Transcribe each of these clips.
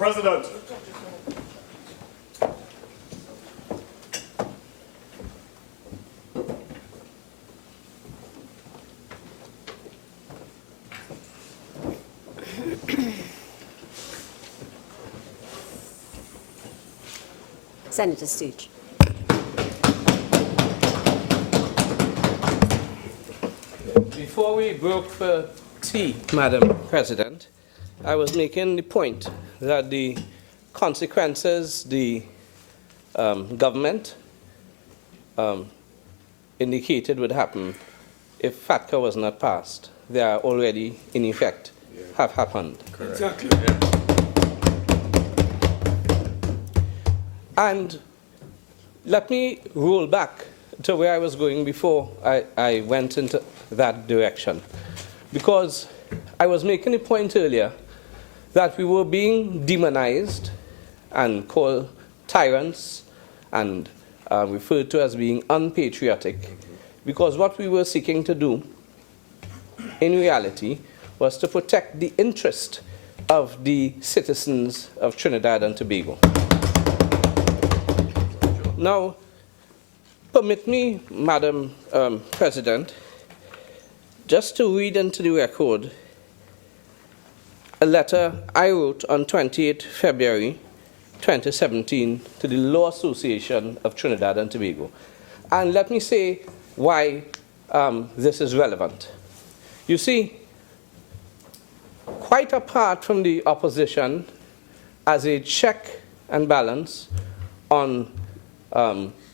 President. Senator Sturge. Before we broke for tea, Madam President, I was making the point that the consequences the government indicated would happen if FATCA was not passed, they are already in effect, have happened. Correct. Exactly. Yeah. And let me roll back to where I was going before I went into that direction. Because I was making a point earlier that we were being demonized and called tyrants and referred to as being unpatriotic, because what we were seeking to do in reality was to protect the interest of the citizens of Trinidad and Tobago. Now, permit me, Madam President, just to read into the record a letter I wrote on 28 February 2017 to the Law Association of Trinidad and Tobago. And let me say why this is relevant. You see, quite apart from the opposition as a check and balance on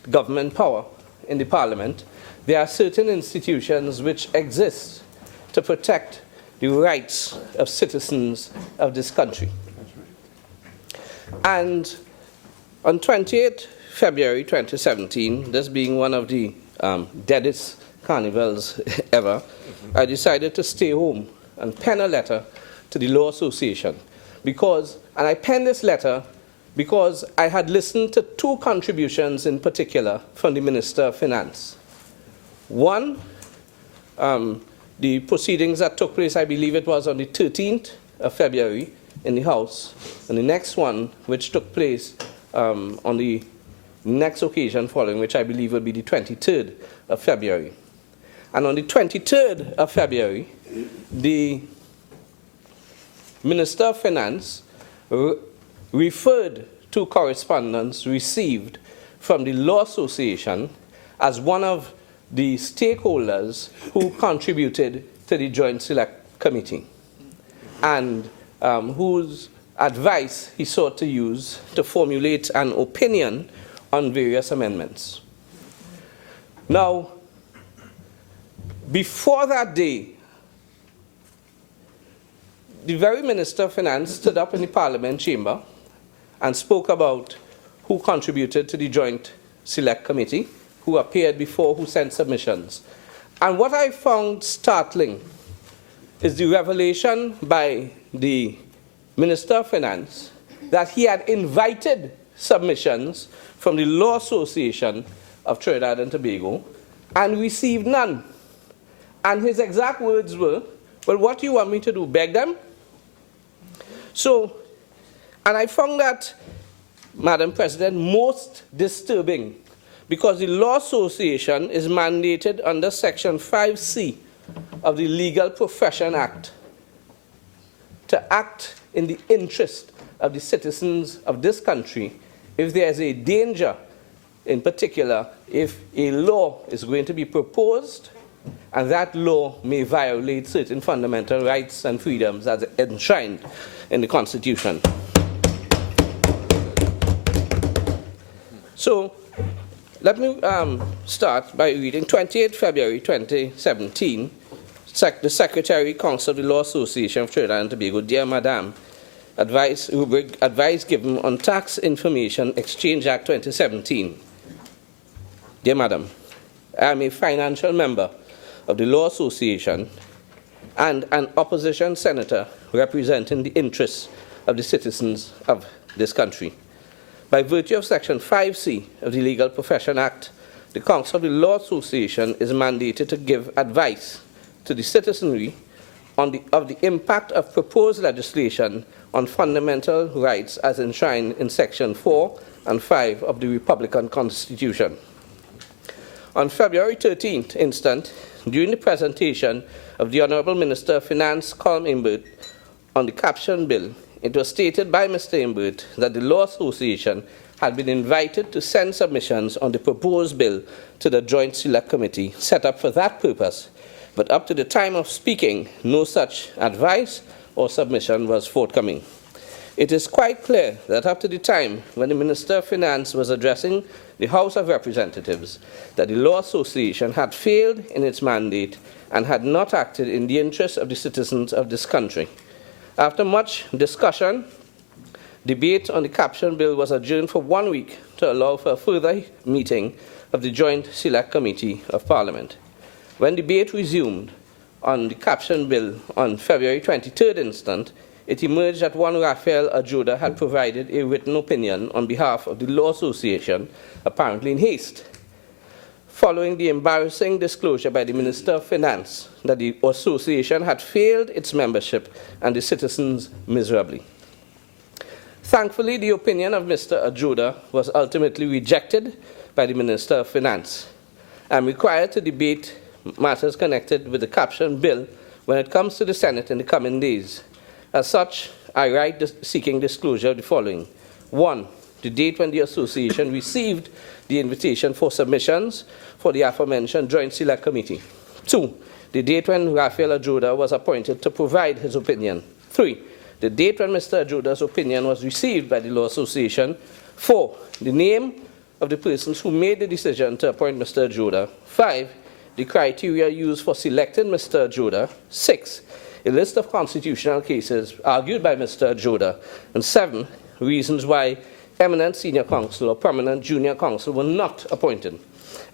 government power in the parliament, there are certain institutions which exist to protect the rights of citizens of this country. And on 28 February 2017, this being one of the deadest carnivals ever, I decided to stay home and pen a letter to the Law Association because, and I penned this letter because I had listened to two contributions in particular from the Minister of Finance. One, the proceedings that took place, I believe it was on the 13th of February in the House, and the next one, which took place on the next occasion following, which I believe would be the 23rd of February. And on the 23rd of February, the Minister of Finance referred to correspondence received from the Law Association as one of the stakeholders who contributed to the Joint Select Committee and whose advice he sought to use to formulate an opinion on various amendments. Now, before that day, the very Minister of Finance stood up in the Parliament chamber and spoke about who contributed to the Joint Select Committee, who appeared before, who sent submissions. And what I found startling is the revelation by the Minister of Finance that he had invited submissions from the Law Association of Trinidad and Tobago and received none. And his exact words were, well, what do you want me to do, beg them? So, and I found that, Madam President, most disturbing because the Law Association is mandated under Section 5C of the Legal Profession Act to act in the interest of the citizens of this country if there is a danger, in particular, if a law is going to be proposed and that law may violate certain fundamental rights and freedoms as enshrined in the Constitution. So, let me start by reading 28 February 2017, the Secretary Council of the Law Association of Trinidad and Tobago, dear Madam, advice given on Tax Information Exchange Act 2017. Dear Madam, I am a financial member of the Law Association and an opposition senator representing the interests of the citizens of this country. By virtue of Section 5C of the Legal Profession Act, the Council of the Law Association is mandated to give advice to the citizenry of the impact of proposed legislation on fundamental rights as enshrined in Section 4 and 5 of the Republican Constitution. On February 13th instant, during the presentation of the Honourable Minister of Finance, Colm Imbert, on the caption bill, it was stated by Mr. Imbert that the Law Association had been invited to send submissions on the proposed bill to the Joint Select Committee set up for that purpose, but up to the time of speaking, no such advice or submission was forthcoming. It is quite clear that up to the time when the Minister of Finance was addressing the House of Representatives, that the Law Association had failed in its mandate and had not acted in the interest of the citizens of this country. After much discussion, debate on the caption bill was adjourned for 1 week to allow for a further meeting of the Joint Select Committee of Parliament. When debate resumed on the caption bill on February 23rd instant, it emerged that one Raffoul had provided a written opinion on behalf of the Law Association, apparently in haste, following the embarrassing disclosure by the Minister of Finance that the association had failed its membership and the citizens miserably. Thankfully, the opinion of Mr. Ajuda was ultimately rejected by the Minister of Finance. I am required to debate matters connected with the caption bill when it comes to the Senate in the coming days. As such, I write seeking disclosure of the following. 1. The date when the association received the invitation for submissions for the aforementioned Joint Select Committee. 2. The date when Raffoul Ajuda was appointed to provide his opinion. 3. The date when Mr. Ajuda's opinion was received by the Law Association. 4. The name of the persons who made the decision to appoint Mr. Ajuda. 5. The criteria used for selecting Mr. Ajuda. 6. A list of constitutional cases argued by Mr. Ajuda. And 7. Reasons why eminent senior counsel or prominent junior counsel were not appointed.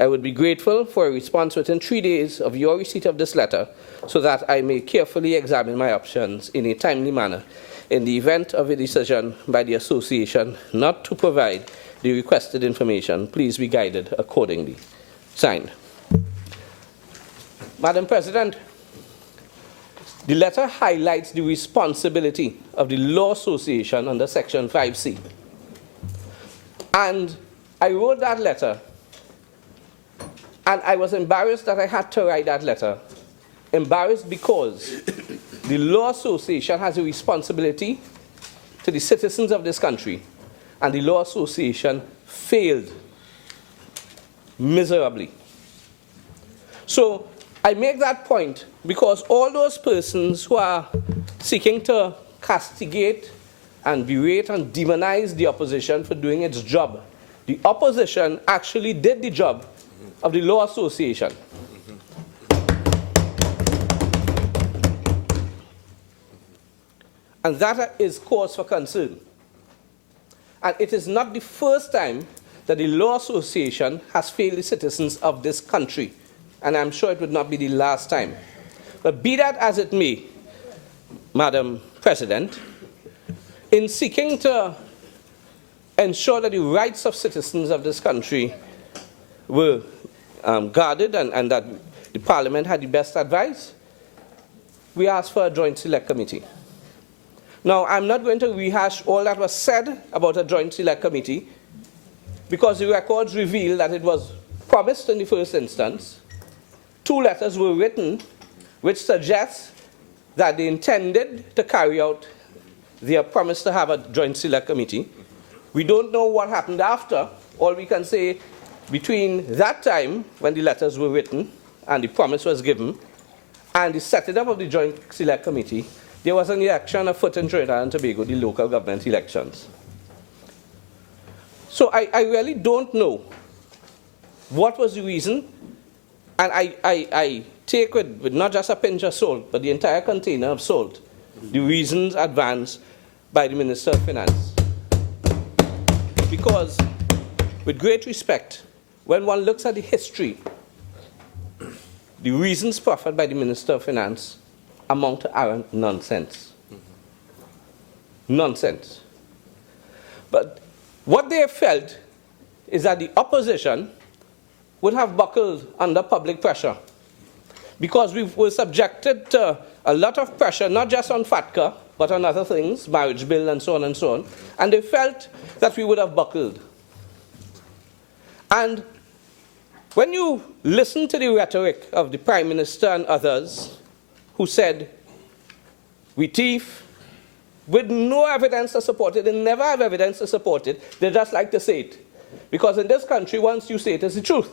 I would be grateful for a response within 3 days of your receipt of this letter so that I may carefully examine my options in a timely manner in the event of a decision by the association not to provide the requested information. Please be guided accordingly. Signed. Madam President, the letter highlights the responsibility of the Law Association under Section 5C. And I wrote that letter, and I was embarrassed that I had to write that letter. Embarrassed because the Law Association has a responsibility to the citizens of this country, and the Law Association failed miserably. So I make that point because all those persons who are seeking to castigate and berate and demonize the opposition for doing its job, the opposition actually did the job of the Law Association. And that is cause for concern. And it is not the first time that the Law Association has failed the citizens of this country. And I'm sure it would not be the last time. But be that as it may, Madam President, in seeking to ensure that the rights of citizens of this country were guarded and that the Parliament had the best advice, we asked for a Joint Select Committee. Now, I'm not going to rehash all that was said about a Joint Select Committee because the records reveal that it was promised in the first instance. 2 letters were written which suggest that they intended to carry out their promise to have a Joint Select Committee. We don't know what happened after. All we can say, between that time when the letters were written and the promise was given and the setting up of the Joint Select Committee, there was an election afoot in Trinidad and Tobago, the local government elections. So I really don't know what was the reason, and I take with not just a pinch of salt, but the entire container of salt, the reasons advanced by the Minister of Finance. Because, with great respect, when one looks at the history, the reasons proffered by the Minister of Finance amount to arrant nonsense. Nonsense. But what they felt is that the opposition would have buckled under public pressure because we were subjected to a lot of pressure, not just on FATCA, but on other things, marriage bill and so on and so on, and they felt that we would have buckled. And when you listen to the rhetoric of the Prime Minister and others who said, we thief, with no evidence to support it, they never have evidence to support it, they just like to say it. Because in this country, once you say it, it's the truth.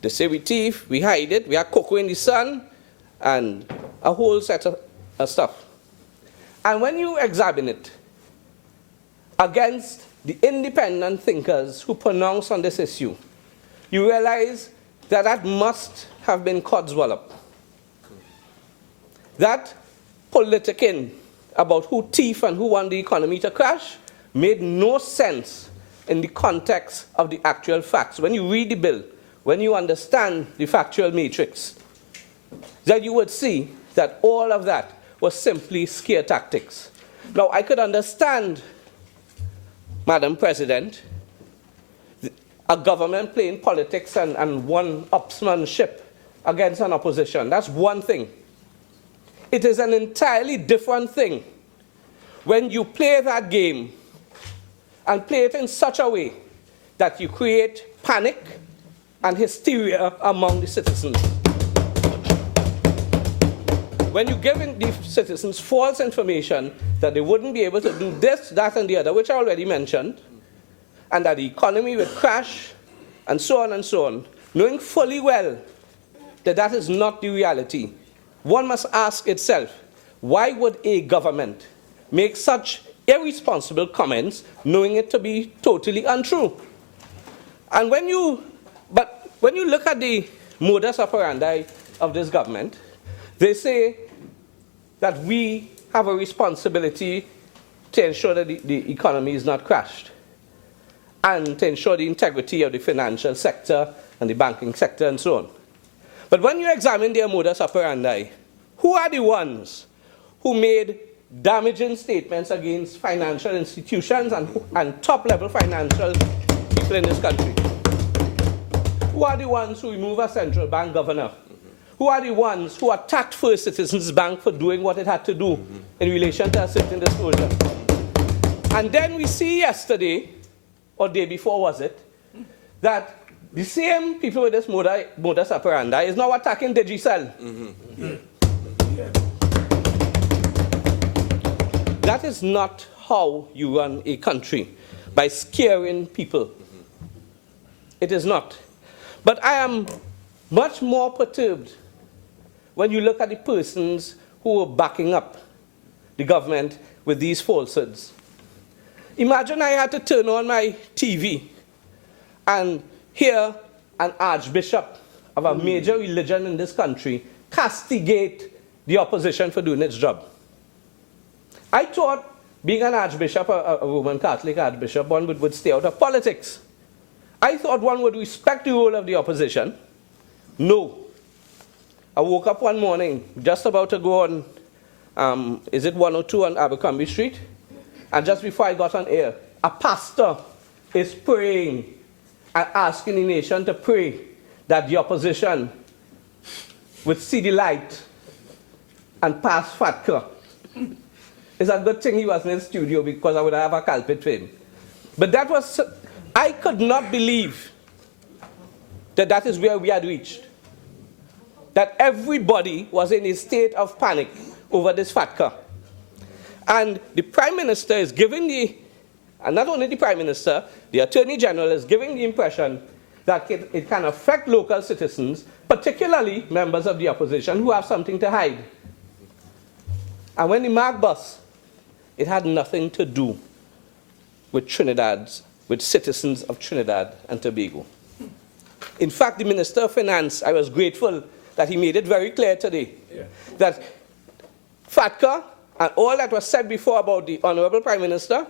They say we thief, we hide it, we have cocoa in the sun, and a whole set of stuff. And when you examine it against the independent thinkers who pronounce on this issue, you realize that that must have been codswallop. That politicking about who thief and who want the economy to crash made no sense in the context of the actual facts. When you read the bill, when you understand the factual matrix, then you would see that all of that was simply scare tactics. Now, I could understand, Madam President, a government playing politics and one-upsmanship against an opposition. That's one thing. It is an entirely different thing when you play that game and play it in such a way that you create panic and hysteria among the citizens. When you give the citizens false information that they wouldn't be able to do this, that, and the other, which I already mentioned, and that the economy would crash, and so on, knowing fully well that that is not the reality, one must ask itself, why would a government make such irresponsible comments knowing it to be totally untrue? And when you look at the modus operandi of this government, they say that we have a responsibility to ensure that the economy is not crashed and to ensure the integrity of the financial sector and the banking sector and so on. But when you examine their modus operandi, who are the ones who made damaging statements against financial institutions and top-level financial people in this country? Who are the ones who remove a central bank governor? Who are the ones who attacked First Citizens Bank for doing what it had to do in relation to a certain disclosure? And then we see yesterday, or day before was it, that the same people with this modus operandi is now attacking Digicel. That is not how you run a country, by scaring people. It is not. But I am much more perturbed when you look at the persons who are backing up the government with these falsehoods. Imagine I had to turn on my TV and hear an archbishop of a major religion in this country castigate the opposition for doing its job. I thought, being an archbishop, a Roman Catholic archbishop, one would stay out of politics. I thought one would respect the role of the opposition. No. I woke up one morning, just about to go on, is it 102 on Abercrombie Street? And just before I got on air, a pastor is praying and asking the nation to pray that the opposition would see the light and pass FATCA. It's a good thing he wasn't in the studio because I would have a culprit for him. But that was, I could not believe that that is where we had reached. That everybody was in a state of panic over this FATCA. And the Prime Minister is giving and not only the Prime Minister, the Attorney General is giving the impression that it can affect local citizens, particularly members of the opposition who have something to hide. And when the Mark bus, it had nothing to do with with citizens of Trinidad and Tobago. In fact, the Minister of Finance, I was grateful that he made it very clear today that FATCA and all that was said before about the Honorable Prime Minister,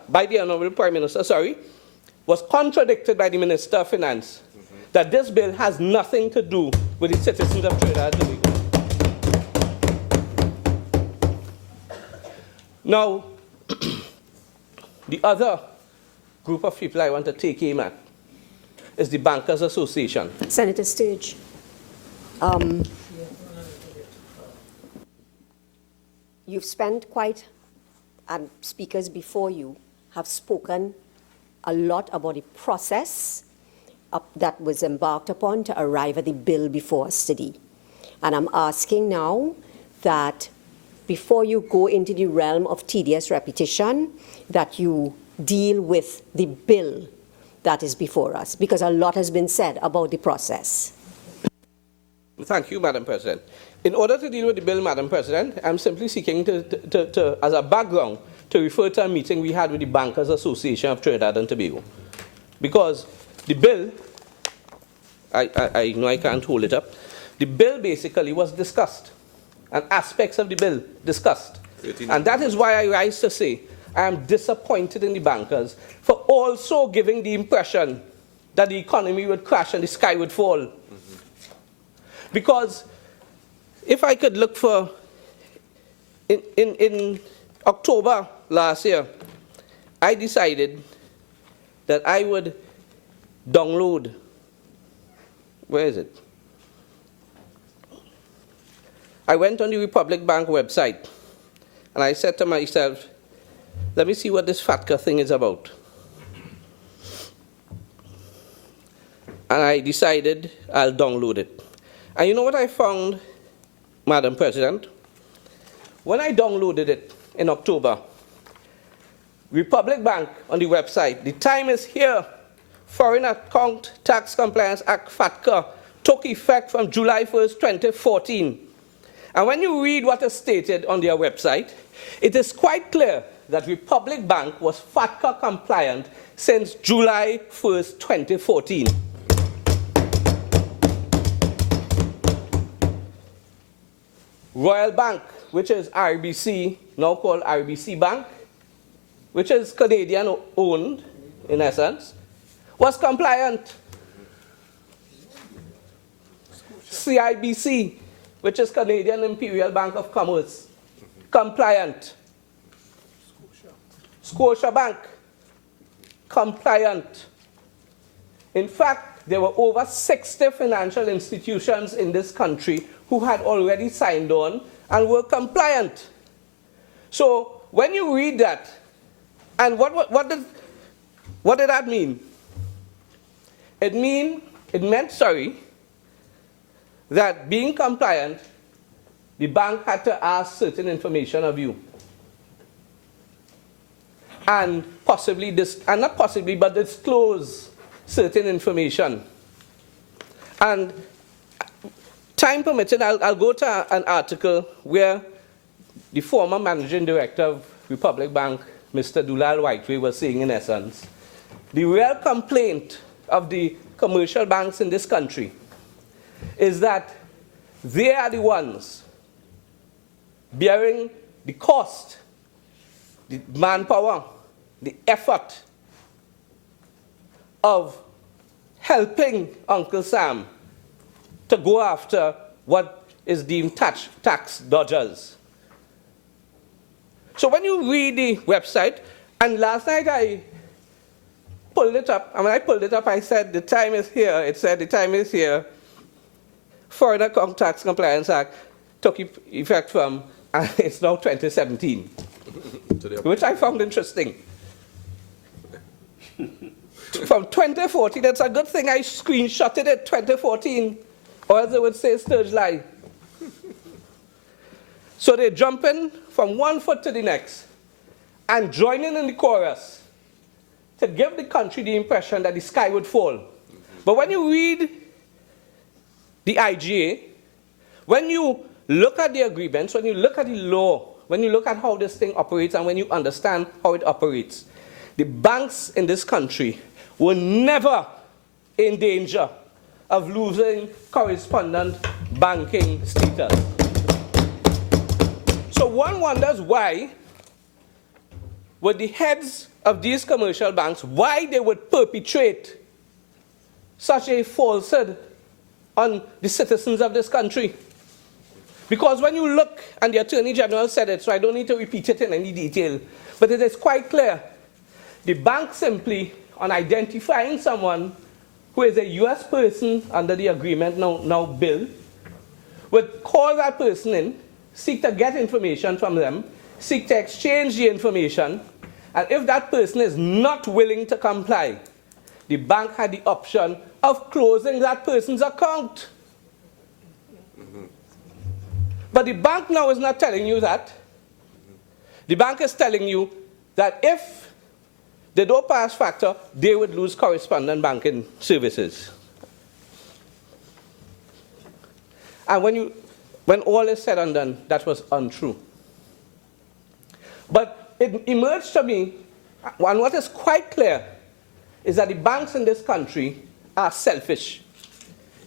was contradicted by the Minister of Finance, that this bill has nothing to do with the citizens of Trinidad and Tobago. Now, the other group of people I want to take aim at is the Bankers Association. Senator Sturge. you've spent quite, and speakers before you have spoken a lot about the process that was embarked upon to arrive at the bill before us today. And I'm asking now that before you go into the realm of tedious repetition, that you deal with the bill that is before us, because a lot has been said about the process. Thank you, Madam President. In order to deal with the bill, Madam President, I'm simply seeking to, as a background, to refer to a meeting we had with the Bankers Association of Trinidad and Tobago. Because the bill, I know I can't hold it up, the bill basically was discussed, and aspects of the bill discussed. And that is why I rise to say I am disappointed in the bankers for also giving the impression that the economy would crash and the sky would fall. Because if I could look for, in October last year, I decided that I would download, where is it? I went on the Republic Bank website and I said to myself, let me see what this FATCA thing is about. And I decided I'll download it. And you know what I found, Madam President? When I downloaded it in October, Republic Bank on the website, the time is here. Foreign Account Tax Compliance Act, FATCA, took effect from July 1st, 2014. And when you read what is stated on their website, it is quite clear that Republic Bank was FATCA compliant since July 1st, 2014. Royal Bank, which is RBC, now called RBC Bank, which is Canadian owned in essence, was compliant. CIBC, which is Canadian Imperial Bank of Commerce, compliant. Scotia Bank, compliant. In fact, there were over 60 financial institutions in this country who had already signed on and were compliant. So when you read that, and what did that mean? It meant, that being compliant, the bank had to ask certain information of you. And possibly, not possibly, but disclose certain information. And time permitting, I'll go to an article where the former managing director of Republic Bank, Mr. Dulal Whiteway, was saying in essence, the real complaint of the commercial banks in this country is that they are the ones bearing the cost, the manpower, the effort of helping Uncle Sam to go after what is deemed tax dodgers. So when you read the website, and last night I pulled it up, and when I pulled it up, I said, the time is here. It said, the time is here. Foreign Account Tax Compliance Act took effect from, and it's now 2017, which I found interesting. From 2014, it's a good thing I screenshotted it, 2014, or else they would say Sturge lie. So they're jumping from one foot to the next and joining in the chorus to give the country the impression that the sky would fall. But when you read the IGA, when you look at the agreements, when you look at the law, when you look at how this thing operates and when you understand how it operates, the banks in this country were never in danger of losing correspondent banking status. So one wonders why would the heads of these commercial banks, why they would perpetrate such a falsehood on the citizens of this country. Because when you look, and the Attorney General said it, so I don't need to repeat it in any detail, but it is quite clear. The bank simply, on identifying someone who is a U.S. person under the agreement now bill, would call that person in, seek to get information from them, seek to exchange the information, and if that person is not willing to comply, the bank had the option of closing that person's account. But the bank now is not telling you that. The bank is telling you that if they don't pass factor, they would lose correspondent banking services. And when all is said and done, that was untrue. But it emerged to me, and what is quite clear, is that the banks in this country are selfish.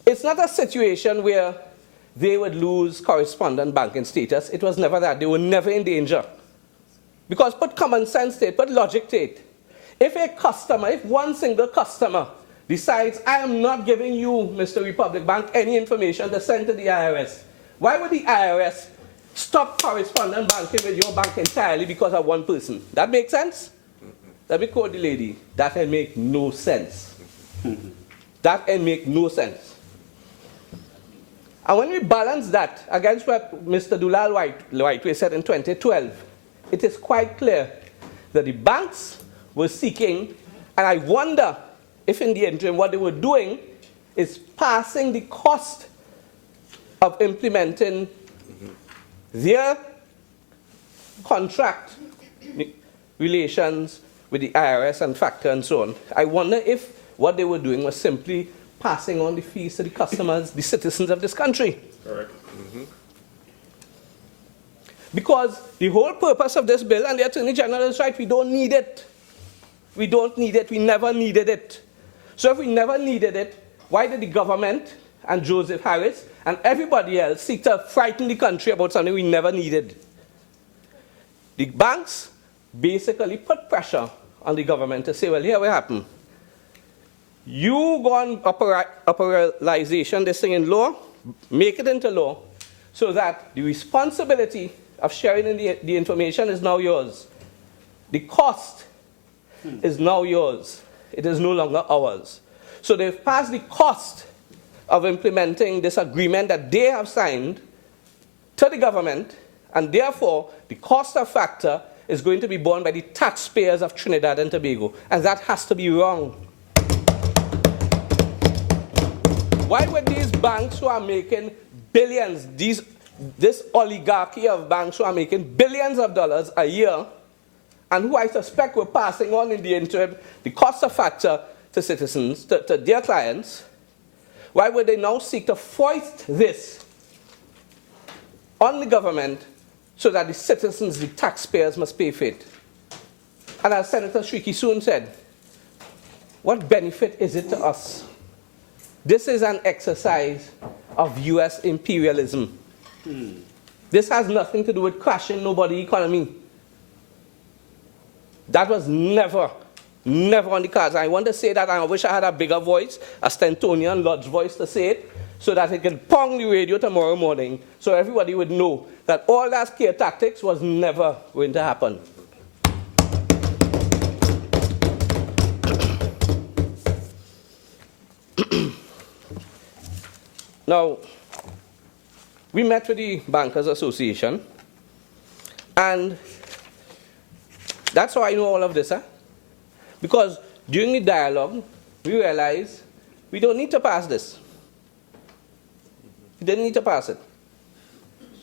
It's not a situation where they would lose correspondent banking status. It was never that. They were never in danger. Because put common sense to it, put logic to it. If one single customer decides, I am not giving you, Mr. Republic Bank, any information to send to the IRS, why would the IRS stop correspondent banking with your bank entirely because of one person? That makes sense? Let me quote the lady. That can make no sense. That can make no sense. And when we balance that against what Mr. Dulal White said in 2012, it is quite clear that the banks were seeking, and I wonder if in the interim what they were doing is passing the cost of implementing their contract relations with the IRS and factor and so on. I wonder if what they were doing was simply passing on the fees to the customers, the citizens of this country. Correct. Because the whole purpose of this bill, and the Attorney General is right, we don't need it. We don't need it. We never needed it. So if we never needed it, why did the government and Joseph Harris and everybody else seek to frighten the country about something we never needed? The banks basically put pressure on the government to say, well, here what happened. You go on operationalization, this thing in law, make it into law, so that the responsibility of sharing the information is now yours. The cost is now yours. It is no longer ours. So they've passed the cost of implementing this agreement that they have signed to the government, and therefore the cost of factor is going to be borne by the taxpayers of Trinidad and Tobago, and that has to be wrong. Why would these banks who are making billions, this oligarchy of banks who are making billions of dollars a year, and who I suspect were passing on in the interim the cost of factor to citizens, to their clients, why would they now seek to foist this on the government so that the citizens, the taxpayers, must pay for it? And as Senator Shriki soon said, what benefit is it to us? This is an exercise of US imperialism. This has nothing to do with crashing nobody's economy. That was never on the cards. I want to say that, and I wish I had a bigger voice, a Stentonian Lodge voice to say it, so that it could pong the radio tomorrow morning, so everybody would know that all that scare tactics was never going to happen. Now, we met with the Bankers Association, and that's how I know all of this, because during the dialogue, we realized we don't need to pass this. We didn't need to pass it.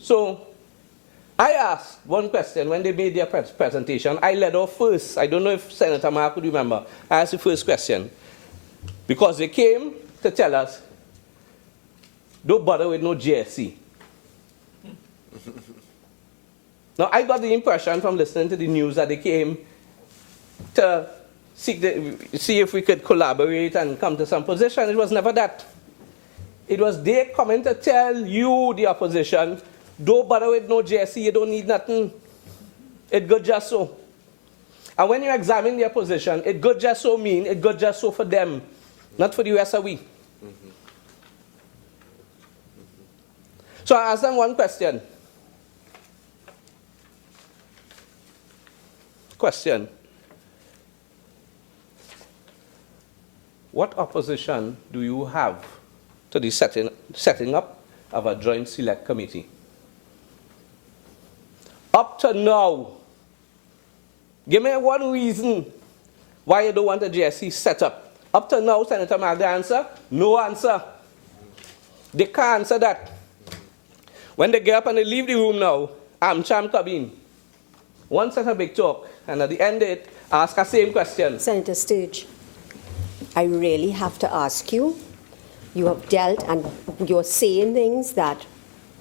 So I asked one question when they made their presentation. I led off first. I don't know if Senator Mark could remember. I asked the first question, because they came to tell us, don't bother with no GSC. Now, I got the impression from listening to the news that they came to see if we could collaborate and come to some position. It was never that. It was they coming to tell you, the opposition, don't bother with no GSC, you don't need nothing. It good just so. And when you examine their position, it good just so mean, it good just so for them, not for the rest of we. So I asked them one question. What opposition do you have to the setting up of a joint select committee? up to now, give me one reason why you don't want a GSC set up. Up to now, Senator Mag, the answer? No answer. They can't answer that. When they get up and they leave the room now, I'm Cham Kabin. One set a big talk, and at the end of it, ask the same question. Senator Sturge, I really have to ask you. You have dealt and you're saying things that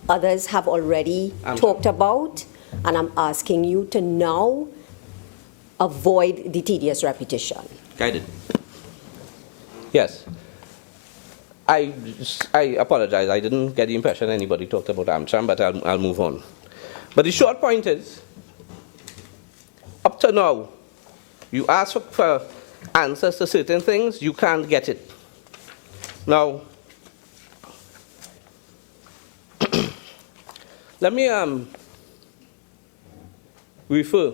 others have already talked about, and I'm asking you to now avoid the tedious repetition. Guided. Yes. I apologize. I didn't get the impression anybody talked about AmCham, but I'll move on. But the short point is, up to now, you ask for answers to certain things, you can't get it. Now, let me refer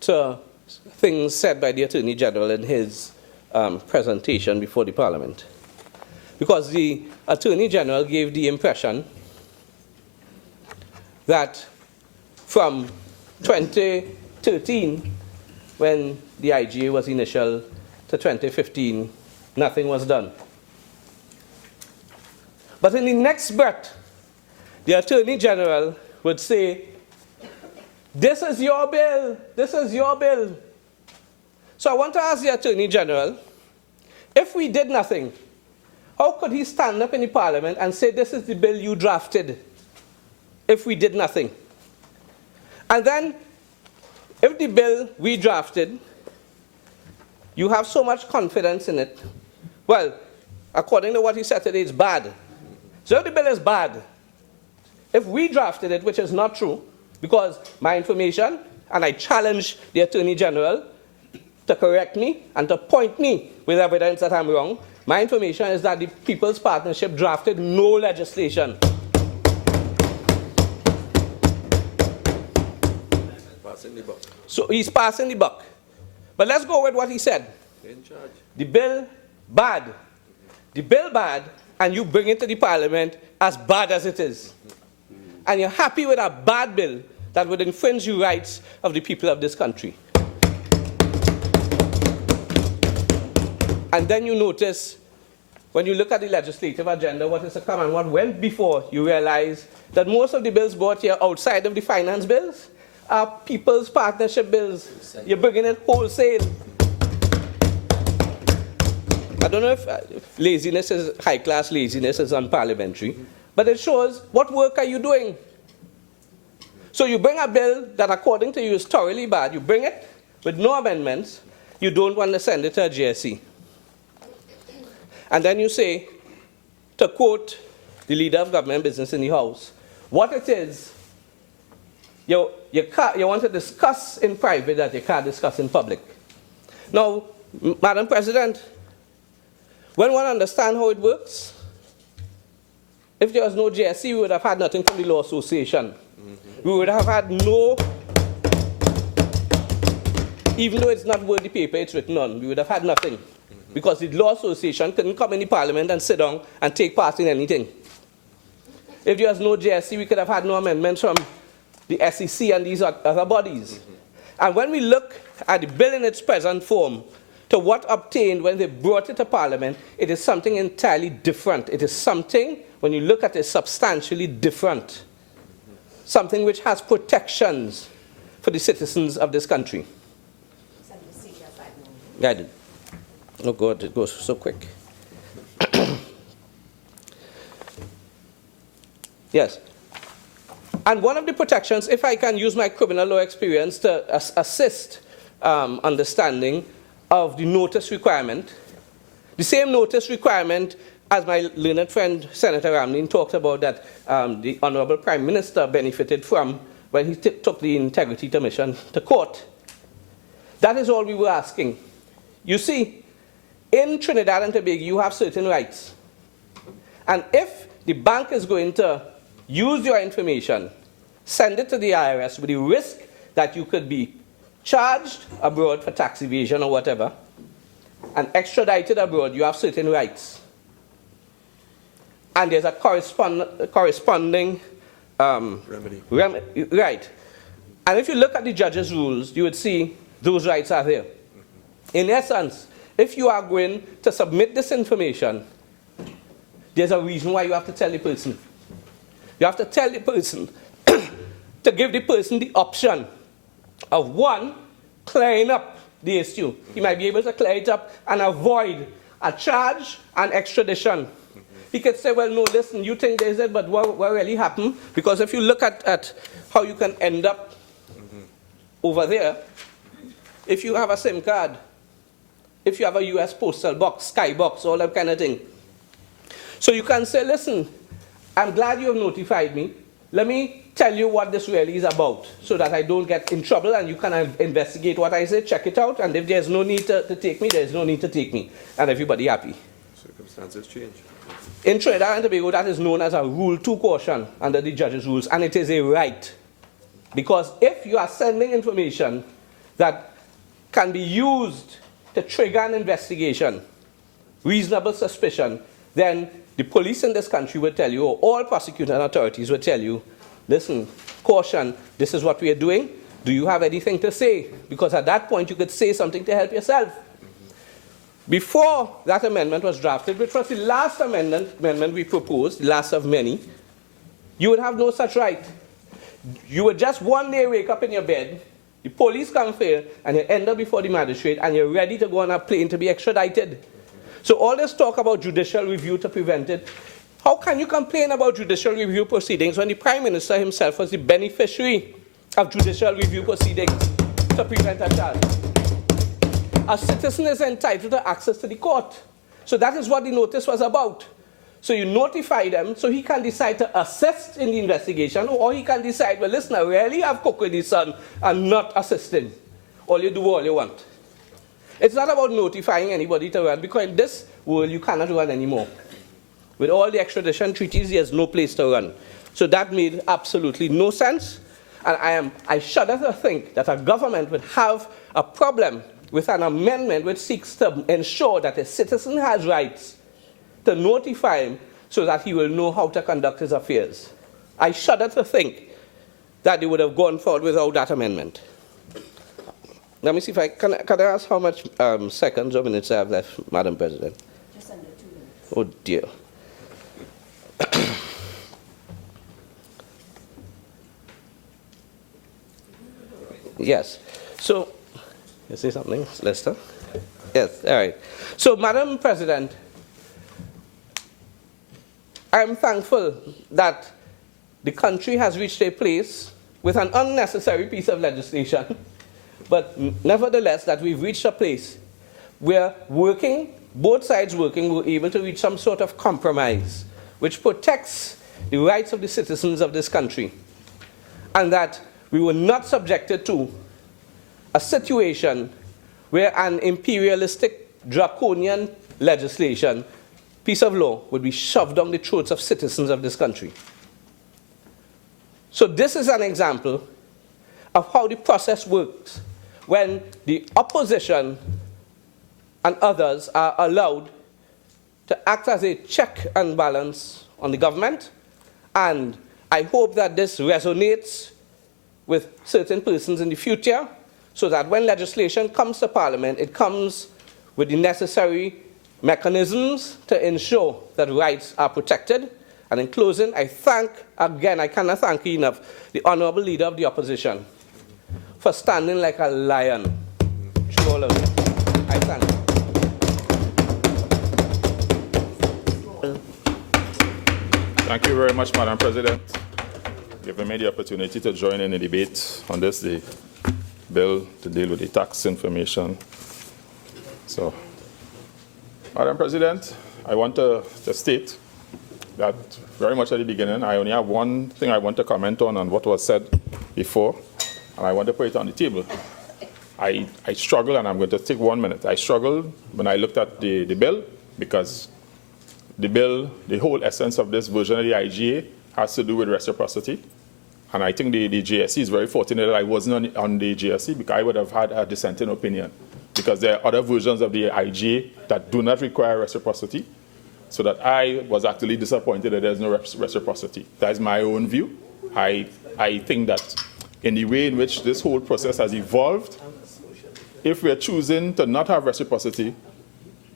to things said by the Attorney General in his presentation before the Parliament. Because the Attorney General gave the impression that from 2013, when the IGA was initial, to 2015, nothing was done. But in the next breath, the Attorney General would say, this is your bill, this is your bill. So I want to ask the Attorney General, if we did nothing, how could he stand up in the Parliament and say, this is the bill you drafted, if we did nothing? And then, if the bill we drafted, you have so much confidence in it, well, according to what he said today, it's bad. So if the bill is bad, if we drafted it, which is not true, because my information, and I challenge the Attorney General to correct me and to point me with evidence that I'm wrong, my information is that the People's Partnership drafted no legislation. Passing the buck. So he's passing the buck. But let's go with what he said. In charge. The bill, bad. The bill, bad, and you bring it to the Parliament as bad as it is. And you're happy with a bad bill that would infringe the rights of the people of this country. And then you notice, when you look at the legislative agenda, what is to come and what went before, you realize that most of the bills brought here outside of the finance bills are People's Partnership bills. You're bringing it wholesale. I don't know if laziness is, high-class laziness is unparliamentary, but it shows what work are you doing. So you bring a bill that according to you is thoroughly bad, you bring it with no amendments, you don't want to send it to a GSC. And then you say, to quote the leader of government business in the House, what it is, you want to discuss in private that you can't discuss in public. Now, Madam President, when one understands how it works, if there was no GSC, we would have had nothing from the Law Association. We would have had no, even though it's not worth the paper it's written on, we would have had nothing. Because the Law Association couldn't come in the Parliament and sit down and take part in anything. If there was no GSC, we could have had no amendments from the SEC and these other bodies. And when we look at the bill in its present form to what obtained when they brought it to Parliament, it is something entirely different. It is something, when you look at it, substantially different. Something which has protections for the citizens of this country. Guided. Oh God, it goes so quick. Yes. And one of the protections, if I can use my criminal law experience to assist understanding of the notice requirement, the same notice requirement as my learned friend Senator Ramlin talked about that the Honorable Prime Minister benefited from when he took the Integrity Commission to court. That is all we were asking. You see, in Trinidad and Tobago, you have certain rights. And if the bank is going to use your information, send it to the IRS with the risk that you could be charged abroad for tax evasion or whatever, and extradited abroad, you have certain rights. And there's a corresponding Remedy. Right. And if you look at the judge's rules, you would see those rights are there. In essence, if you are going to submit this information, there's a reason why you have to tell the person. You have to tell the person to give the person the option of, one, clearing up the issue. He might be able to clear it up and avoid a charge and extradition. He could say, well, no, listen, you think there's it, but what really happened? Because if you look at how you can end up over there, if you have a SIM card, if you have a US postal box, skybox, all that kind of thing. So you can say, listen, I'm glad you have notified me. Let me tell you what this really is about so that I don't get in trouble and you can investigate what I say, check it out, and if there's no need to take me, there's no need to take me, and everybody happy. Circumstances change. In Trinidad and Tobago, that is known as a Rule 2 caution under the judge's rules, and it is a right. Because if you are sending information that can be used to trigger an investigation, reasonable suspicion, then the police in this country will tell you, or all prosecuting authorities will tell you, listen, caution, this is what we are doing. Do you have anything to say? Because at that point, you could say something to help yourself. Before that amendment was drafted, which was the last amendment we proposed, the last of many, you would have no such right. You would just one day wake up in your bed, the police come for you, and you end up before the magistrate, and you're ready to go on a plane to be extradited. So all this talk about judicial review to prevent it, how can you complain about judicial review proceedings when the Prime Minister himself was the beneficiary of judicial review proceedings to prevent a charge? A citizen is entitled to access to the court. So that is what the notice was about. So you notify them so he can decide to assist in the investigation, or he can decide, well, listen, I really have cooked with his son and not assisting. All you do all you want. It's not about notifying anybody to run, because in this world you cannot run anymore. With all the extradition treaties, there's no place to run. So that made absolutely no sense. And I shudder to think that a government would have a problem with an amendment which seeks to ensure that a citizen has rights to notify him so that he will know how to conduct his affairs. I shudder to think that they would have gone forward without that amendment. Let me see if can I ask how much seconds or minutes I have left, Madam President? Just under 2 minutes. Oh, dear. Yes. So, you say something, Lester? Yes, all right. So, Madam President, I'm thankful that the country has reached a place with an unnecessary piece of legislation, but nevertheless that we've reached a place where both sides working, we're able to reach some sort of compromise which protects the rights of the citizens of this country, and that we were not subjected to a situation where an imperialistic, draconian legislation, piece of law, would be shoved down the throats of citizens of this country. So this is an example of how the process works when the opposition and others are allowed to act as a check and balance on the government. And I hope that this resonates with certain persons in the future, so that when legislation comes to Parliament, it comes with the necessary mechanisms to ensure that rights are protected. And in closing, I thank, again, I cannot thank you enough, the Honourable Leader of the Opposition for standing like a lion through all of it. I thank you. Thank you very much, Madam President, giving me the opportunity to join in the debate on this bill to deal with the tax information. So, Madam President, I want to state that very much at the beginning, I only have one thing I want to comment on what was said before, and I want to put it on the table. I struggle, and I'm going to take 1 minute. I struggled when I looked at the bill, because the bill, the whole essence of this version of the IGA has to do with reciprocity. And I think the JSC is very fortunate that I wasn't on the JSC, because I would have had a dissenting opinion. Because there are other versions of the IGA that do not require reciprocity. So that I was actually disappointed that there's no reciprocity. That is my own view. I think that in the way in which this whole process has evolved, if we're choosing to not have reciprocity,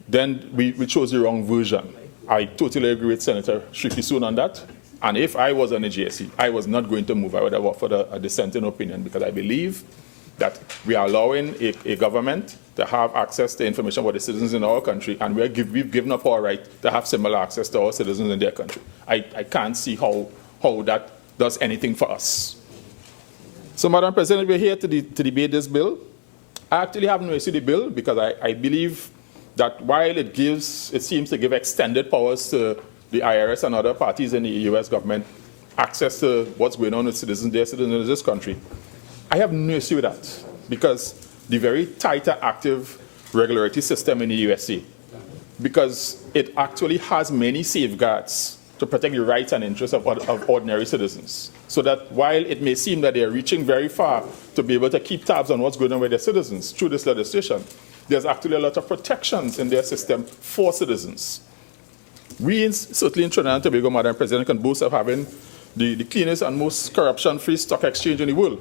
then we chose the wrong version. I totally agree with Senator Shriki on that. And if I was on the GSE, I was not going to move. I would have offered a dissenting opinion because I believe that we are allowing a government to have access to information about the citizens in our country, and we've given up our right to have similar access to our citizens in their country. I can't see how that does anything for us. So, Madam President, we're here to debate this bill. I actually have no issue with the bill because I believe that while it seems to give extended powers to the IRS and other parties in the U.S. government access to what's going on with citizens, their citizens in this country, I have no issue with that because the very tight and active regulatory system in the USA, because it actually has many safeguards to protect the rights and interests of ordinary citizens. So that while it may seem that they are reaching very far to be able to keep tabs on what's going on with their citizens through this legislation, there's actually a lot of protections in their system for citizens. We, certainly in Trinidad and Tobago, Madam President, can boast of having the cleanest and most corruption-free stock exchange in the world.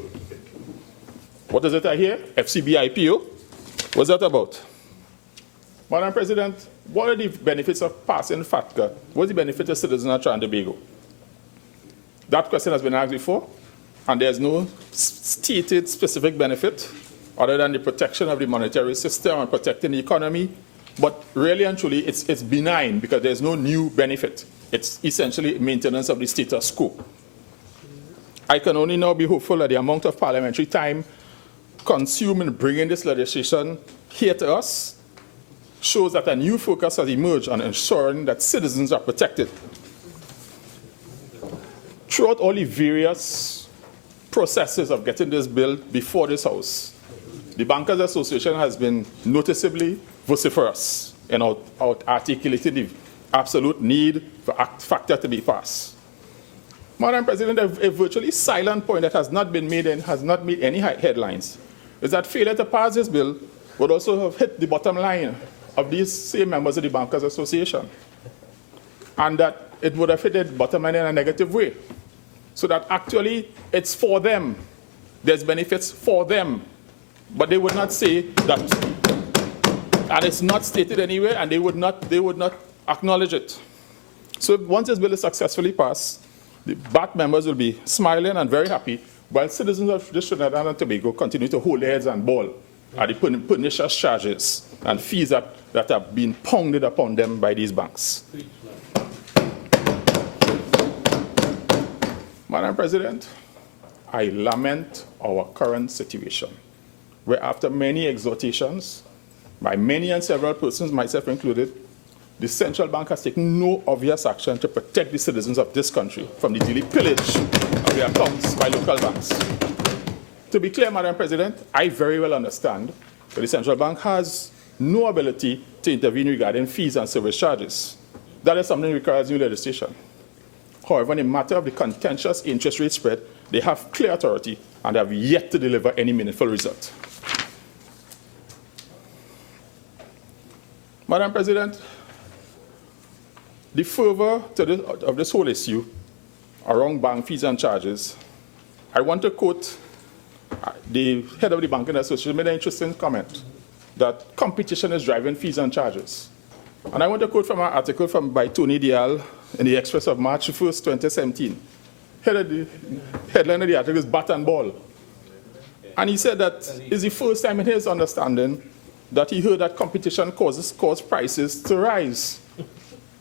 What is it I hear? FCB IPO? What's that about? Madam President, what are the benefits of passing FATCA? What's the benefit of citizens of Trinidad and Tobago? That question has been asked before, and there's no stated specific benefit other than the protection of the monetary system and protecting the economy. But really and truly, it's benign because there's no new benefit. It's essentially maintenance of the status quo. I can only now be hopeful that the amount of parliamentary time consumed in bringing this legislation here to us shows that a new focus has emerged on ensuring that citizens are protected. Throughout all the various processes of getting this bill before this House, the Bankers Association has been noticeably vociferous in articulating the absolute need for FATCA to be passed. Madam President, a virtually silent point that has not been made and has not made any headlines is that failure to pass this bill would also have hit the bottom line of these same members of the Bankers Association, and that it would have hit the bottom line in a negative way. So that actually it's for them. There's benefits for them. But they would not say that, and it's not stated anywhere, and they would not acknowledge it. So once this bill is successfully passed, the BAT members will be smiling and very happy, while citizens of Trinidad and Tobago continue to hold their heads and bawl at the pernicious charges and fees that are being pounded upon them by these banks. Madam President, I lament our current situation, where after many exhortations by many and several persons, myself included, the central bank has taken no obvious action to protect the citizens of this country from the daily pillage of their accounts by local banks. To be clear, Madam President, I very well understand that the central bank has no ability to intervene regarding fees and service charges. That is something that requires new legislation. However, in the matter of the contentious interest rate spread, they have clear authority and have yet to deliver any meaningful result. Madam President, the fervor of this whole issue around bank fees and charges, I want to quote the head of the Banking Association made an interesting comment that competition is driving fees and charges. And I want to quote from an article by Tony Dial in the Express of March 1st, 2017. Headline of the article is Bat and Ball. And he said that it's the first time in his understanding that he heard that competition causes prices to rise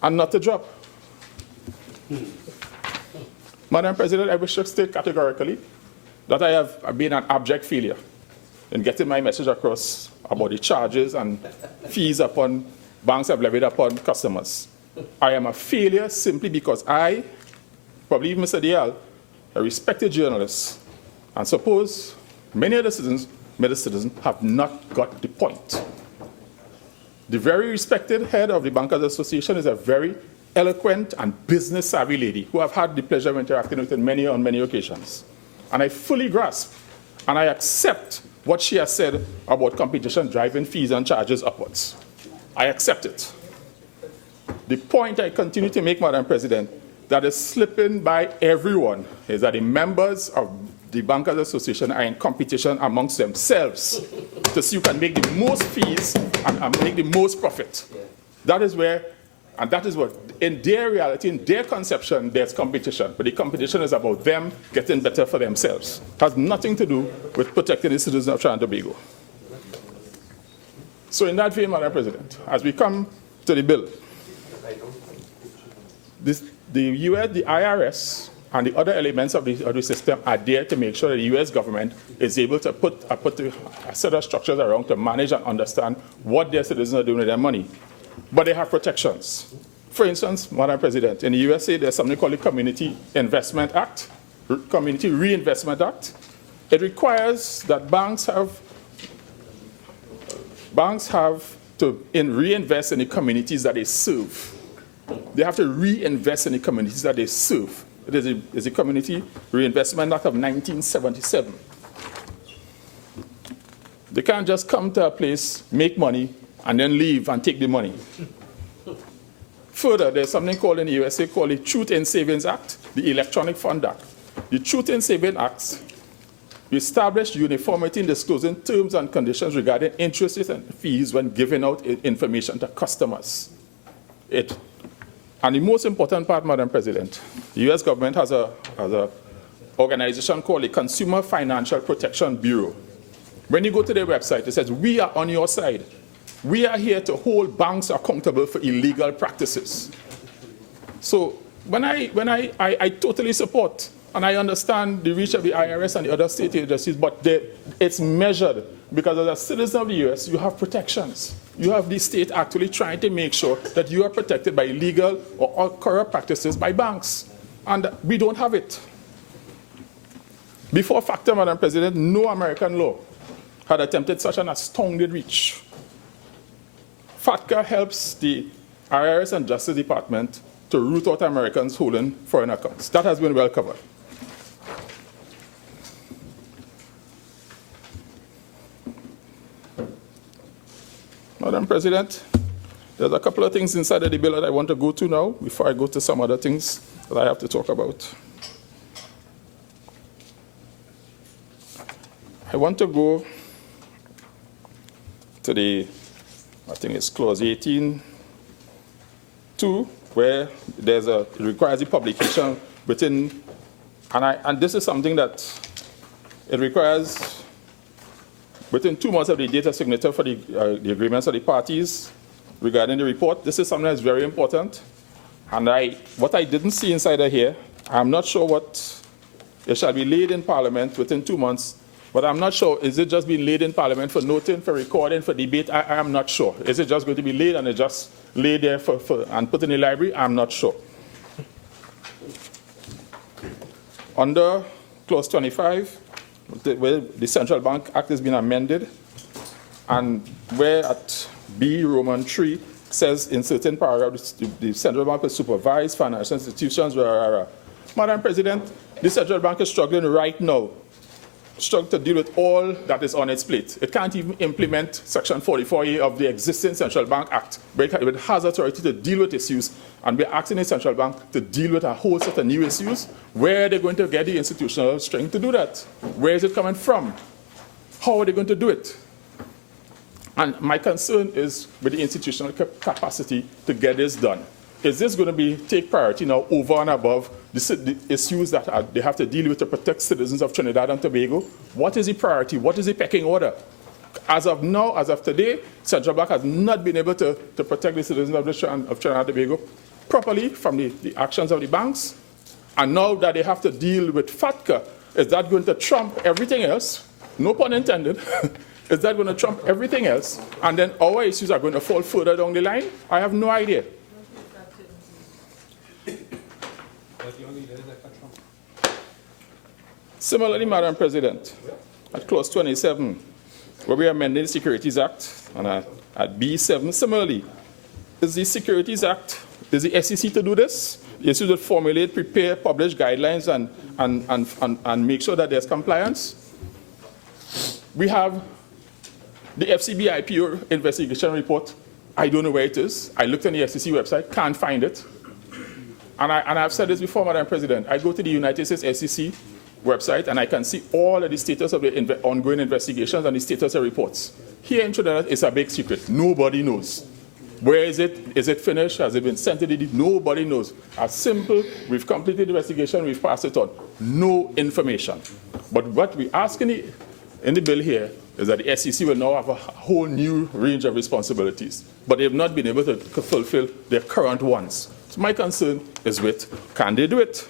and not to drop. Madam President, I wish to state categorically that I have been an abject failure in getting my message across about the charges and fees upon banks have levied upon customers. I am a failure simply because I, probably even Mr. Dial, a respected journalist, and suppose many other citizens have not got the point. The very respected head of the Bankers Association is a very eloquent and business-savvy lady who I've had the pleasure of interacting with on many occasions. And I fully grasp and I accept what she has said about competition driving fees and charges upwards. I accept it. The point I continue to make, Madam President, that is slipping by everyone is that the members of the Bankers Association are in competition amongst themselves to see who can make the most fees and make the most profit. That is where, and that is what, in their reality, in their conception, there's competition. But the competition is about them getting better for themselves. It has nothing to do with protecting the citizens of Trinidad and Tobago. So in that vein, Madam President, as we come to the bill, the US, the IRS, and the other elements of the system are there to make sure that the US government is able to put a set of structures around to manage and understand what their citizens are doing with their money. But they have protections. For instance, Madam President, in the USA, there's something called the Community Investment Act, Community Reinvestment Act. It requires that banks have to reinvest in the communities that they serve. They have to reinvest in the communities that they serve. It is the Community Reinvestment Act of 1977. They can't just come to a place, make money, and then leave and take the money. Further, there's something called in the USA called the Truth in Savings Act, the Electronic Fund Act. The Truth in Savings Act established uniformity in disclosing terms and conditions regarding interest rates and fees when giving out information to customers. And the most important part, Madam President, the U.S. government has an organization called the Consumer Financial Protection Bureau. When you go to their website, it says, we are on your side. We are here to hold banks accountable for illegal practices. So when I totally support, and I understand the reach of the IRS and the other state agencies, but it's measured, because as a citizen of the U.S., you have protections. You have the state actually trying to make sure that you are protected by illegal or corrupt practices by banks. And we don't have it. Before FACTA, Madam President, no American law had attempted such an astounding reach. FATCA helps the IRS and Justice Department to root out Americans holding foreign accounts. That has been well covered. Madam President, there's a couple of things inside of the bill that I want to go to now before I go to some other things that I have to talk about. I want to go to the, I think it's clause 18.2, where it requires the publication within, and this is something that it requires within 2 months of the date of signature for the agreements of the parties regarding the report. This is something that's very important. And what I didn't see inside of here, I'm not sure what, it shall be laid in Parliament within 2 months, but I'm not sure, is it just being laid in Parliament for noting, for recording, for debate? I am not sure. Is it just going to be laid and it just laid there and put in the library? I'm not sure. Under clause 25, where the Central Bank Act has been amended, and where at B, Roman 3, says in certain paragraphs the Central Bank will supervise financial institutions. Madam President, the Central Bank is struggling right now, struggling to deal with all that is on its plate. It can't even implement Section 44A of the existing Central Bank Act, but it has authority to deal with issues, and we're asking the Central Bank to deal with a whole set of new issues. Where are they going to get the institutional strength to do that? Where is it coming from? How are they going to do it? And my concern is with the institutional capacity to get this done. Is this going to take priority now over and above the issues that they have to deal with to protect citizens of Trinidad and Tobago? What is the priority? What is the pecking order? As of now, as of today, Central Bank has not been able to protect the citizens of Trinidad and Tobago properly from the actions of the banks. And now that they have to deal with FATCA, is that going to trump everything else? No pun intended. Is that going to trump everything else? And then our issues are going to fall further down the line? I have no idea. Similarly, Madam President, at clause 27, where we amended the Securities Act, and at B7, similarly, is the Securities Act, is the SEC to do this? The SEC will formulate, prepare, publish guidelines, and make sure that there's compliance. We have the FCB IPO investigation report. I don't know where it is. I looked on the SEC website, can't find it. and I've said this before, Madam President, I go to the United States SEC website and I can see all of the status of the ongoing investigations and the status of reports. Here in Trinidad, it's a big secret. Nobody knows. Where is it? Is it finished? Has it been sent to the Nobody knows. As simple, we've completed the investigation, we've passed it on. No information. But what we ask in the bill here is that the SEC will now have a whole new range of responsibilities, but they've not been able to fulfill their current ones. So my concern is with, can they do it?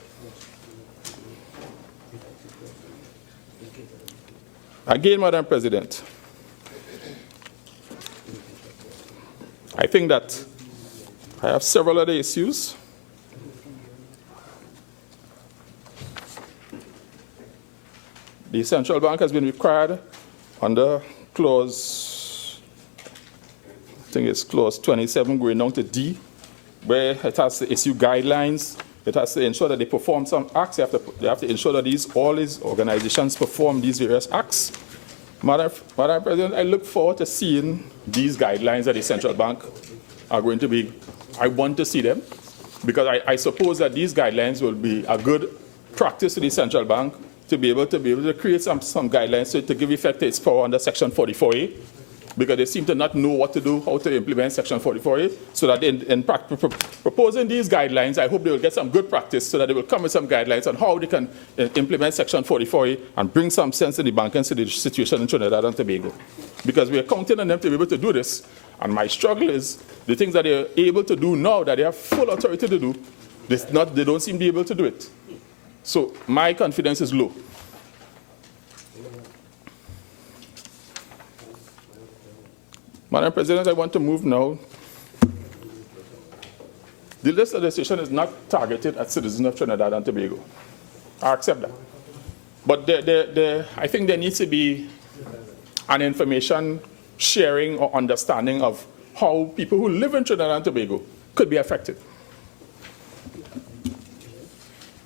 Again, Madam President, I think that I have several other issues. The central bank has been required under clause, I think it's clause 27 going down to D, where it has to issue guidelines. It has to ensure that they perform some acts. They have to ensure that all these organizations perform these various acts. Madam President, I look forward to seeing these guidelines that the central bank are going to be. I want to see them because I suppose that these guidelines will be a good practice to the central bank to be able to create some guidelines to give effect to its power under Section 44A, because they seem to not know what to do, how to implement Section 44A, so that in proposing these guidelines, I hope they will get some good practice so that they will come with some guidelines on how they can implement Section 44A and bring some sense in the banking situation in Trinidad and Tobago. Because we are counting on them to be able to do this, and my struggle is the things that they are able to do now, that they have full authority to do, they don't seem to be able to do it. So my confidence is low. Madam President, I want to move now. The list legislation is not targeted at citizens of Trinidad and Tobago. I accept that. But I think there needs to be an information sharing or understanding of how people who live in Trinidad and Tobago could be affected.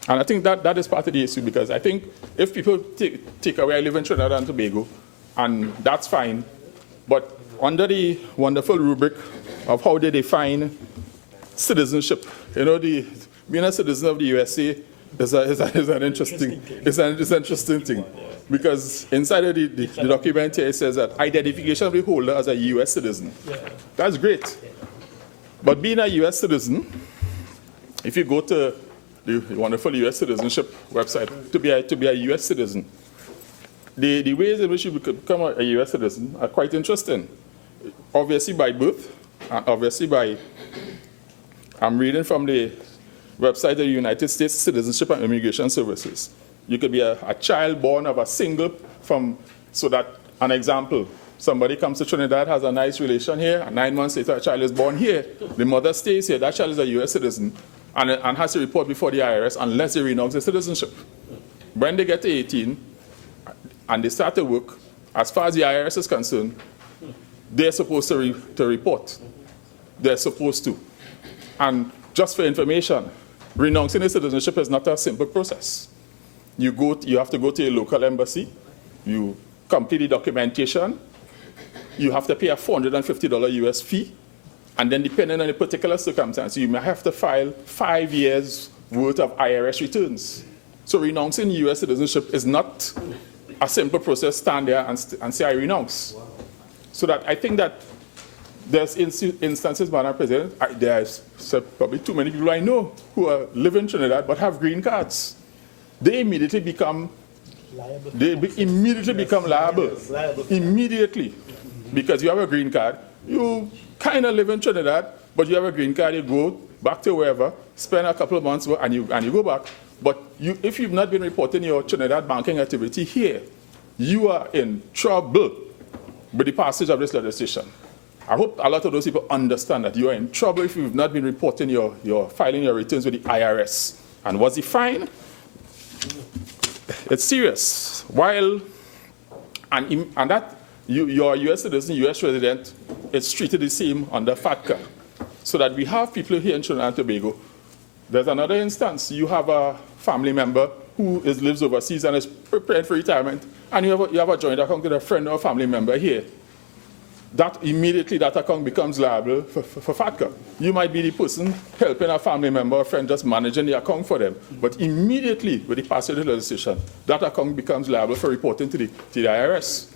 And I think that is part of the issue, because I think if people take away, I live in Trinidad and Tobago, and that's fine, but under the wonderful rubric of how they define citizenship, being a citizen of the USA is an interesting thing. Because inside of the document here, it says that identification of the holder as a US citizen. That's great. But being a US citizen, if you go to the wonderful US citizenship website, to be a US citizen, the ways in which you become a US citizen are quite interesting. Obviously by birth, obviously I'm reading from the website of the United States Citizenship and Immigration Services. You could be a child born of a single so that, an example, somebody comes to Trinidad, has a nice relation here, and 9 months later a child is born here. The mother stays here, that child is a US citizen, and has to report before the IRS unless they renounce their citizenship. When they get to 18 and they start to work, as far as the IRS is concerned, they're supposed to report. They're supposed to. And just for information, renouncing a citizenship is not a simple process. You have to go to your local embassy, you complete the documentation, you have to pay a $450 US fee, and then depending on the particular circumstance, you may have to file 5 years worth of IRS returns. So renouncing US citizenship is not a simple process. Stand there and say, I renounce. So that I think that there's instances, Madam President, there's probably too many people I know who live in Trinidad but have green cards. They immediately become liable. Immediately. Because you have a green card. You kind of live in Trinidad, but you have a green card, you go back to wherever, spend a couple of months, and you go back. But if you've not been reporting your Trinidad banking activity here, you are in trouble with the passage of this legislation. I hope a lot of those people understand that you are in trouble if you've not been reporting filing your returns with the IRS. And what's the fine? It's serious. While, and that you're a US citizen, US resident, it's treated the same under FATCA. So that we have people here in Trinidad and Tobago. There's another instance. You have a family member who lives overseas and is preparing for retirement, and you have a joint account with a friend or a family member here. that immediately that account becomes liable for FATCA. You might be the person helping a family member or friend just managing the account for them, but immediately with the passage of the legislation, that account becomes liable for reporting to the IRS.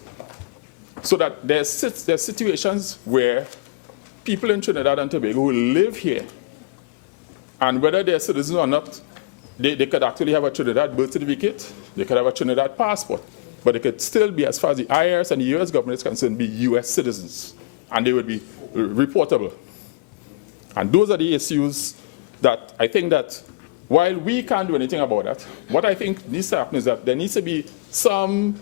So that there's situations where people in Trinidad and Tobago who live here, and whether they're citizens or not, they could actually have a Trinidad birth certificate, they could have a Trinidad passport, but they could still be, as far as the IRS and the US government is concerned, be US citizens, and they would be reportable. And those are the issues that I think that while we can't do anything about that, what I think needs to happen is that there needs to be some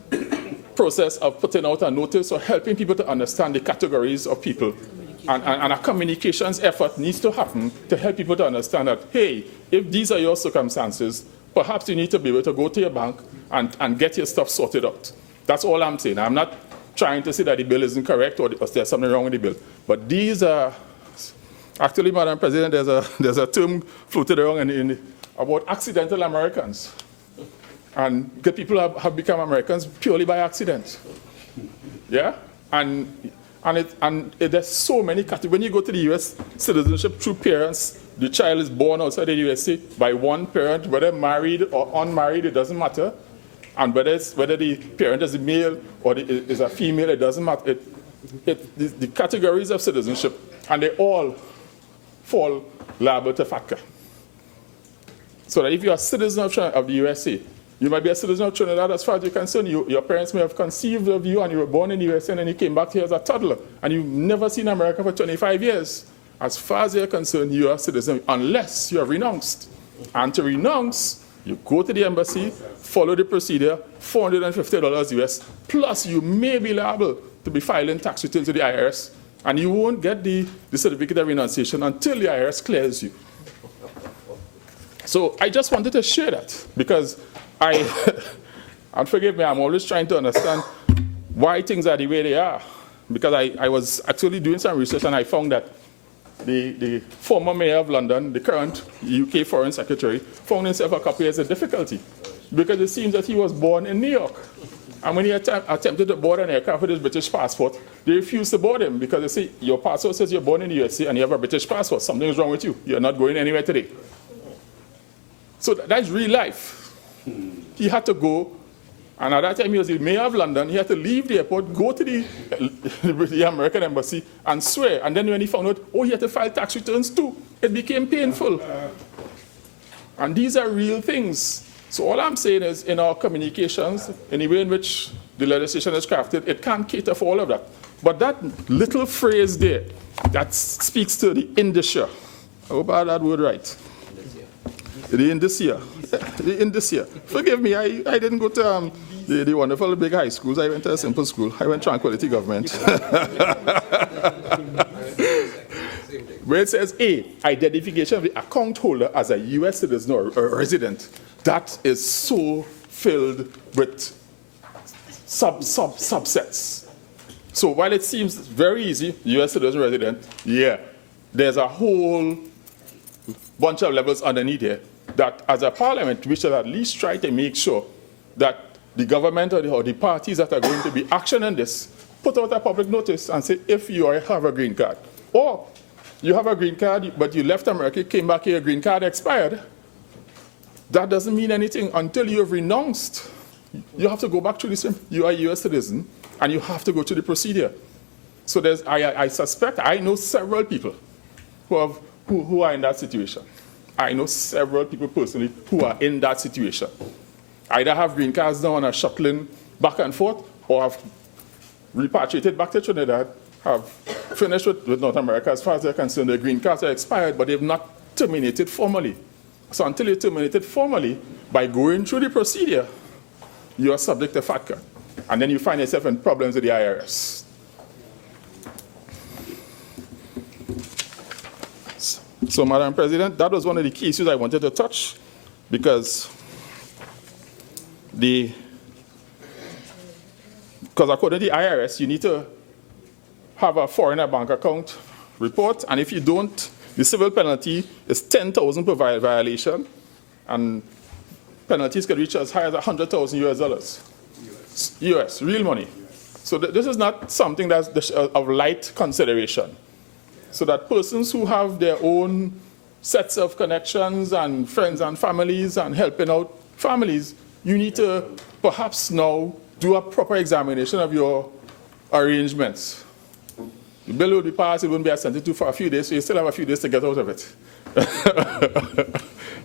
process of putting out a notice or helping people to understand the categories of people. And a communications effort needs to happen to help people to understand that, hey, if these are your circumstances, perhaps you need to be able to go to your bank and get your stuff sorted out. That's all I'm saying. I'm not trying to say that the bill isn't correct or there's something wrong with the bill. But these are, actually, Madam President, there's a term floated around about accidental Americans. And because people have become Americans purely by accident. Yeah? And there's so many categories. When you go to the U.S. citizenship through parents, the child is born outside the USA by one parent, whether married or unmarried, it doesn't matter. And whether the parent is a male or is a female, it doesn't matter. The categories of citizenship, and they all fall liable to FATCA. So that if you're a citizen of the USA, you might be a citizen of Trinidad as far as you're concerned. Your parents may have conceived of you and you were born in the USA and then you came back here as a toddler and you've never seen America for 25 years. As far as you're concerned, you are a citizen unless you have renounced. And to renounce, you go to the embassy, follow the procedure, $450 US, plus you may be liable to be filing tax returns to the IRS, and you won't get the certificate of renunciation until the IRS clears you. So I just wanted to share that because and forgive me, I'm always trying to understand why things are the way they are. Because I was actually doing some research and I found that the former mayor of London, the current UK Foreign Secretary, found himself a couple years of difficulty because it seems that he was born in New York. And when he attempted to board an aircraft with his British passport, they refused to board him because they say, your passport says you're born in the USA and you have a British passport. Something is wrong with you. You're not going anywhere today. So that's real life. He had to go, and at that time he was the mayor of London. He had to leave the airport, go to the American embassy and swear. And then when he found out, oh, he had to file tax returns too, it became painful. And these are real things. So all I'm saying is in our communications, in the way in which the legislation is crafted, it can't cater for all of that. But that little phrase there, that speaks to the indicia. I hope I had that word right. The indicia. The indicia. Forgive me, I didn't go to the wonderful big high schools. I went to a simple school. I went Tranquility Government. Where it says A, identification of the account holder as a U.S. citizen or a resident. That is so filled with subsets. So while it seems very easy, U.S. citizen, resident, yeah, there's a whole bunch of levels underneath here that as a parliament, we should at least try to make sure that the government or the parties that are going to be actioning this put out a public notice and say, if you have a green card, or you have a green card, but you left America, came back here, your green card expired, that doesn't mean anything until you have renounced. You have to go back to the same, you are a U.S. citizen, and you have to go through the procedure. So I suspect, I know several people who are in that situation. I know several people personally who are in that situation. Either have green cards now and are shuttling back and forth, or have repatriated back to Trinidad, have finished with North America as far as they're concerned. Their green cards are expired, but they've not terminated formally. So until you terminate it formally, by going through the procedure, you are subject to FATCA. And then you find yourself in problems with the IRS. So, Madam President, that was one of the key issues I wanted to touch, because according to the IRS, you need to have a foreigner bank account report, and if you don't, the civil penalty is $10,000 per violation, and penalties could reach as high as $100,000 US, real money. So this is not something that's of light consideration. So that persons who have their own sets of connections and friends and families and helping out families, you need to perhaps now do a proper examination of your arrangements. The bill will be passed, it won't be assented to for a few days, so you still have a few days to get out of it.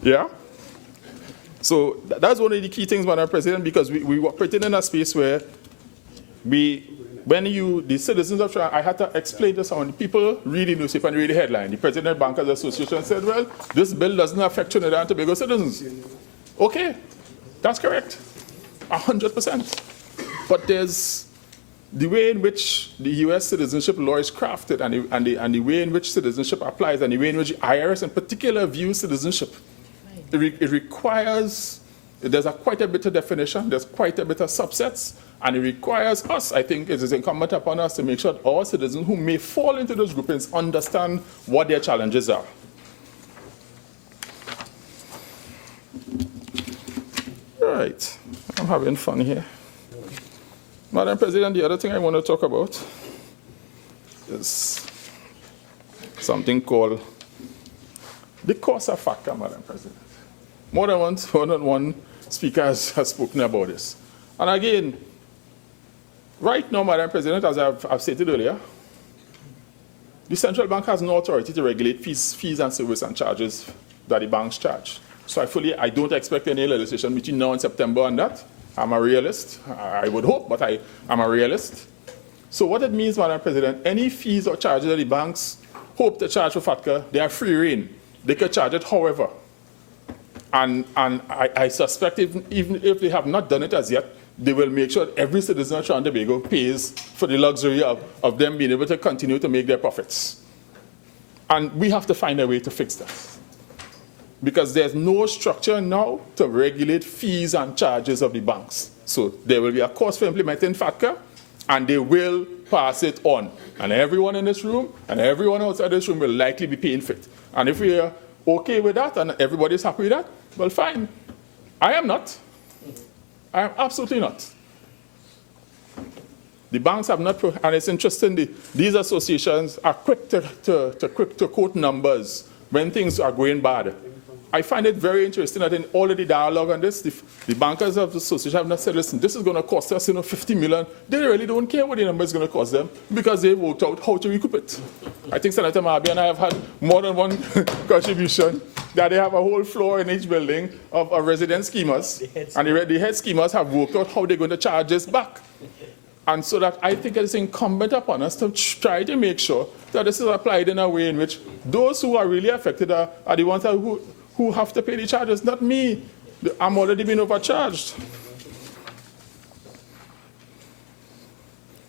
Yeah? So that's one of the key things, Madam President, because we were operating in a space where the citizens of Trinidad, I had to explain to some of the people reading the newspaper and read the headline. The President of Bankers Association said, well, this bill doesn't affect Trinidad and Tobago citizens. Okay, that's correct, 100%. But there's the way in which the U.S. citizenship law is crafted and the way in which citizenship applies and the way in which the IRS in particular views citizenship. It requires, there's quite a bit of definition, there's quite a bit of subsets, and it requires us, I think it is incumbent upon us to make sure that our citizens who may fall into those groupings understand what their challenges are. All right, I'm having fun here. Madam President, the other thing I want to talk about is something called the cost of factor, Madam President. More than one speaker has spoken about this. And again, right now, Madam President, as I've stated earlier, the central bank has no authority to regulate fees and service and charges that the banks charge. So I don't expect any legislation between now and September on that. I'm a realist. I would hope, but I'm a realist. So what it means, Madam President, any fees or charges that the banks hope to charge for FATCA, they are free rein. They can charge it however. And I suspect even if they have not done it as yet, they will make sure that every citizen of Trinidad and Tobago pays for the luxury of them being able to continue to make their profits. And we have to find a way to fix that. Because there's no structure now to regulate fees and charges of the banks. So there will be a cost for implementing FATCA, and they will pass it on. And everyone in this room and everyone outside this room will likely be paying for it. And if we are okay with that and everybody's happy with that, well, fine. I am not. I am absolutely not. The banks have not, and it's interesting, these associations are quick to quote numbers when things are going bad. I find it very interesting that in all of the dialogue on this, the bankers of the association have not said, listen, this is going to cost us 50 million. They really don't care what the number is going to cost them because they worked out how to recoup it. I think Senator Mahabir and I have had more than one contribution that they have a whole floor in each building of resident schemers. And the head schemers have worked out how they're going to charge this back. And so that I think it is incumbent upon us to try to make sure that this is applied in a way in which those who are really affected are the ones who have to pay the charges, not me. I'm already being overcharged.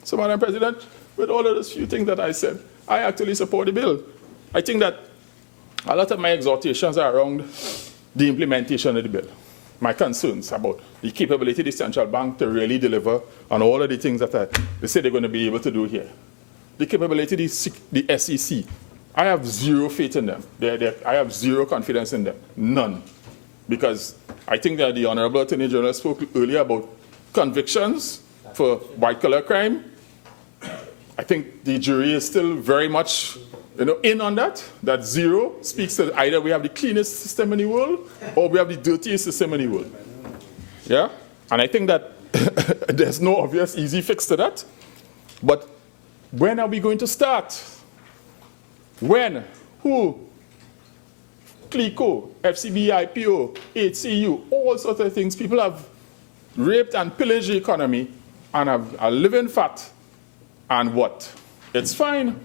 So, Madam President, with all of those few things that I said, I actually support the bill. I think that a lot of my exhortations are around the implementation of the bill. My concerns about the capability of the central bank to really deliver on all of the things that they say they're going to be able to do here. The capability of the SEC. I have zero faith in them. I have zero confidence in them. None. Because I think that the Honorable Attorney General spoke earlier about convictions for white-collar crime. I think the jury is still very much in on that. That zero speaks to either we have the cleanest system in the world or we have the dirtiest system in the world. Yeah? And I think that there's no obvious easy fix to that. But when are we going to start? When? Who? CLICO, FCB, IPO, HCU, all sorts of things. People have raped and pillaged the economy and are living fat. And what? It's fine.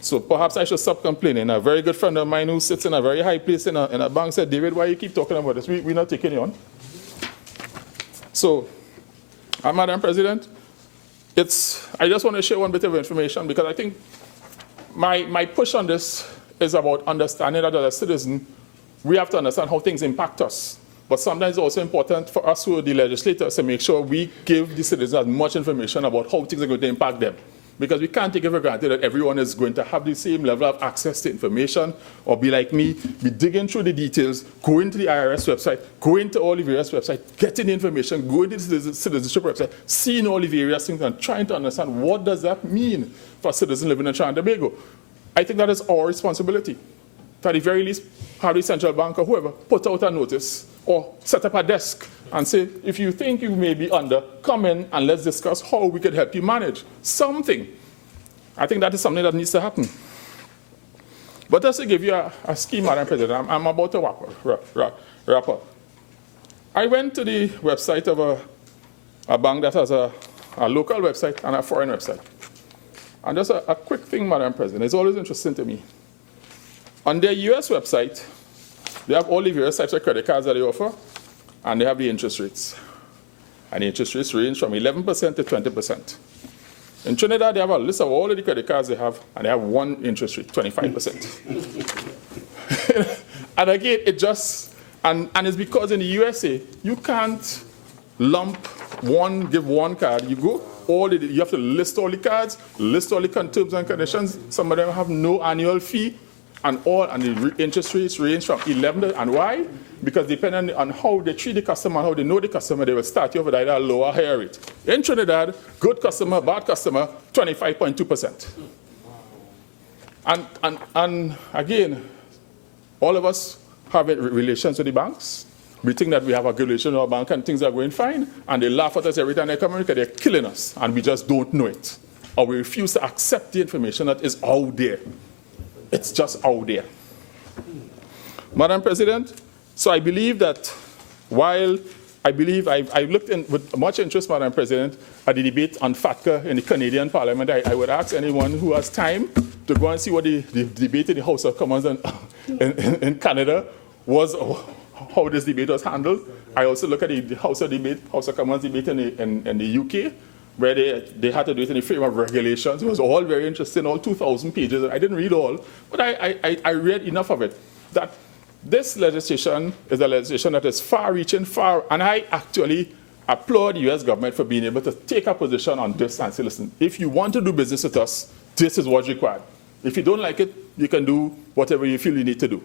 So perhaps I should stop complaining. A very good friend of mine who sits in a very high place in a bank said, David, why you keep talking about this? We're not taking you on. So, Madam President, I just want to share one bit of information because I think my push on this is about understanding that as a citizen, we have to understand how things impact us. But sometimes it's also important for us who are the legislators to make sure we give the citizens as much information about how things are going to impact them. because we can't take it for granted that everyone is going to have the same level of access to information or be like me, be digging through the details, go into the IRS website, go into all the various websites, getting the information, go into the citizenship website, seeing all the various things and trying to understand what does that mean for a citizen living in Trinidad and Tobago. I think that is our responsibility. To at the very least, have the central bank or whoever put out a notice or set up a desk and say, if you think you may be under, come in and let's discuss how we could help you manage something. I think that is something that needs to happen. But just to give you a scheme, Madam President, I'm about to wrap up. I went to the website of a bank that has a local website and a foreign website. And just a quick thing, Madam President, it's always interesting to me. On their US website, they have all the various types of credit cards that they offer, and they have the interest rates. And the interest rates range from 11% to 20%. In Trinidad, they have a list of all of the credit cards they have, and they have one interest rate, 25%. And again, it just, and it's because in the USA, you can't give one card. You have to list all the cards, list all the terms and conditions. Some of them have no annual fee. And the interest rates range from 11, and why? Because depending on how they treat the customer, how they know the customer, they will start you off with either a lower or higher rate. In Trinidad, good customer, bad customer, 25.2%. And again, all of us have relations with the banks. We think that we have a good relation with our bank and things are going fine, and they laugh at us every time they come in because they're killing us, and we just don't know it. Or we refuse to accept the information that is out there. It's just out there. Madam President, so I believe that while I believe I've looked in with much interest, Madam President, at the debate on FATCA in the Canadian Parliament, I would ask anyone who has time to go and see what the debate in the House of Commons in Canada was, how this debate was handled. I also look at the House of Commons debate in the UK, where they had to do it in the frame of regulations. It was all very interesting, all 2,000 pages. I didn't read all, but I read enough of it. That this legislation is a legislation that is far-reaching, and I actually applaud the US government for being able to take a position on this and say, listen, if you want to do business with us, this is what's required. If you don't like it, you can do whatever you feel you need to do.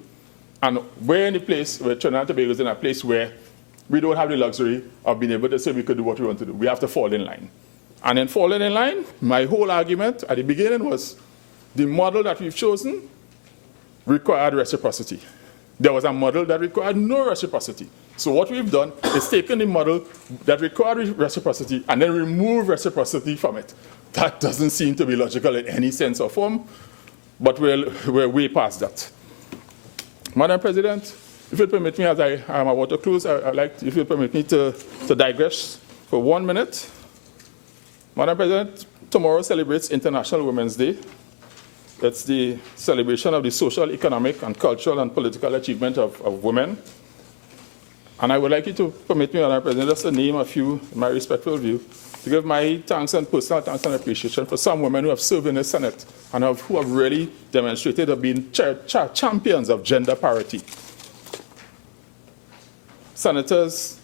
And we're in a place, where Trinidad and Tobago is in a place where we don't have the luxury of being able to say we could do what we want to do. We have to fall in line. And in falling in line, my whole argument at the beginning was the model that we've chosen required reciprocity. There was a model that required no reciprocity. So what we've done is taken the model that required reciprocity and then remove reciprocity from it. That doesn't seem to be logical in any sense or form, but we're way past that. Madam President, if you permit me, as I am about to close, I'd like, if you permit me to digress for 1 minute. Madam President, tomorrow celebrates International Women's Day. It's the celebration of the social, economic, and cultural and political achievement of women. And I would like you to permit me, Madam President, just to name a few, in my respectful view, to give my thanks and personal thanks and appreciation for some women who have served in the Senate and who have really demonstrated of being champions of gender parity. Senators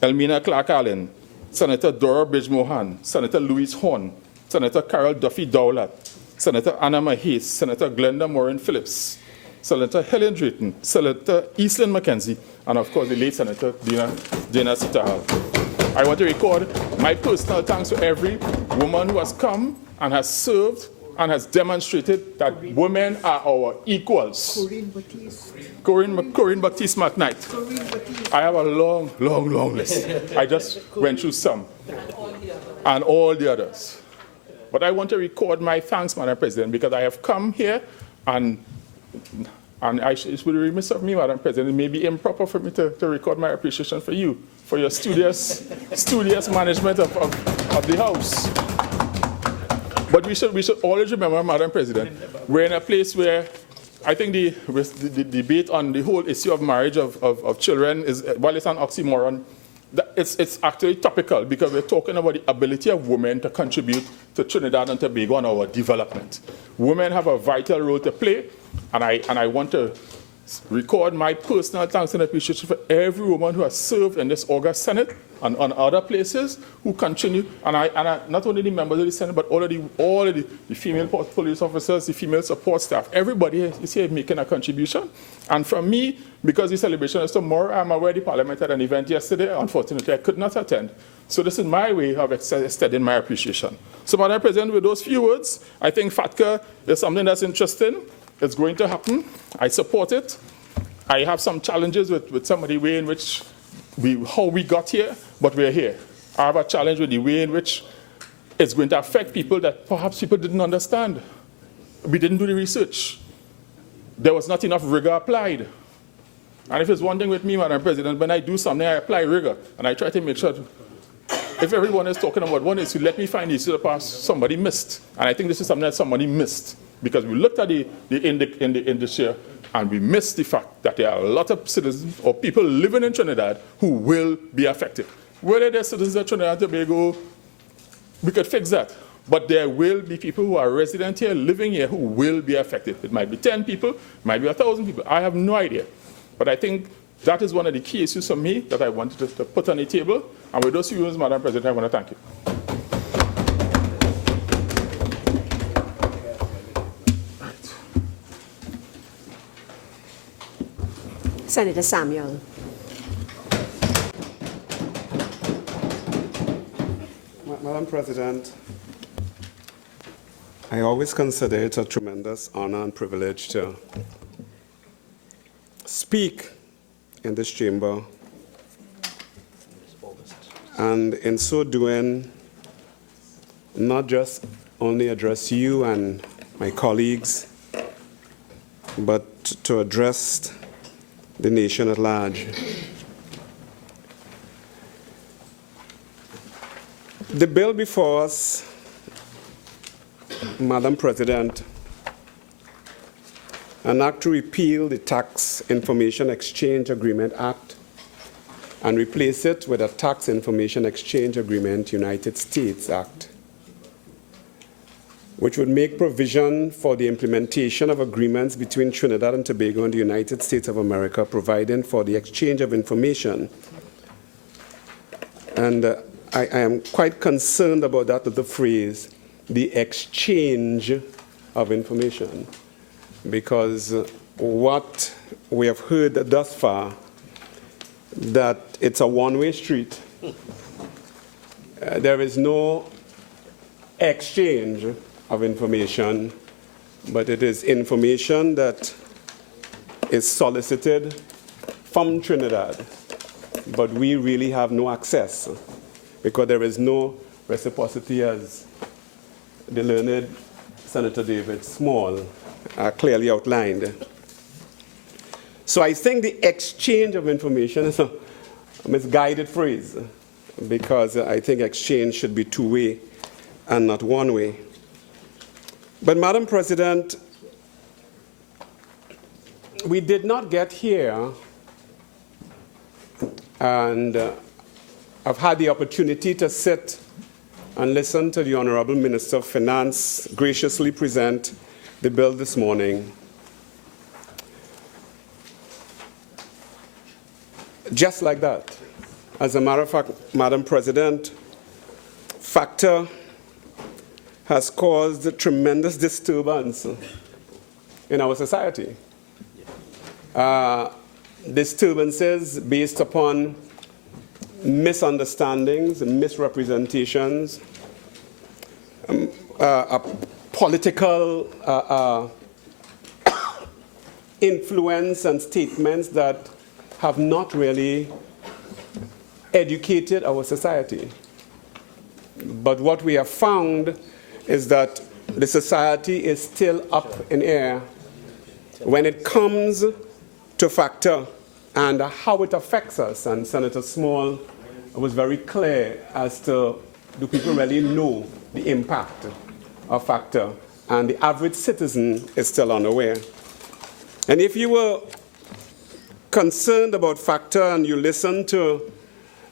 Elmina Clark-Allen, Senator Dora Bridge-Mohan, Senator Louise Horn, Senator Carol Duffy Dowlett, Senator Anna Mahez, Senator Glenda Morin Phillips, Senator Helen Drayton, Senator Eastland McKenzie, and of course the late Senator Dana Sitahal. I want to record my personal thanks to every woman who has come and has served and has demonstrated that women are our equals. Corinne Baptiste McKnight. I have a long, long, long list. I just went through some. And all the others. But I want to record my thanks, Madam President, because I have come here and it would be remiss of me, Madam President, it may be improper for me to record my appreciation for you, for your studious management of the House. But we should always remember, Madam President, we're in a place where I think the debate on the whole issue of marriage of children is, while it's an oxymoron, it's actually topical because we're talking about the ability of women to contribute to Trinidad and Tobago and our development. Women have a vital role to play, and I want to record my personal thanks and appreciation for every woman who has served in this August Senate and on other places who continue, and I not only the members of the Senate, but all of the female police officers, the female support staff, everybody is here making a contribution. And for me, because the celebration is tomorrow, I'm aware the Parliament had an event yesterday. Unfortunately, I could not attend. So this is my way of extending my appreciation. So, Madam President, with those few words, I think FATCA is something that's interesting. It's going to happen. I support it. I have some challenges with some of the way in which how we got here, but we're here. I have a challenge with the way in which it's going to affect people that perhaps people didn't understand. We didn't do the research. There was not enough rigor applied. And if it's one thing with me, Madam President, when I do something, I apply rigor, and I try to make sure if everyone is talking about one issue, let me find the issue that perhaps somebody missed. And I think this is something that somebody missed, because we looked at the industry and we missed the fact that there are a lot of citizens or people living in Trinidad who will be affected. Whether they're citizens of Trinidad and Tobago, we could fix that. But there will be people who are resident here, living here, who will be affected. It might be 10 people, it might be 1,000 people. I have no idea. But I think that is one of the key issues for me that I wanted to put on the table. And with those few words, Madam President, I want to thank you. Senator Samuel. Madam President, I always consider it a tremendous honor and privilege to speak in this chamber, and in so doing, not just only address you and my colleagues, but to address the nation at large. The bill before us, Madam President, an act to repeal the Tax Information Exchange Agreement Act and replace it with a Tax Information Exchange Agreement United States Act, which would make provision for the implementation of agreements between Trinidad and Tobago and the United States of America, providing for the exchange of information. And I am quite concerned about that little phrase, the exchange of information, because what we have heard thus far, that it's a one-way street. There is no exchange of information, but it is information that is solicited from Trinidad, but we really have no access because there is no reciprocity, as the learned Senator David Small clearly outlined. So I think the exchange of information is a misguided phrase, because I think exchange should be two-way and not one-way. But Madam President, we did not get here, and I've had the opportunity to sit and listen to the Honorable Minister of Finance graciously present the bill this morning. Just like that. As a matter of fact, Madam President, FACTA has caused tremendous disturbance in our society. Disturbances based upon misunderstandings and misrepresentations, political influence and statements that have not really educated our society. But what we have found is that the society is still up in air when it comes to FACTA and how it affects us. And Senator Small was very clear as to, do people really know the impact of FACTA? And the average citizen is still unaware. And if you were concerned about FACTA and you listen to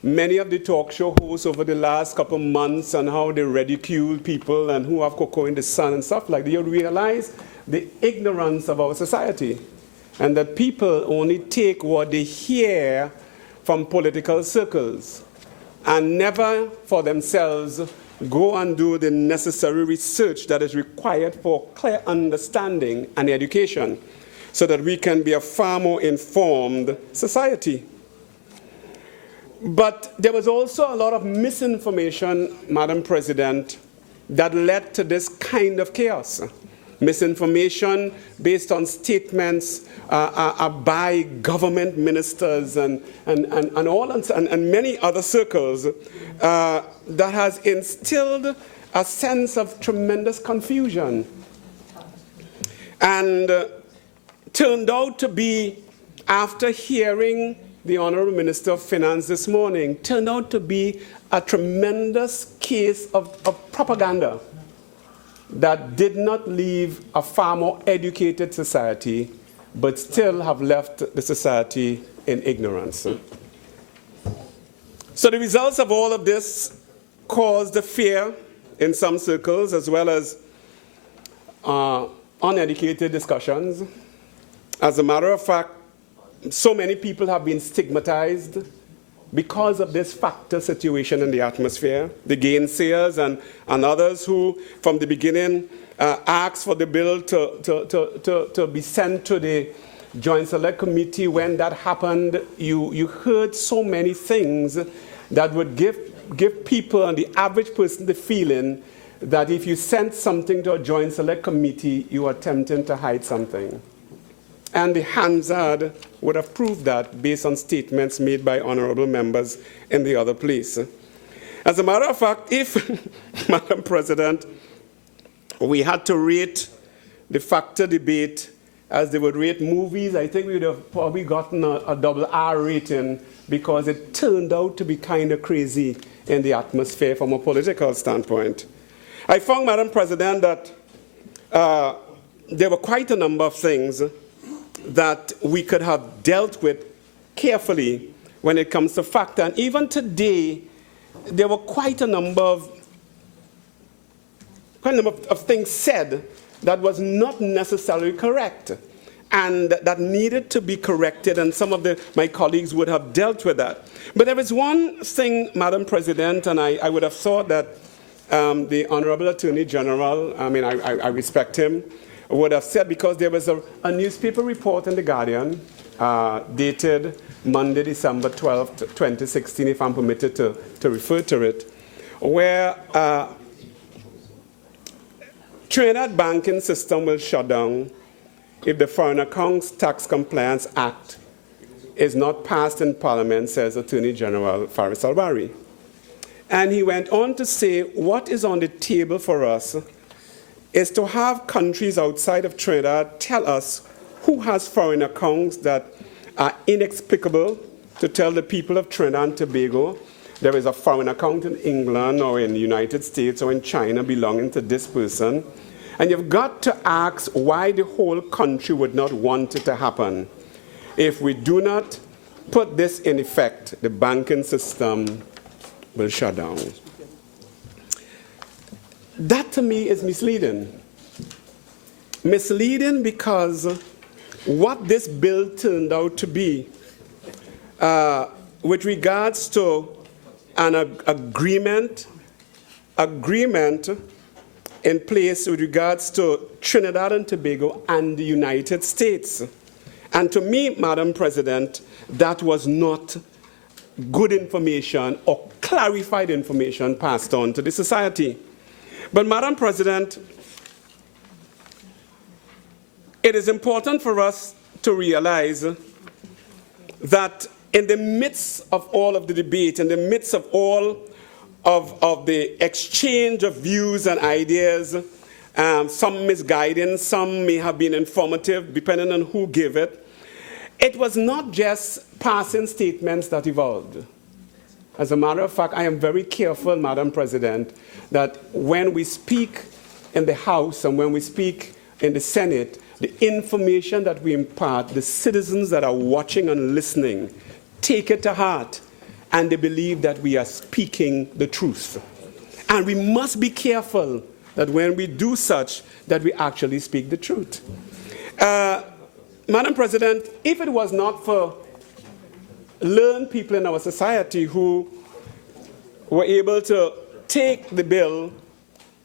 many of the talk show hosts over the last couple of months and how they ridicule people and who have cocoa in the sun and stuff like that, you realize the ignorance of our society. and that people only take what they hear from political circles and never for themselves go and do the necessary research that is required for clear understanding and education so that we can be a far more informed society. But there was also a lot of misinformation, Madam President, that led to this kind of chaos. Misinformation based on statements by government ministers and many other circles that has instilled a sense of tremendous confusion and turned out to be, after hearing the Honorable Minister of Finance this morning, turned out to be a tremendous case of propaganda that did not leave a far more educated society, but still have left the society in ignorance. So the results of all of this caused a fear in some circles, as well as uneducated discussions. As a matter of fact, so many people have been stigmatized because of this factor situation in the atmosphere. The gainsayers and others who, from the beginning, asked for the bill to be sent to the Joint Select Committee. When that happened, you heard so many things that would give people and the average person the feeling that if you sent something to a Joint Select Committee, you were attempting to hide something. And the Hansard would have proved that based on statements made by honorable members in the other place. As a matter of fact, if, Madam President, we had to rate the factor debate as they would rate movies, I think we would have probably gotten a double R rating because it turned out to be kind of crazy in the atmosphere from a political standpoint. I found, Madam President, that there were quite a number of things that we could have dealt with carefully when it comes to factor. And even today, there were quite a number of things said that was not necessarily correct and that needed to be corrected, and some of my colleagues would have dealt with that. But there is one thing, Madam President, and I would have thought that the Honorable Attorney General, I respect him, would have said, because there was a newspaper report in The Guardian dated Monday, December 12, 2016, if I'm permitted to refer to it, where Trinidad banking system will shut down if the Foreign Accounts Tax Compliance Act is not passed in Parliament, says Attorney General Faris Albari. And he went on to say, what is on the table for us is to have countries outside of Trinidad tell us who has foreign accounts that are inexplicable, to tell the people of Trinidad and Tobago there is a foreign account in England or in the United States or in China belonging to this person. And you've got to ask why the whole country would not want it to happen. If we do not put this in effect, the banking system will shut down. That to me is misleading. Misleading because what this bill turned out to be with regards to an agreement in place with regards to Trinidad and Tobago and the United States. And to me, Madam President, that was not good information or clarified information passed on to the society. But Madam President, it is important for us to realize that in the midst of all of the debate, in the midst of all of the exchange of views and ideas, some misguiding, some may have been informative, depending on who gave it, it was not just passing statements that evolved. As a matter of fact, I am very careful, Madam President, that when we speak in the House and when we speak in the Senate, the information that we impart, the citizens that are watching and listening, take it to heart, and they believe that we are speaking the truth. And we must be careful that when we do such, that we actually speak the truth. Madam President, if it was not for learned people in our society who were able to take the bill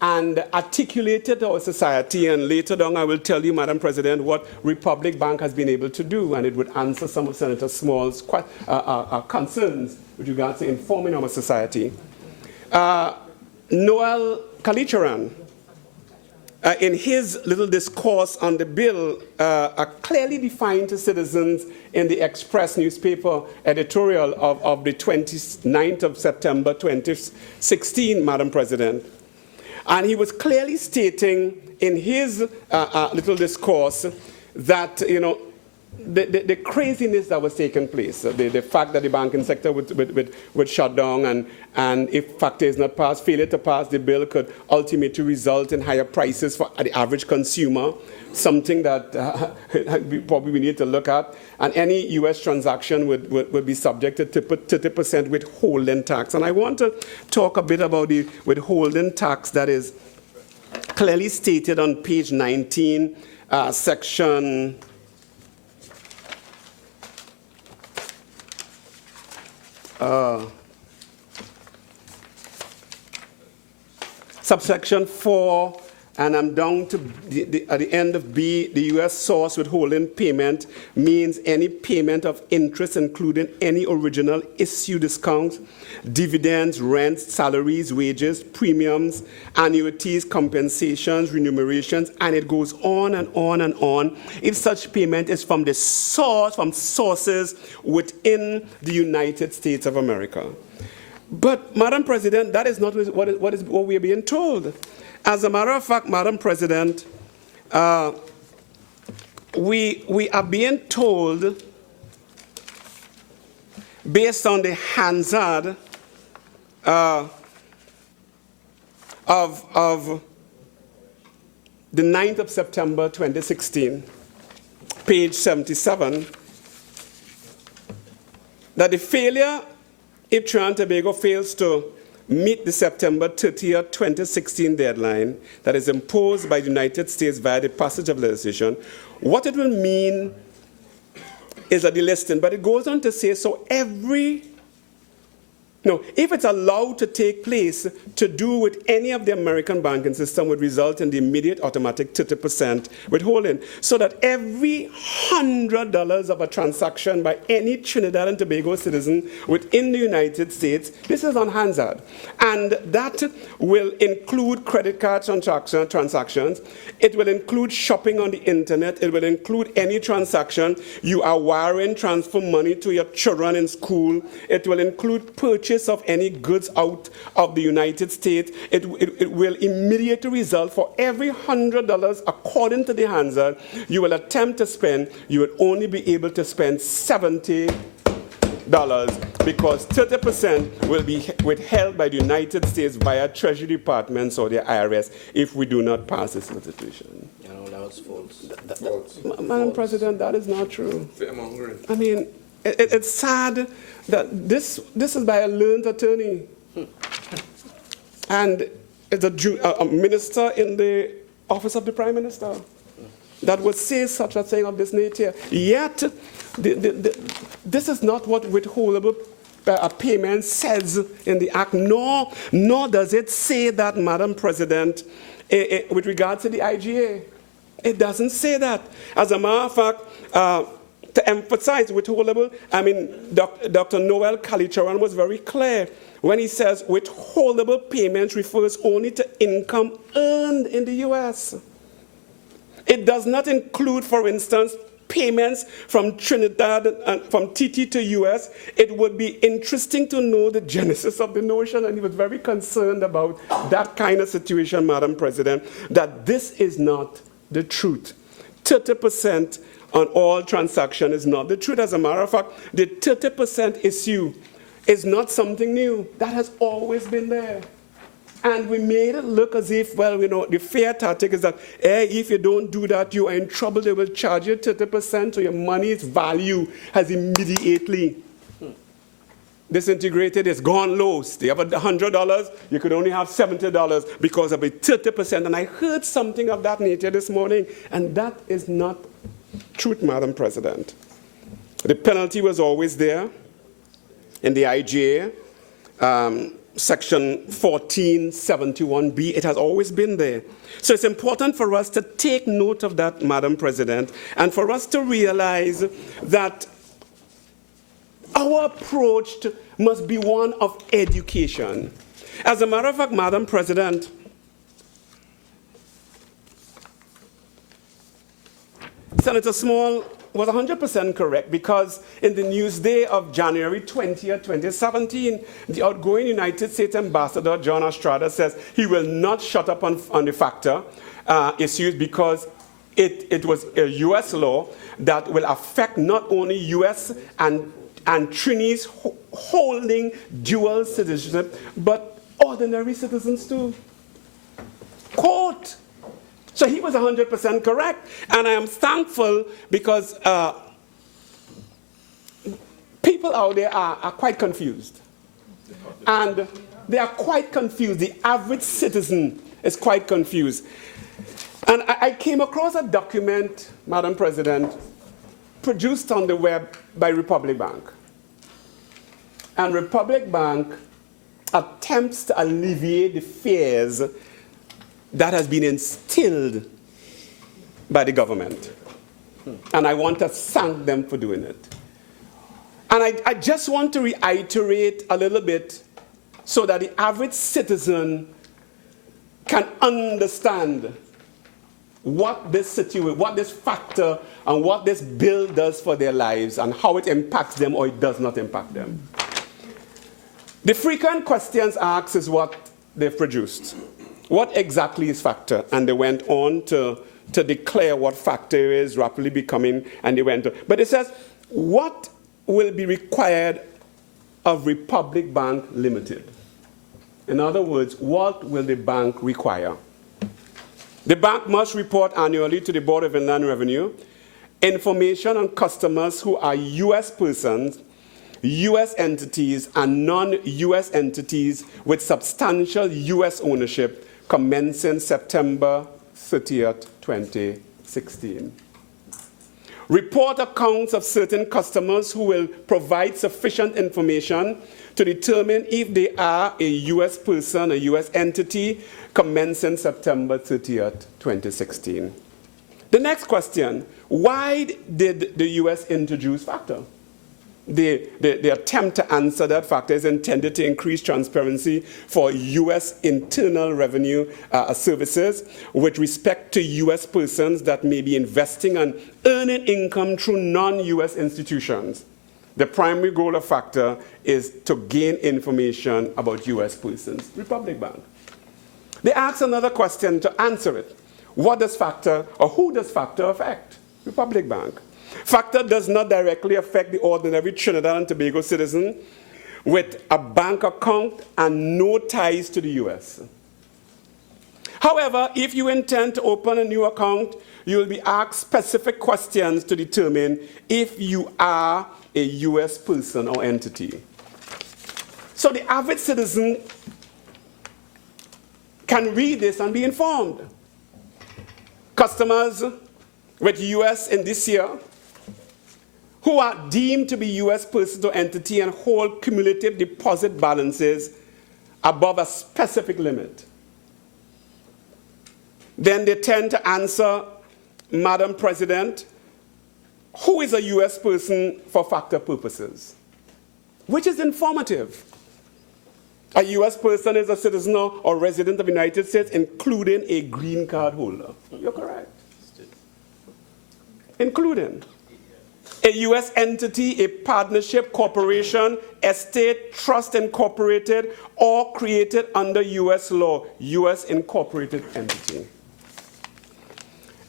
and articulate it to our society, and later on I will tell you, Madam President, what Republic Bank has been able to do, and it would answer some of Senator Small's concerns with regards to informing our society. Noel Kalicharan, in his little discourse on the bill, clearly defined to citizens in the Express newspaper editorial of the 29th of September 2016, Madam President. And he was clearly stating in his little discourse that, you know, the craziness that was taking place, the fact that the banking sector would shut down, and if FACTA is not passed, failure to pass the bill could ultimately result in higher prices for the average consumer, something that probably we need to look at. And any U.S. transaction would be subjected to 30% withholding tax. And I want to talk a bit about the withholding tax that is clearly stated on page 19, section subsection 4, and I'm down to at the end of B. The U.S. source withholding payment means any payment of interest, including any original issue discounts, dividends, rents, salaries, wages, premiums, annuities, compensations, remunerations, and it goes on and on and on. If such payment is from the source, from sources within the United States of America. But, Madam President, that is not what we are being told. As a matter of fact, Madam President, we are being told, based on the Hansard of the 9th of September 2016, page 77, that the failure, if Trinidad and Tobago fails to meet the September 30th, 2016 deadline that is imposed by the United States via the passage of legislation, what it will mean is a delisting. But it goes on to say, so if it's allowed to take place, to do with any of the American banking system would result in the immediate automatic 30% withholding. So that every $100 of a transaction by any Trinidad and Tobago citizen within the United States, this is on Hansard, and that will include credit card transactions, it will include shopping on the internet, it will include any transaction you are wiring, transfer money to your children in school, it will include purchase of any goods out of the United States. It will immediately result for every $100, according to the Hansard, you will attempt to spend, you will only be able to spend $70 because 30% will be withheld by the United States via Treasury Departments or the IRS if we do not pass this legislation. No, that's false. Madam President, that is not true. Fear-mongering. I mean, it's sad that this is by a learned attorney. And it's a minister in the office of the Prime Minister that would say such a thing of this nature. Yet, this is not what withholdable payment says in the Act, nor does it say that, Madam President, with regard to the IGA. It doesn't say that. As a matter of fact, to emphasize withholdable, I mean, Dr. Noel Kalicharan was very clear when he says withholdable payments refers only to income earned in the U.S. It does not include, for instance, payments from Trinidad and from TT to U.S. It would be interesting to know the genesis of the notion, and he was very concerned about that kind of situation, Madam President, that this is not the truth. 30% on all transactions is not the truth. As a matter of fact, the 30% issue is not something new. That has always been there. And we made it look as if, well, you know, the fair tactic is that, if you don't do that, you are in trouble. They will charge you 30%, so your money's value has immediately disintegrated. It's gone low. They have $100, you could only have $70 because of a 30%. And I heard something of that nature this morning, and that is not Truth, Madam President. The penalty was always there in the IGA, Section 1471B. It has always been there. So it's important for us to take note of that, Madam President, and for us to realize that our approach must be one of education. As a matter of fact, Madam President, Senator Small was 100% correct, because in the Newsday of January 20th, 2017, the outgoing United States Ambassador, John Estrada, says he will not shut up on the FACTA issues because it was a U.S. law that will affect not only U.S. and Trinis holding dual citizenship, but ordinary citizens too. Quote. So he was 100% correct. And I am thankful because people out there are quite confused. And they are quite confused. The average citizen is quite confused. And I came across a document, Madam President, produced on the web by Republic Bank. And Republic Bank attempts to alleviate the fears that has been instilled by the government. And I want to thank them for doing it. And I just want to reiterate a little bit so that the average citizen can understand what this situation, what this factor and what this bill does for their lives and how it impacts them or it does not impact them. The frequent questions asked is what they've produced. What exactly is FACTA? And they went on to declare what FACTA is, rapidly becoming, and they went on. But it says, what will be required of Republic Bank Limited? In other words, what will the bank require? The bank must report annually to the Board of Inland Revenue information on customers who are U.S. persons, U.S. entities, and non-U.S. entities with substantial U.S. ownership commencing September 30th, 2016. Report accounts of certain customers who will provide sufficient information to determine if they are a U.S. person, a U.S. entity, commencing September 30th, 2016. The next question, why did the U.S. introduce FACTA? The attempt to answer that factor is intended to increase transparency for U.S. internal revenue services with respect to U.S. persons that may be investing and earning income through non-U.S. institutions. The primary goal of FACTA is to gain information about U.S. persons. Republic Bank. They asked another question to answer it. What does FACTA, or who does FACTA affect? Republic Bank. FACTA does not directly affect the ordinary Trinidad and Tobago citizen with a bank account and no ties to the U.S. However, if you intend to open a new account, you will be asked specific questions to determine if you are a U.S. person or entity. So the average citizen can read this and be informed. Customers with U.S. in this year who are deemed to be U.S. persons or entity and hold cumulative deposit balances above a specific limit. Then they tend to answer, Madam President, who is a U.S. person for FACTA purposes? Which is informative. A U.S. person is a citizen or resident of the United States, including a green card holder. You're correct. Including a U.S. entity, a partnership, corporation, estate, trust incorporated, or created under U.S. law, U.S. incorporated entity.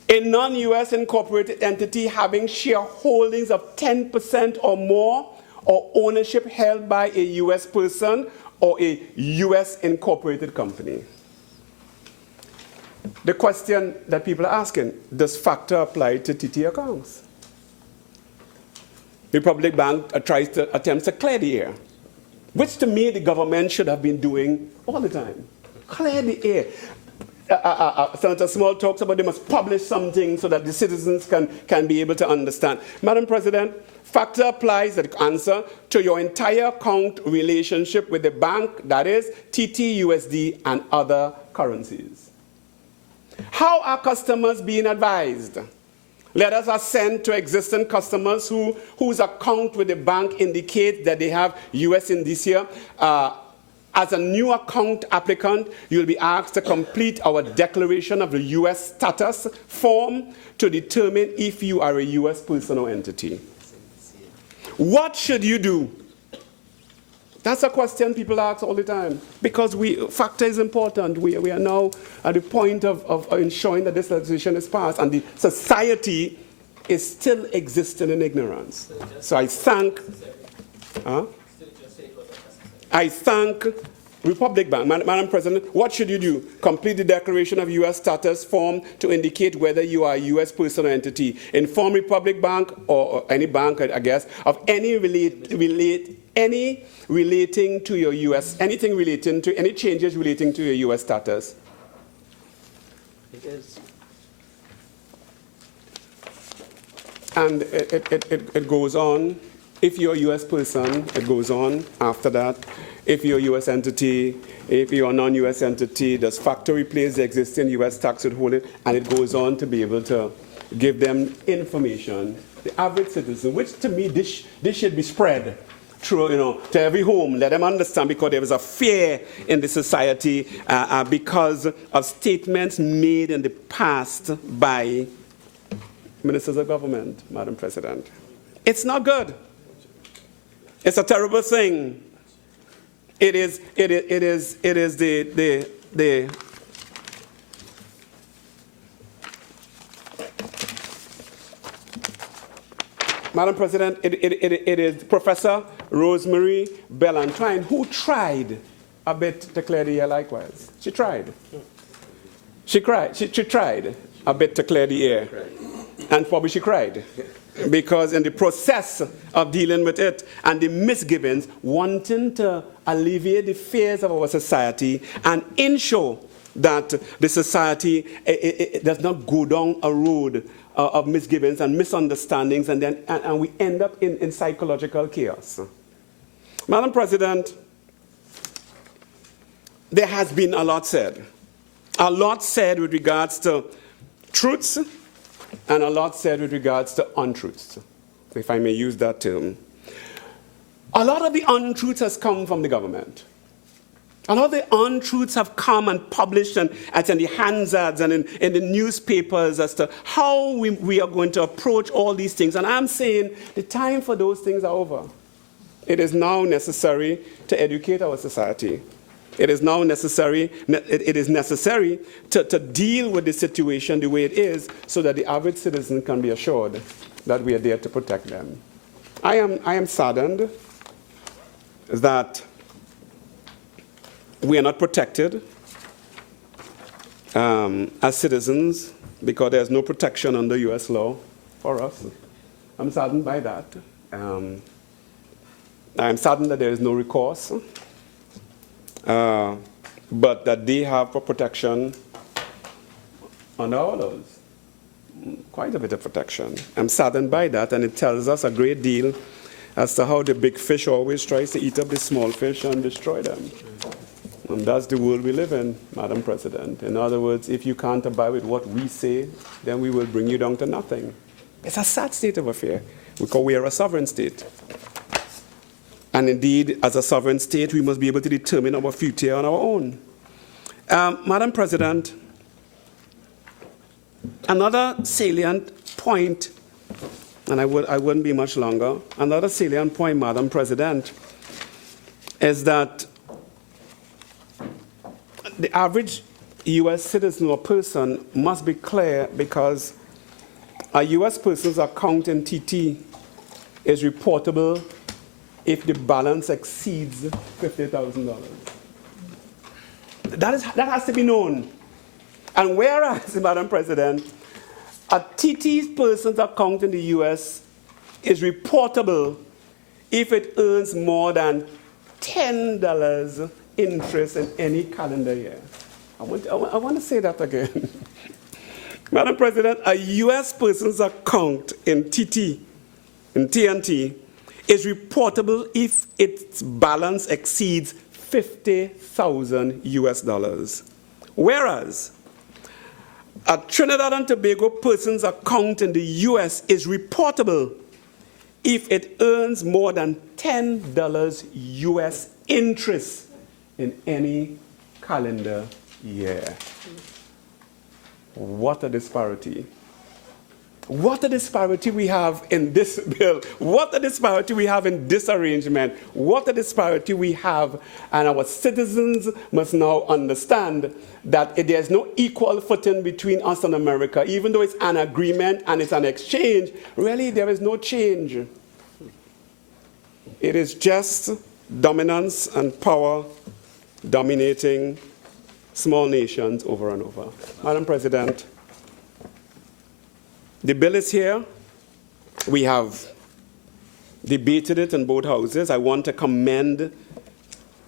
A non-U.S. incorporated entity having shareholdings of 10% or more, or ownership held by a U.S. person or a U.S. incorporated company. The question that people are asking, does FACTA apply to TT accounts? The Republic Bank attempts to clear the air, which to me the government should have been doing all the time. Clear the air. Senator Small talks about they must publish something so that the citizens can be able to understand. Madam President, factor applies the answer to your entire account relationship with the bank, that is TT, USD, and other currencies. How are customers being advised? Letters are sent to existing customers whose account with the bank indicates that they have US indicia. As a new account applicant, you'll be asked to complete our declaration of the US status form to determine if you are a US person or entity. What should you do? That's a question people ask all the time, because factor is important. We are now at the point of ensuring that this legislation is passed, and the society is still existing in ignorance. So I thank Republic Bank. Madam President, what should you do? Complete the declaration of U.S. status form to indicate whether you are a U.S. person or entity. Inform Republic Bank or any bank, I guess, of any relating to your U.S. anything relating to any changes relating to your U.S. status. And it goes on. If you're a U.S. person, it goes on after that. If you're a U.S. entity, if you're a non-U.S. entity, does factor replace the existing U.S. tax withholding? And it goes on to be able to give them information. The average citizen, which to me, this should be spread through, to every home. Let them understand, because there is a fear in the society because of statements made in the past by ministers of government, Madam President. It's not good. It's a terrible thing. It is the Madam President, it is Professor Rosemary Ballantyne who tried a bit to clear the air likewise. She tried. She tried a bit to clear the air. And probably she cried. Because in the process of dealing with it and the misgivings, wanting to alleviate the fears of our society and ensure that the society does not go down a road of misgivings and misunderstandings, and we end up in psychological chaos. Madam President, there has been a lot said. A lot said with regards to truths, and a lot said with regards to untruths, if I may use that term. A lot of the untruths has come from the government. A lot of the untruths have come and published and in the Hansards and in the newspapers as to how we are going to approach all these things. And I'm saying the time for those things are over. It is now necessary to educate our society. It is now necessary, to deal with the situation the way it is, so that the average citizen can be assured that we are there to protect them. I am saddened that we are not protected as citizens, because there's no protection under U.S. law for us. I'm saddened by that. I'm saddened that there is no recourse. But that they have for protection under our laws. Quite a bit of protection. I'm saddened by that, and it tells us a great deal as to how the big fish always tries to eat up the small fish and destroy them. And that's the world we live in, Madam President. In other words, if you can't abide with what we say, then we will bring you down to nothing. It's a sad state of affair, because we are a sovereign state. And indeed, as a sovereign state, we must be able to determine our future on our own. Madam President, another salient point, and I wouldn't be much longer, another salient point, Madam President, is that the average U.S. citizen or person must be clear, because a U.S. person's account in TT is reportable if the balance exceeds $50,000. That has to be known. And whereas, Madam President, a TT person's account in the U.S. is reportable if it earns more than $10 interest in any calendar year. I want to say that again. Madam President, a U.S. person's account in TNT, is reportable if its balance exceeds $50,000 US. Whereas a Trinidad and Tobago person's account in the U.S. is reportable if it earns more than $10 US interest in any calendar year. What a disparity. What a disparity we have in this bill. What a disparity we have in this arrangement. What a disparity we have. And our citizens must now understand that there's no equal footing between us and America. Even though it's an agreement and it's an exchange, really there is no change. It is just dominance and power dominating small nations over and over. Madam President, the bill is here. We have debated it in both houses. I want to commend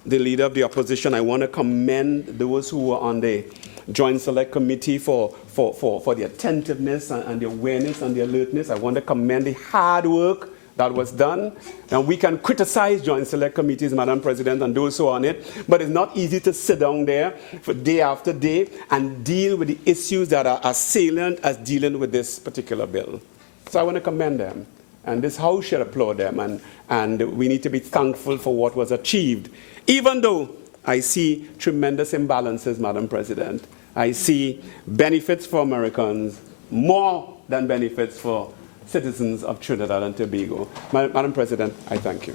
the leader of the opposition. I want to commend those who were on the Joint Select Committee for the attentiveness and the awareness and the alertness. I want to commend the hard work that was done. And we can criticize Joint Select Committees, Madam President, and those who are on it, but it's not easy to sit down there for day after day and deal with the issues that are as salient as dealing with this particular bill. So I want to commend them. And this House should applaud them, and we need to be thankful for what was achieved. Even though I see tremendous imbalances, Madam President. I see benefits for Americans more than benefits for citizens of Trinidad and Tobago. Madam President, I thank you.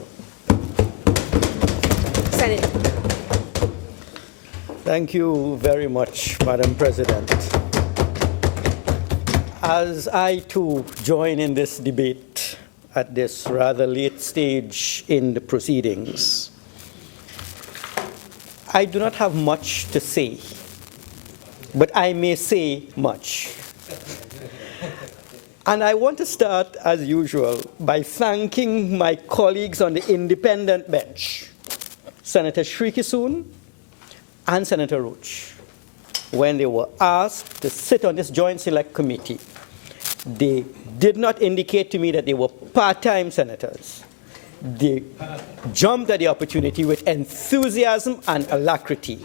Senator. Thank you very much, Madam President. As I too join in this debate at this rather late stage in the proceedings, I do not have much to say, but I may say much. And I want to start, as usual, by thanking my colleagues on the independent bench, Senator Shrikesoon and Senator Roach. When they were asked to sit on this Joint Select Committee, they did not indicate to me that they were part-time senators. They jumped at the opportunity with enthusiasm and alacrity,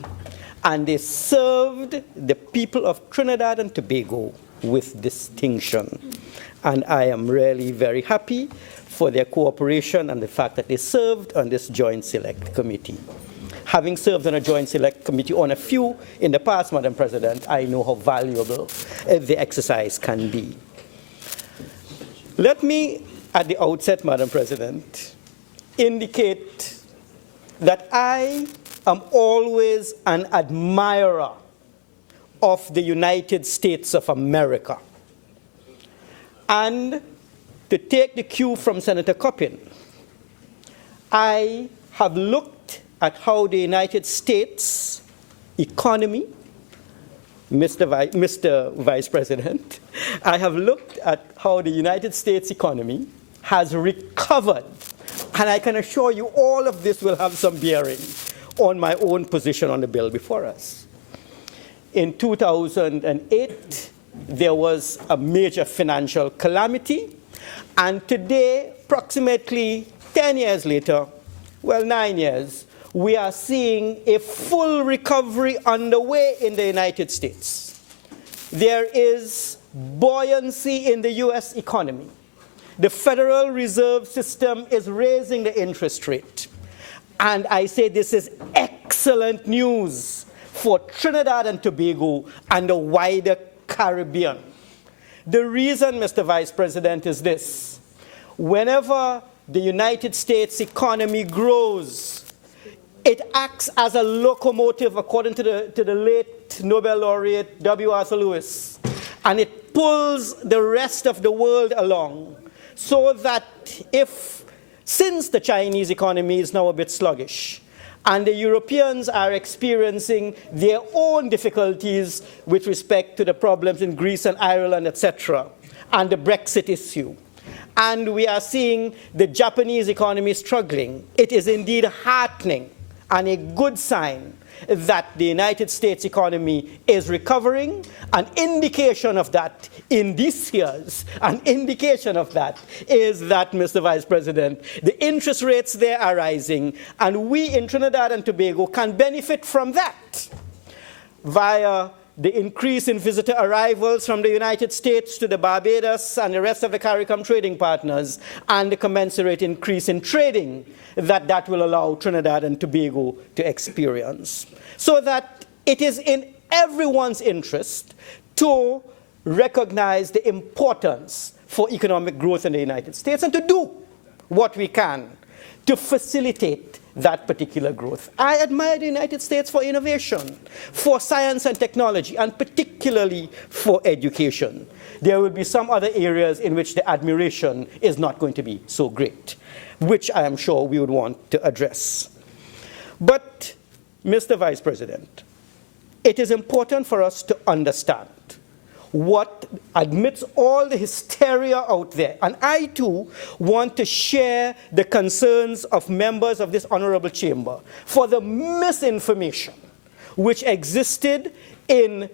and they served the people of Trinidad and Tobago with distinction. And I am really very happy for their cooperation and the fact that they served on this Joint Select Committee. Having served on a Joint Select Committee on a few in the past, Madam President, I know how valuable the exercise can be. Let me, at the outset, Madam President, indicate that I am always an admirer of the United States of America. And to take the cue from Senator Coppin, I have looked at how the United States economy, Mr. Vice President, I have looked at how the United States economy has recovered. And I can assure you all of this will have some bearing on my own position on the bill before us. In 2008, there was a major financial calamity, and today, approximately 10 years later, well, 9 years, we are seeing a full recovery underway in the United States. There is buoyancy in the US economy. The Federal Reserve System is raising the interest rate. And I say this is excellent news for Trinidad and Tobago and the wider Caribbean. The reason, Mr. Vice President, is this. Whenever the United States economy grows, it acts as a locomotive, according to the late Nobel laureate W. Arthur Lewis, and it pulls the rest of the world along, so that since the Chinese economy is now a bit sluggish, and the Europeans are experiencing their own difficulties with respect to the problems in Greece and Ireland, etc., and the Brexit issue, and we are seeing the Japanese economy struggling, it is indeed heartening and a good sign that the United States economy is recovering. An indication of that in these years, an indication of that is that, Mr. Vice President, the interest rates there are rising, and we in Trinidad and Tobago can benefit from that via the increase in visitor arrivals from the United States to the Barbados and the rest of the CARICOM trading partners, and the commensurate increase in trading that will allow Trinidad and Tobago to experience. So that it is in everyone's interest to recognize the importance for economic growth in the United States and to do what we can to facilitate that particular growth. I admire the United States for innovation, for science and technology, and particularly for education. There will be some other areas in which the admiration is not going to be so great, which I am sure we would want to address. But, Mr. Vice President, it is important for us to understand what, amidst all the hysteria out there, and I too want to share the concerns of members of this honorable chamber for the misinformation which existed in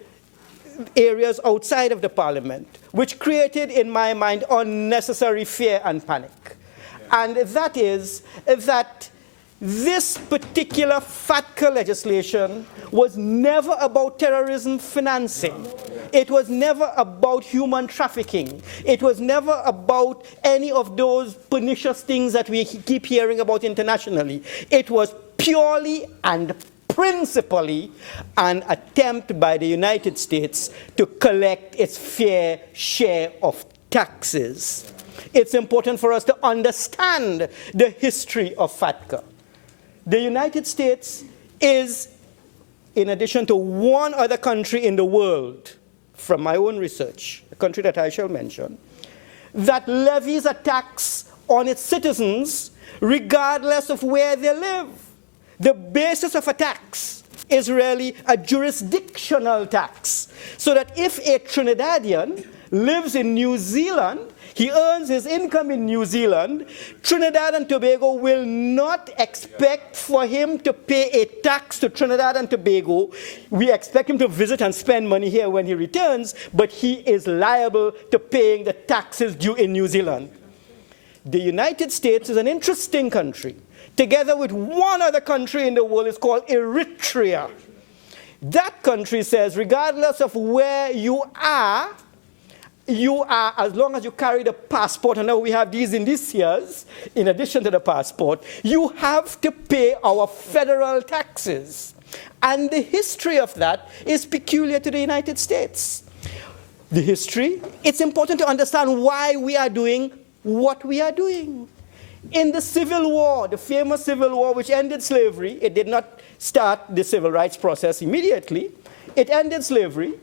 areas outside of the parliament, which created, in my mind, unnecessary fear and panic. And that is that this particular FATCA legislation was never about terrorism financing. It was never about human trafficking. It was never about any of those pernicious things that we keep hearing about internationally. It was purely and principally an attempt by the United States to collect its fair share of taxes. It's important for us to understand the history of FATCA. The United States is, in addition to one other country in the world, from my own research, a country that I shall mention, that levies a tax on its citizens regardless of where they live. The basis of a tax is really a jurisdictional tax, so that if a Trinidadian lives in New Zealand, he earns his income in New Zealand, Trinidad and Tobago will not expect for him to pay a tax to Trinidad and Tobago. We expect him to visit and spend money here when he returns, but he is liable to paying the taxes due in New Zealand. The United States is an interesting country. Together with one other country in the world, it's called Eritrea. That country says, regardless of where you are, as long as you carry the passport, and now we have these in these years, in addition to the passport, you have to pay our federal taxes. And the history of that is peculiar to the United States. The history, it's important to understand why we are doing what we are doing. In the Civil War, the famous Civil War which ended slavery, it did not start the civil rights process immediately. It ended slavery.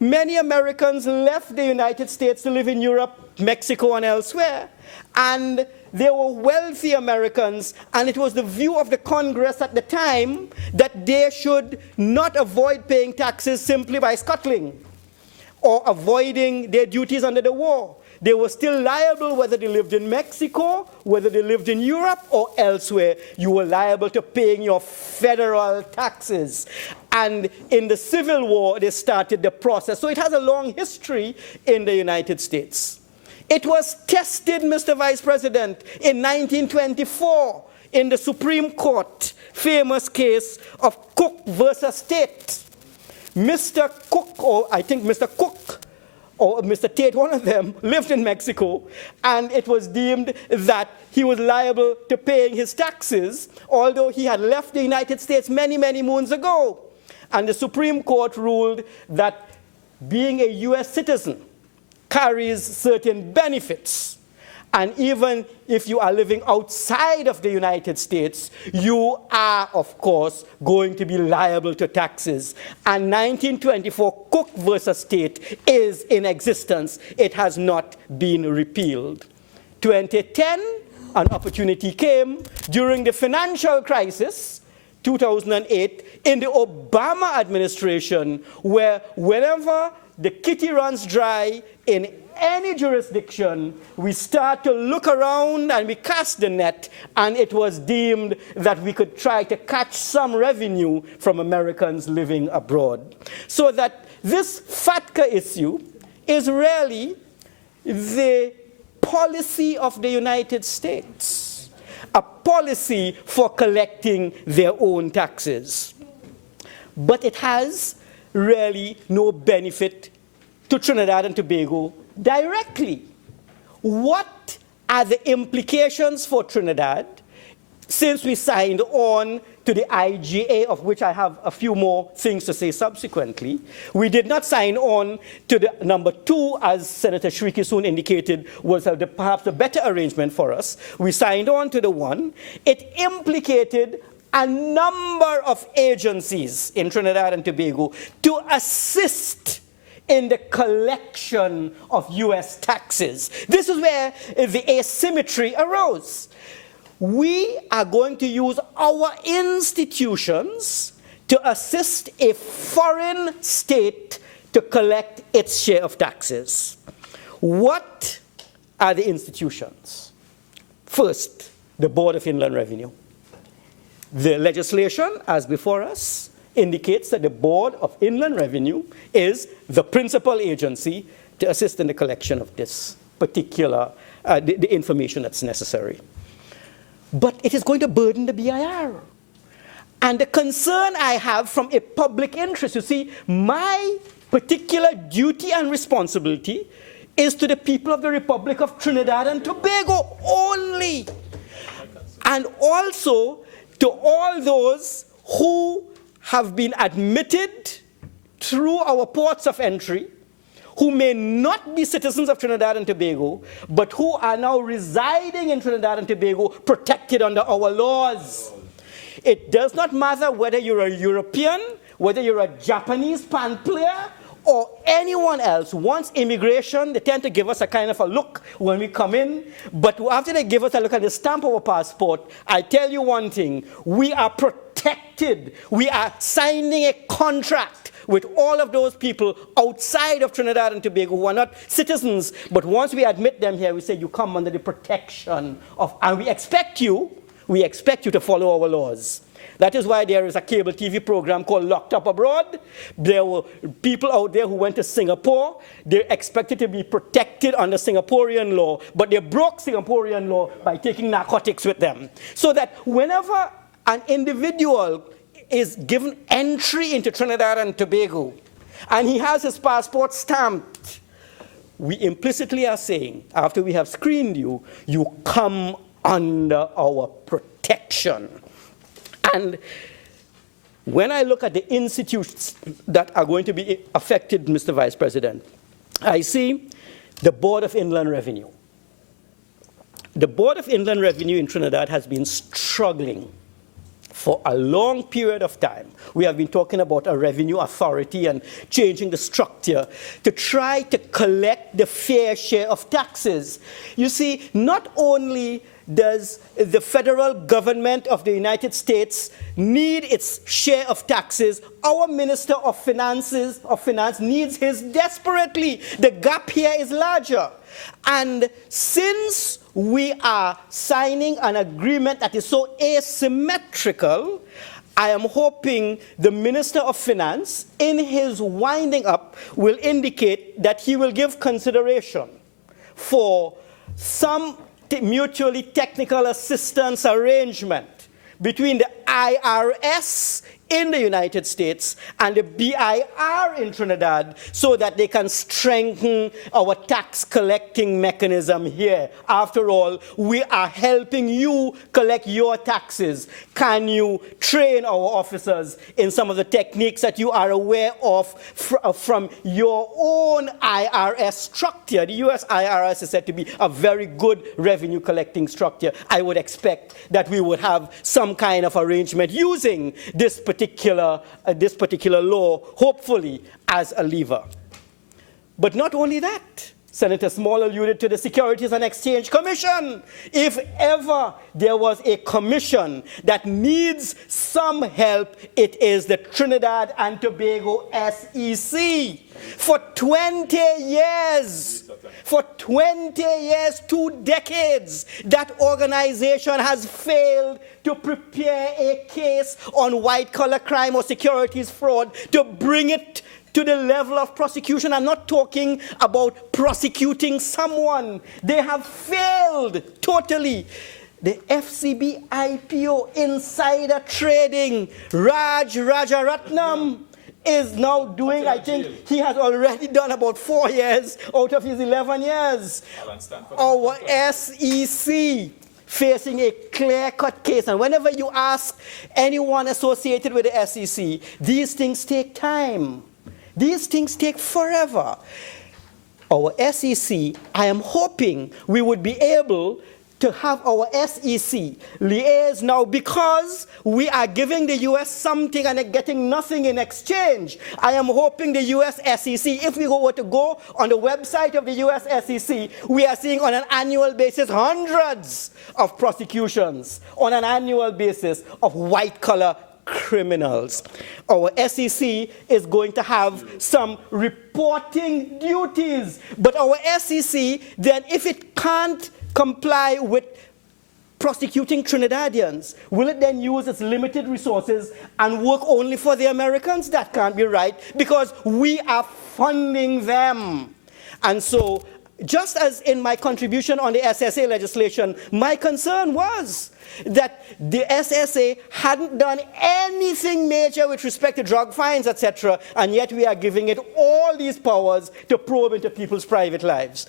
Many Americans left the United States to live in Europe, Mexico, and elsewhere. And they were wealthy Americans, and it was the view of the Congress at the time that they should not avoid paying taxes simply by scuttling or avoiding their duties under the war. They were still liable whether they lived in Mexico, whether they lived in Europe, or elsewhere. You were liable to paying your federal taxes. And in the Civil War, they started the process. So it has a long history in the United States. It was tested, Mr. Vice President, in 1924 in the Supreme Court, famous case of Cook versus State. Mr. Cook, or I think Mr. Cook, or Mr. Tate, one of them, lived in Mexico, and it was deemed that he was liable to paying his taxes, although he had left the United States many, many moons ago. And the Supreme Court ruled that being a U.S. citizen carries certain benefits. And even if you are living outside of the United States, you are, of course, going to be liable to taxes. And 1924 Cook versus State is in existence. It has not been repealed. 2010, an opportunity came during the financial crisis, 2008, in the Obama administration, where whenever the kitty runs dry in any jurisdiction, we start to look around and we cast the net, and it was deemed that we could try to catch some revenue from Americans living abroad. So that this FATCA issue is really the policy of the United States, a policy for collecting their own taxes. But it has really no benefit to Trinidad and Tobago directly. What are the implications for Trinidad since we signed on to the IGA, of which I have a few more things to say subsequently? We did not sign on to the number 2, as Senator Shriki soon indicated, was perhaps a better arrangement for us. We signed on to the 1. It implicated a number of agencies in Trinidad and Tobago to assist in the collection of US taxes. This is where the asymmetry arose. We are going to use our institutions to assist a foreign state to collect its share of taxes. What are the institutions? First, the Board of Inland Revenue. The legislation, as before us, indicates that the Board of Inland Revenue is the principal agency to assist in the collection of this particular, the information that's necessary. But it is going to burden the BIR. And the concern I have from a public interest, you see, my particular duty and responsibility is to the people of the Republic of Trinidad and Tobago only. And also to all those who have been admitted through our ports of entry, who may not be citizens of Trinidad and Tobago, but who are now residing in Trinidad and Tobago, protected under our laws. It does not matter whether you're a European, whether you're a Japanese pan player, or anyone else. Once immigration, they tend to give us a kind of a look when we come in, but after they give us a look at the stamp of our passport, I tell you one thing, we are protected. We are signing a contract with all of those people outside of Trinidad and Tobago who are not citizens, but once we admit them here, we say you come under the protection of, and we expect you to follow our laws. That is why there is a cable TV program called Locked Up Abroad. There were people out there who went to Singapore. They're expected to be protected under Singaporean law, but they broke Singaporean law by taking narcotics with them. So that whenever an individual is given entry into Trinidad and Tobago, and he has his passport stamped, we implicitly are saying, after we have screened you, you come under our protection. And when I look at the institutes that are going to be affected, Mr. Vice President, I see the Board of Inland Revenue. The Board of Inland Revenue in Trinidad has been struggling for a long period of time. We have been talking about a revenue authority and changing the structure to try to collect the fair share of taxes. You see, not only does the federal government of the United States need its share of taxes, our Minister of Finance needs his desperately. The gap here is larger. And since we are signing an agreement that is so asymmetrical, I am hoping the Minister of Finance, in his winding up, will indicate that he will give consideration for some mutually technical assistance arrangement between the IRS in the United States and the BIR in Trinidad so that they can strengthen our tax collecting mechanism here. After all, we are helping you collect your taxes. Can you train our officers in some of the techniques that you are aware of from your own IRS structure? The US IRS is said to be a very good revenue collecting structure. I would expect that we would have some kind of arrangement using this particular law, hopefully, as a lever. But not only that, Senator Small alluded to the Securities and Exchange Commission. If ever there was a commission that needs some help, it is the Trinidad and Tobago SEC. For 20 years, 2 decades, that organization has failed to prepare a case on white-collar crime or securities fraud to bring it to the level of prosecution. I'm not talking about prosecuting someone. They have failed totally. The FCB IPO insider trading, Rajaratnam is now doing, I think he has already done about 4 years out of his 11 years. Our SEC facing a clear-cut case. And whenever you ask anyone associated with the SEC, these things take time. These things take forever. Our SEC, I am hoping we would be able to have our SEC liaise now, because we are giving the US something and getting nothing in exchange. I am hoping the US SEC, if we were to go on the website of the US SEC, we are seeing on an annual basis hundreds of prosecutions on an annual basis of white-collar criminals. Our SEC is going to have some reporting duties, but our SEC, then, if it can't comply with prosecuting Trinidadians, will it then use its limited resources and work only for the Americans? That can't be right, because we are funding them. And so, just as in my contribution on the SSA legislation, my concern was that the SSA hadn't done anything major with respect to drug fines, etc., and yet we are giving it all these powers to probe into people's private lives.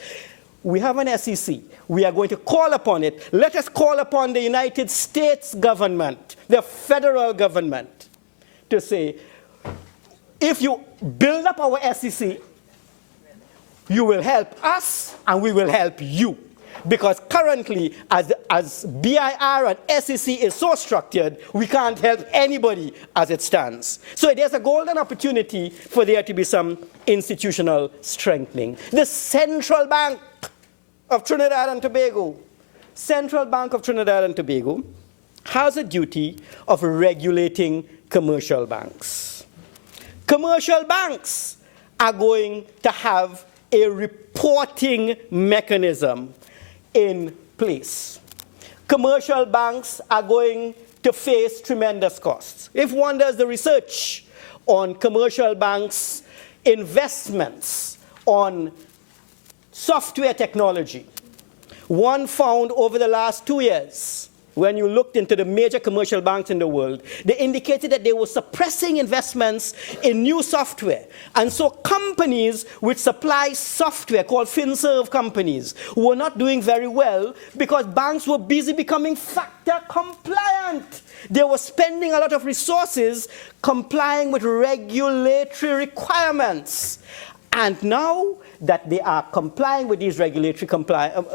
We have an SEC. We are going to call upon it. Let us call upon the United States government, the federal government, to say, if you build up our SEC, you will help us and we will help you. Because currently, as BIR and SEC is so structured, we can't help anybody as it stands. So there's a golden opportunity for there to be some institutional strengthening. The Central Bank of Trinidad and Tobago, Central Bank of Trinidad and Tobago, has a duty of regulating commercial banks. Commercial banks are going to have a reporting mechanism in place. Commercial banks are going to face tremendous costs. If one does the research on commercial banks' investments on software technology, one found over the last 2 years, when you looked into the major commercial banks in the world, they indicated that they were suppressing investments in new software. And so companies which supply software, called FinServe companies, were not doing very well because banks were busy becoming FATCA compliant. They were spending a lot of resources complying with regulatory requirements. And now that they are complying with these regulatory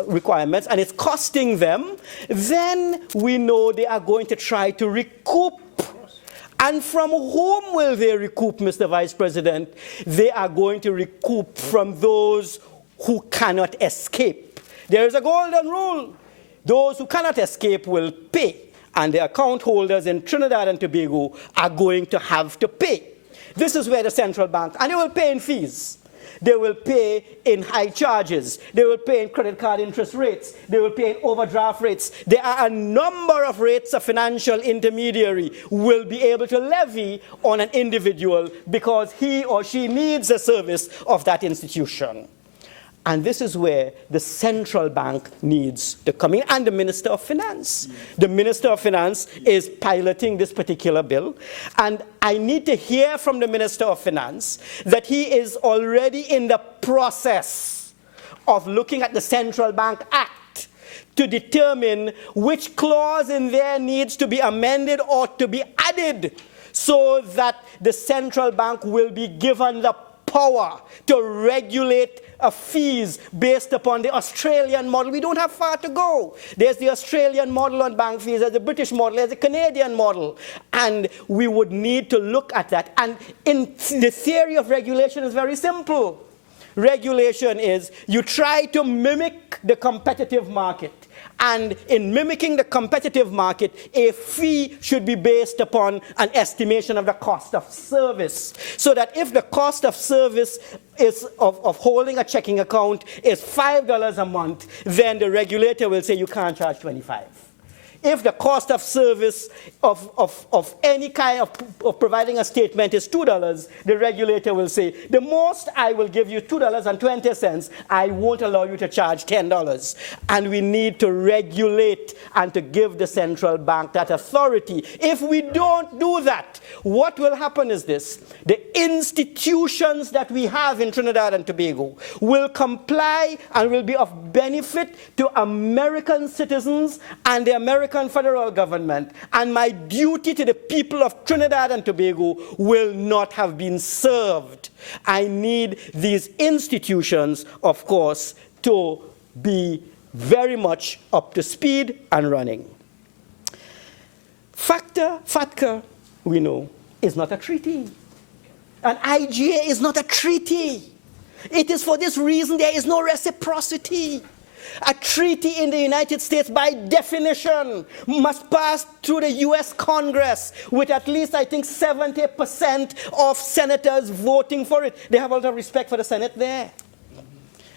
requirements and it's costing them, then we know they are going to try to recoup. And from whom will they recoup, Mr. Vice President? They are going to recoup from those who cannot escape. There is a golden rule. Those who cannot escape will pay, and the account holders in Trinidad and Tobago are going to have to pay. This is where the central bank, and they will pay in fees. They will pay in high charges. They will pay in credit card interest rates. They will pay in overdraft rates. There are a number of rates a financial intermediary will be able to levy on an individual because he or she needs the service of that institution. And this is where the central bank needs to come in, and the Minister of Finance. The Minister of Finance is piloting this particular bill, and I need to hear from the Minister of Finance that he is already in the process of looking at the Central Bank Act to determine which clause in there needs to be amended or to be added so that the central bank will be given the power to regulate fees based upon the Australian model. We don't have far to go. There's the Australian model on bank fees, there's the British model, there's the Canadian model. And we would need to look at that. And in the theory of regulation is very simple. regulation is you try to mimic the competitive market. And in mimicking the competitive market, a fee should be based upon an estimation of the cost of service. So that if the cost of service is of holding a checking account is $5 a month, then the regulator will say you can't charge $25. If the cost of service of any kind of providing a statement is $2, the regulator will say, the most I will give you $2.20, I won't allow you to charge $10. And we need to regulate and to give the central bank that authority. If we don't do that, what will happen is this. The institutions that we have in Trinidad and Tobago will comply and will be of benefit to American citizens and the American federal government, and my duty to the people of Trinidad and Tobago will not have been served. I need these institutions, of course, to be very much up to speed and running. FATCA, we know, is not a treaty. An IGA is not a treaty. It is for this reason there is no reciprocity. A treaty in the United States, by definition, must pass through the US Congress with at least, I think, 70% of senators voting for it. They have a lot of respect for the Senate there.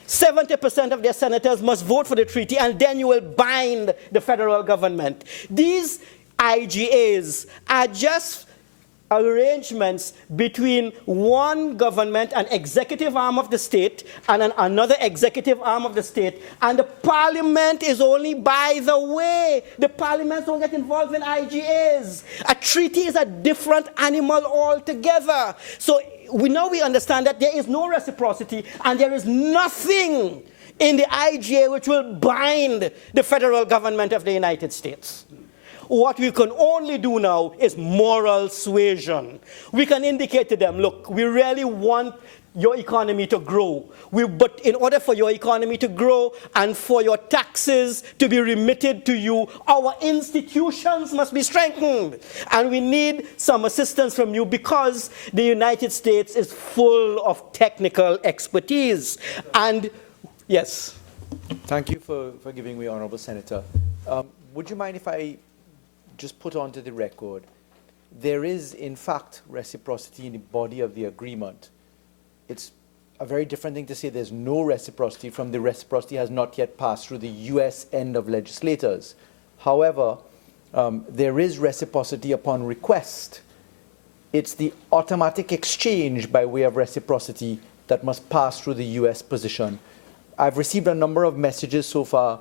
70% of their senators must vote for the treaty, and then you will bind the federal government. These IGAs are just arrangements between one government, an executive arm of the state, and another executive arm of the state. And the parliament is only by the way. The parliament don't get involved in IGAs. A treaty is a different animal altogether. So now we understand that there is no reciprocity, and there is nothing in the IGA which will bind the federal government of the United States. What we can only do now is moral suasion. We can indicate to them, look, we really want your economy to grow. But in order for your economy to grow and for your taxes to be remitted to you, our institutions must be strengthened. And we need some assistance from you because the United States is full of technical expertise. And yes. Thank you for giving me, Honorable Senator. Would you mind if I just put onto the record, there is, in fact, reciprocity in the body of the agreement. It's a very different thing to say there's no reciprocity from the reciprocity has not yet passed through the US end of legislators. However, there is reciprocity upon request. It's the automatic exchange by way of reciprocity that must pass through the US position. I've received a number of messages so far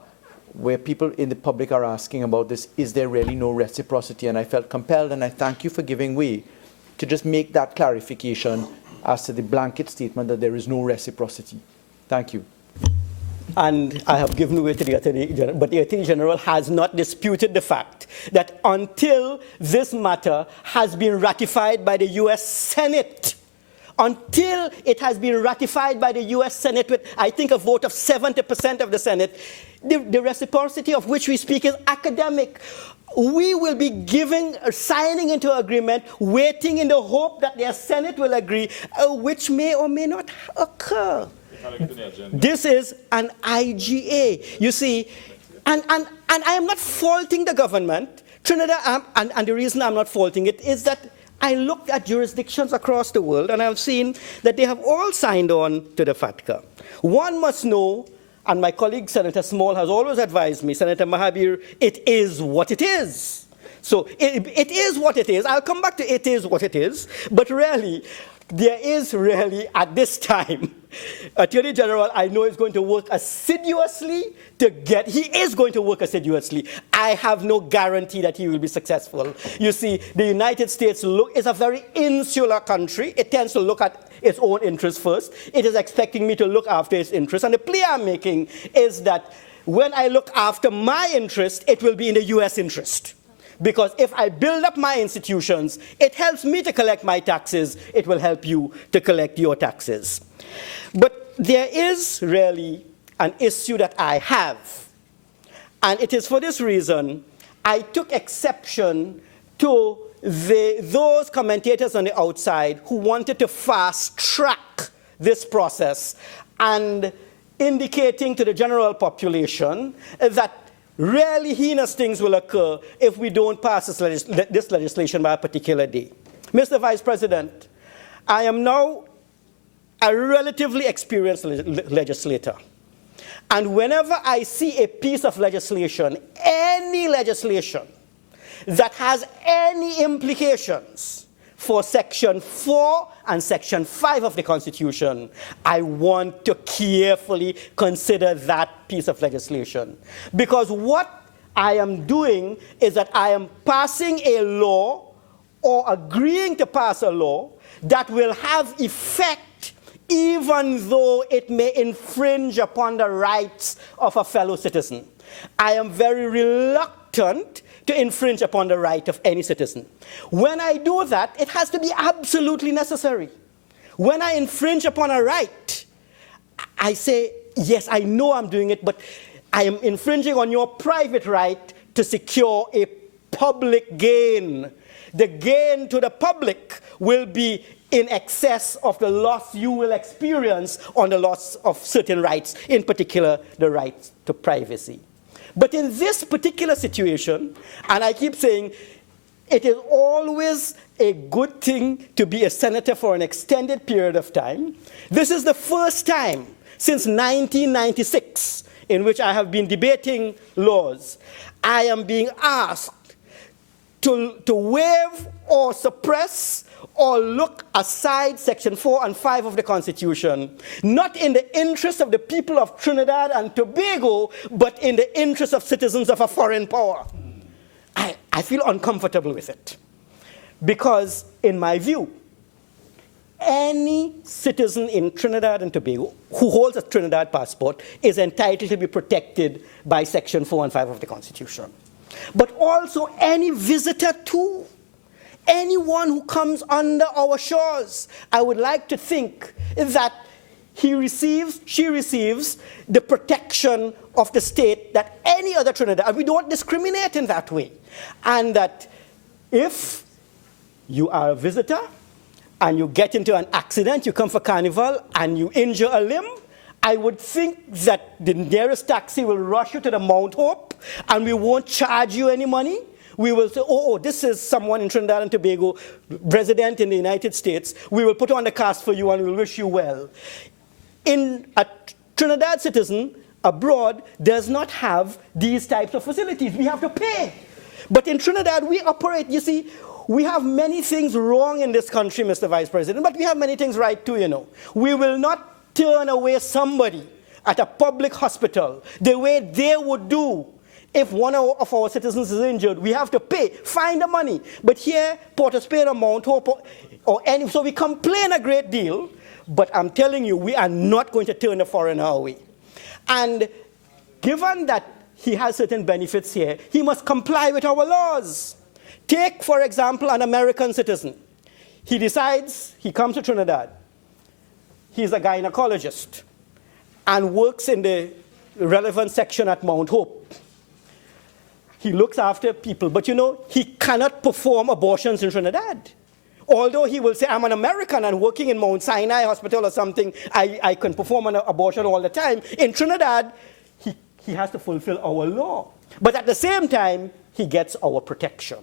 where people in the public are asking about this, is there really no reciprocity? And I felt compelled, and I thank you for giving way, to just make that clarification as to the blanket statement that there is no reciprocity. Thank you. And I have given way to the Attorney General, but the Attorney General has not disputed the fact that until this matter has been ratified by the US Senate, until it has been ratified by the US Senate with, I think, a vote of 70% of the Senate, the reciprocity of which we speak is academic. We will be signing into an agreement, waiting in the hope that their Senate will agree, which may or may not occur. This is an IGA, you see, and I am not faulting the government. Trinidad, and the reason I'm not faulting it is that I looked at jurisdictions across the world, and I've seen that they have all signed on to the FATCA. One must know, and my colleague Senator Small has always advised me, Senator Mahabir, it is what it is. So it is what it is. I'll come back to it is what it is, but really, there is really, at this time, Attorney General, I know, is going to work assiduously he is going to work assiduously. I have no guarantee that he will be successful. You see, the United States is a very insular country. It tends to look at its own interests first. It is expecting me to look after its interests. And the plea I'm making is that when I look after my interest, it will be in the US interest. Because if I build up my institutions, it helps me to collect my taxes. It will help you to collect your taxes. But there is really an issue that I have. And it is for this reason I took exception to those commentators on the outside who wanted to fast track this process and indicating to the general population that really heinous things will occur if we don't pass this legislation by a particular day. Mr. Vice President, I am now a relatively experienced legislator. And whenever I see a piece of legislation, any legislation that has any implications for Section 4 and Section 5 of the Constitution, I want to carefully consider that piece of legislation. Because what I am doing is that I am passing a law or agreeing to pass a law that will have effect even though it may infringe upon the rights of a fellow citizen. I am very reluctant to infringe upon the right of any citizen. When I do that, it has to be absolutely necessary. When I infringe upon a right, I say, yes, I know I'm doing it, but I am infringing on your private right to secure a public gain. The gain to the public will be in excess of the loss you will experience on the loss of certain rights, in particular the right to privacy. But in this particular situation, and I keep saying, it is always a good thing to be a senator for an extended period of time. This is the first time since 1996 in which I have been debating laws. I am being asked to waive or suppress or look aside Section 4 and 5 of the Constitution, not in the interest of the people of Trinidad and Tobago, but in the interest of citizens of a foreign power. I feel uncomfortable with it. Because, in my view, any citizen in Trinidad and Tobago who holds a Trinidad passport is entitled to be protected by Section 4 and 5 of the Constitution. But also any visitor too. Anyone who comes under our shores, I would like to think that she receives the protection of the state that any other Trinidad, we don't discriminate in that way. And that if you are a visitor and you get into an accident, you come for carnival and you injure a limb, I would think that the nearest taxi will rush you to the Mount Hope and we won't charge you any money. We will say, oh, this is someone in Trinidad and Tobago, resident in the United States. We will put on the cast for you and we will wish you well. A Trinidad citizen abroad does not have these types of facilities. We have to pay. But in Trinidad, we operate, you see, we have many things wrong in this country, Mr. Vice President, but we have many things right too, you know. We will not turn away somebody at a public hospital the way they would do. If one of our citizens is injured, we have to pay, find the money. But here, Port of Spain or Mount Hope or any, so we complain a great deal, but I'm telling you, we are not going to turn the foreigner away. And given that he has certain benefits here, he must comply with our laws. Take, for example, an American citizen. He decides, he comes to Trinidad. He's a gynecologist and works in the relevant section at Mount Hope. He looks after people, but you know, he cannot perform abortions in Trinidad. Although he will say, I'm an American and working in Mount Sinai Hospital or something, I can perform an abortion all the time. In Trinidad, he has to fulfill our law. But at the same time, he gets our protection.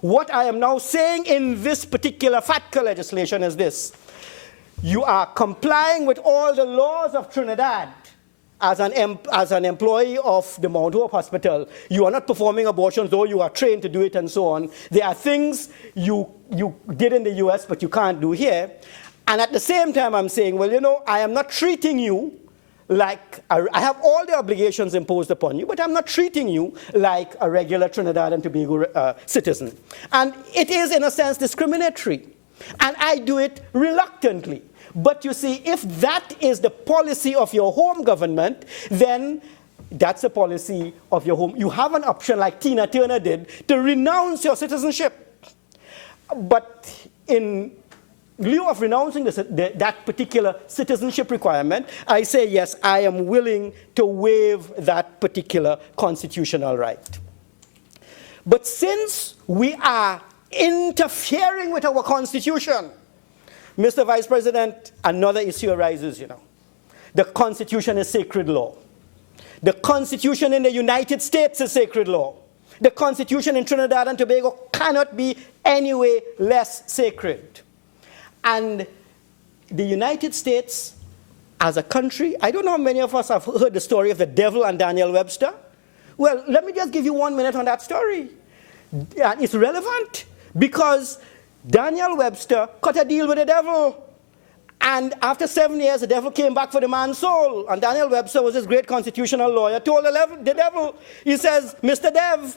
What I am now saying in this particular FATCA legislation is this. You are complying with all the laws of Trinidad as an employee of the Mount Hope Hospital. You are not performing abortions, though you are trained to do it and so on. There are things you did in the US, but you can't do here. And at the same time, I'm saying, well, you know, I am not treating you like, I have all the obligations imposed upon you, but I'm not treating you like a regular Trinidad and Tobago citizen. And it is, in a sense, discriminatory. And I do it reluctantly. But you see, if that is the policy of your home government, then that's the policy of your home. You have an option, like Tina Turner did, to renounce your citizenship. But in lieu of renouncing that particular citizenship requirement, I say, yes, I am willing to waive that particular constitutional right. But since we are interfering with our Constitution, Mr. Vice President, another issue arises, you know. the Constitution is sacred law. The Constitution in the United States is sacred law. The Constitution in Trinidad and Tobago cannot be any way less sacred. And the United States, as a country, I don't know how many of us have heard the story of the devil and Daniel Webster. Well, let me just give you 1 minute on that story. And it's relevant because Daniel Webster cut a deal with the devil. And after 7 years, the devil came back for the man's soul. And Daniel Webster was this great constitutional lawyer, told the devil, he says, Mr. Dev,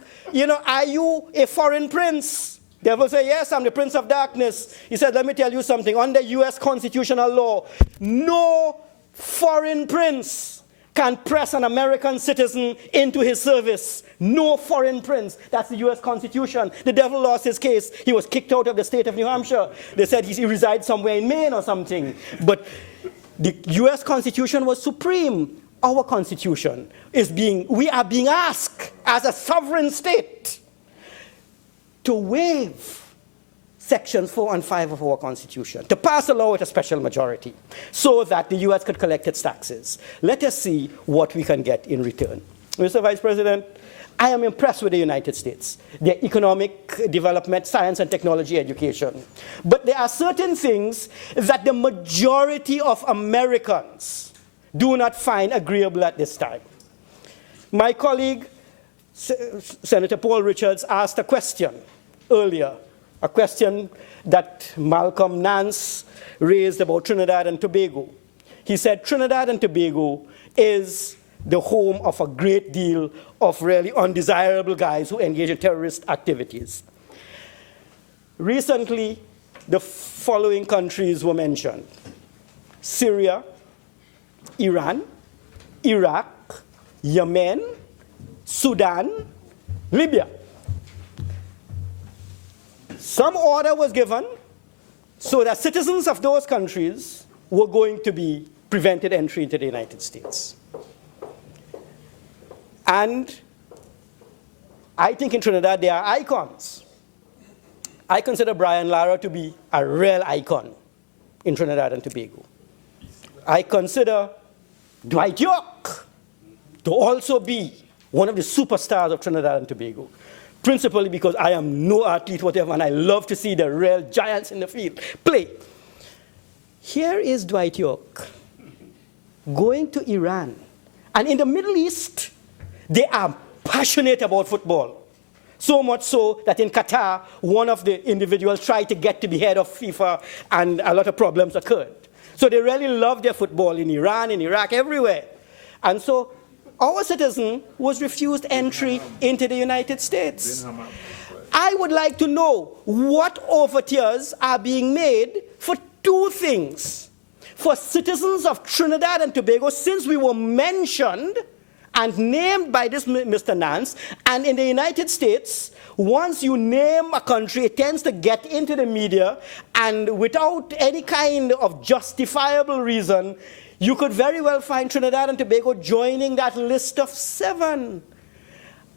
are you a foreign prince? Devil said, yes, I'm the prince of darkness. He said, let me tell you something. Under US constitutional law, no foreign prince can press an American citizen into his service. No foreign prince. That's the US Constitution. The devil lost his case. He was kicked out of the state of New Hampshire. They said he resides somewhere in Maine or something. But the US Constitution was supreme. Our Constitution we are being asked as a sovereign state to waive Sections 4 and 5 of our Constitution, to pass a law with a special majority so that the US could collect its taxes. Let us see what we can get in return. Mr. Vice President, I am impressed with the United States, their economic development, science and technology education. But there are certain things that the majority of Americans do not find agreeable at this time. My colleague, Senator Paul Richards, asked a question earlier, a question that Malcolm Nance raised about Trinidad and Tobago. He said Trinidad and Tobago is the home of a great deal of really undesirable guys who engage in terrorist activities. Recently, the following countries were mentioned: Syria, Iran, Iraq, Yemen, Sudan, Libya. Some order was given so that citizens of those countries were going to be prevented entry into the United States. And I think in Trinidad there are icons. I consider Brian Lara to be a real icon in Trinidad and Tobago. I consider Dwight York to also be one of the superstars of Trinidad and Tobago, principally because I am no athlete, whatever, and I love to see the real giants in the field play. Here is Dwight York going to Iran. And in the Middle East, they are passionate about football. So much so that in Qatar, one of the individuals tried to get to be head of FIFA, and a lot of problems occurred. So they really love their football in Iran, in Iraq, everywhere. And so our citizen was refused entry into the United States. I would like to know what overtures are being made for two things. For citizens of Trinidad and Tobago, since we were mentioned and named by this Mr. Nance, and in the United States, once you name a country, it tends to get into the media, and without any kind of justifiable reason, you could very well find Trinidad and Tobago joining that list of 7.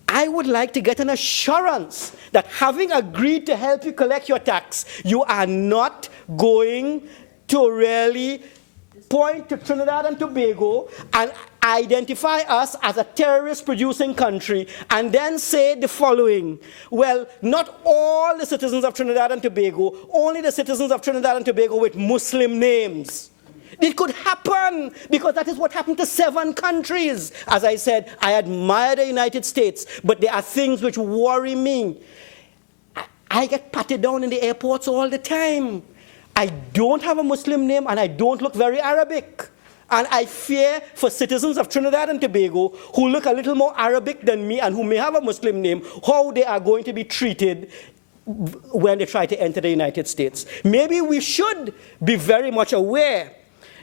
I would like to get an assurance that having agreed to help you collect your tax, you are not going to really point to Trinidad and Tobago and identify us as a terrorist-producing country and then say the following: well, not all the citizens of Trinidad and Tobago, only the citizens of Trinidad and Tobago with Muslim names. It could happen because that is what happened to 7 countries. As I said, I admire the United States, but there are things which worry me. I get patted down in the airports all the time. I don't have a Muslim name and I don't look very Arabic. And I fear for citizens of Trinidad and Tobago who look a little more Arabic than me and who may have a Muslim name, how they are going to be treated when they try to enter the United States. Maybe we should be very much aware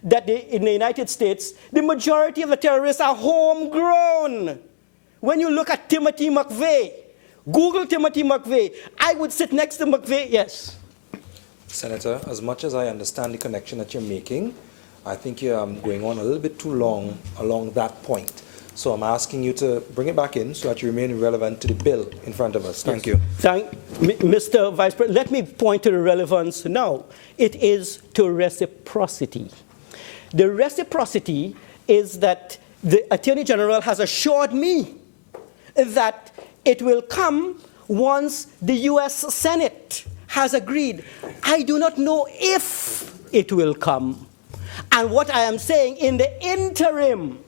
that in the United States, the majority of the terrorists are homegrown. When you look at Timothy McVeigh, Google Timothy McVeigh, I would sit next to McVeigh, yes. Senator, as much as I understand the connection that you're making, I think you're going on a little bit too long along that point. So I'm asking you to bring it back in so that you remain relevant to the bill in front of us. Thank you. Mr. Vice President, let me point to the relevance now. It is to reciprocity. The reciprocity is that the Attorney General has assured me that it will come once the US Senate has agreed. I do not know if it will come. And what I am saying, in the interim,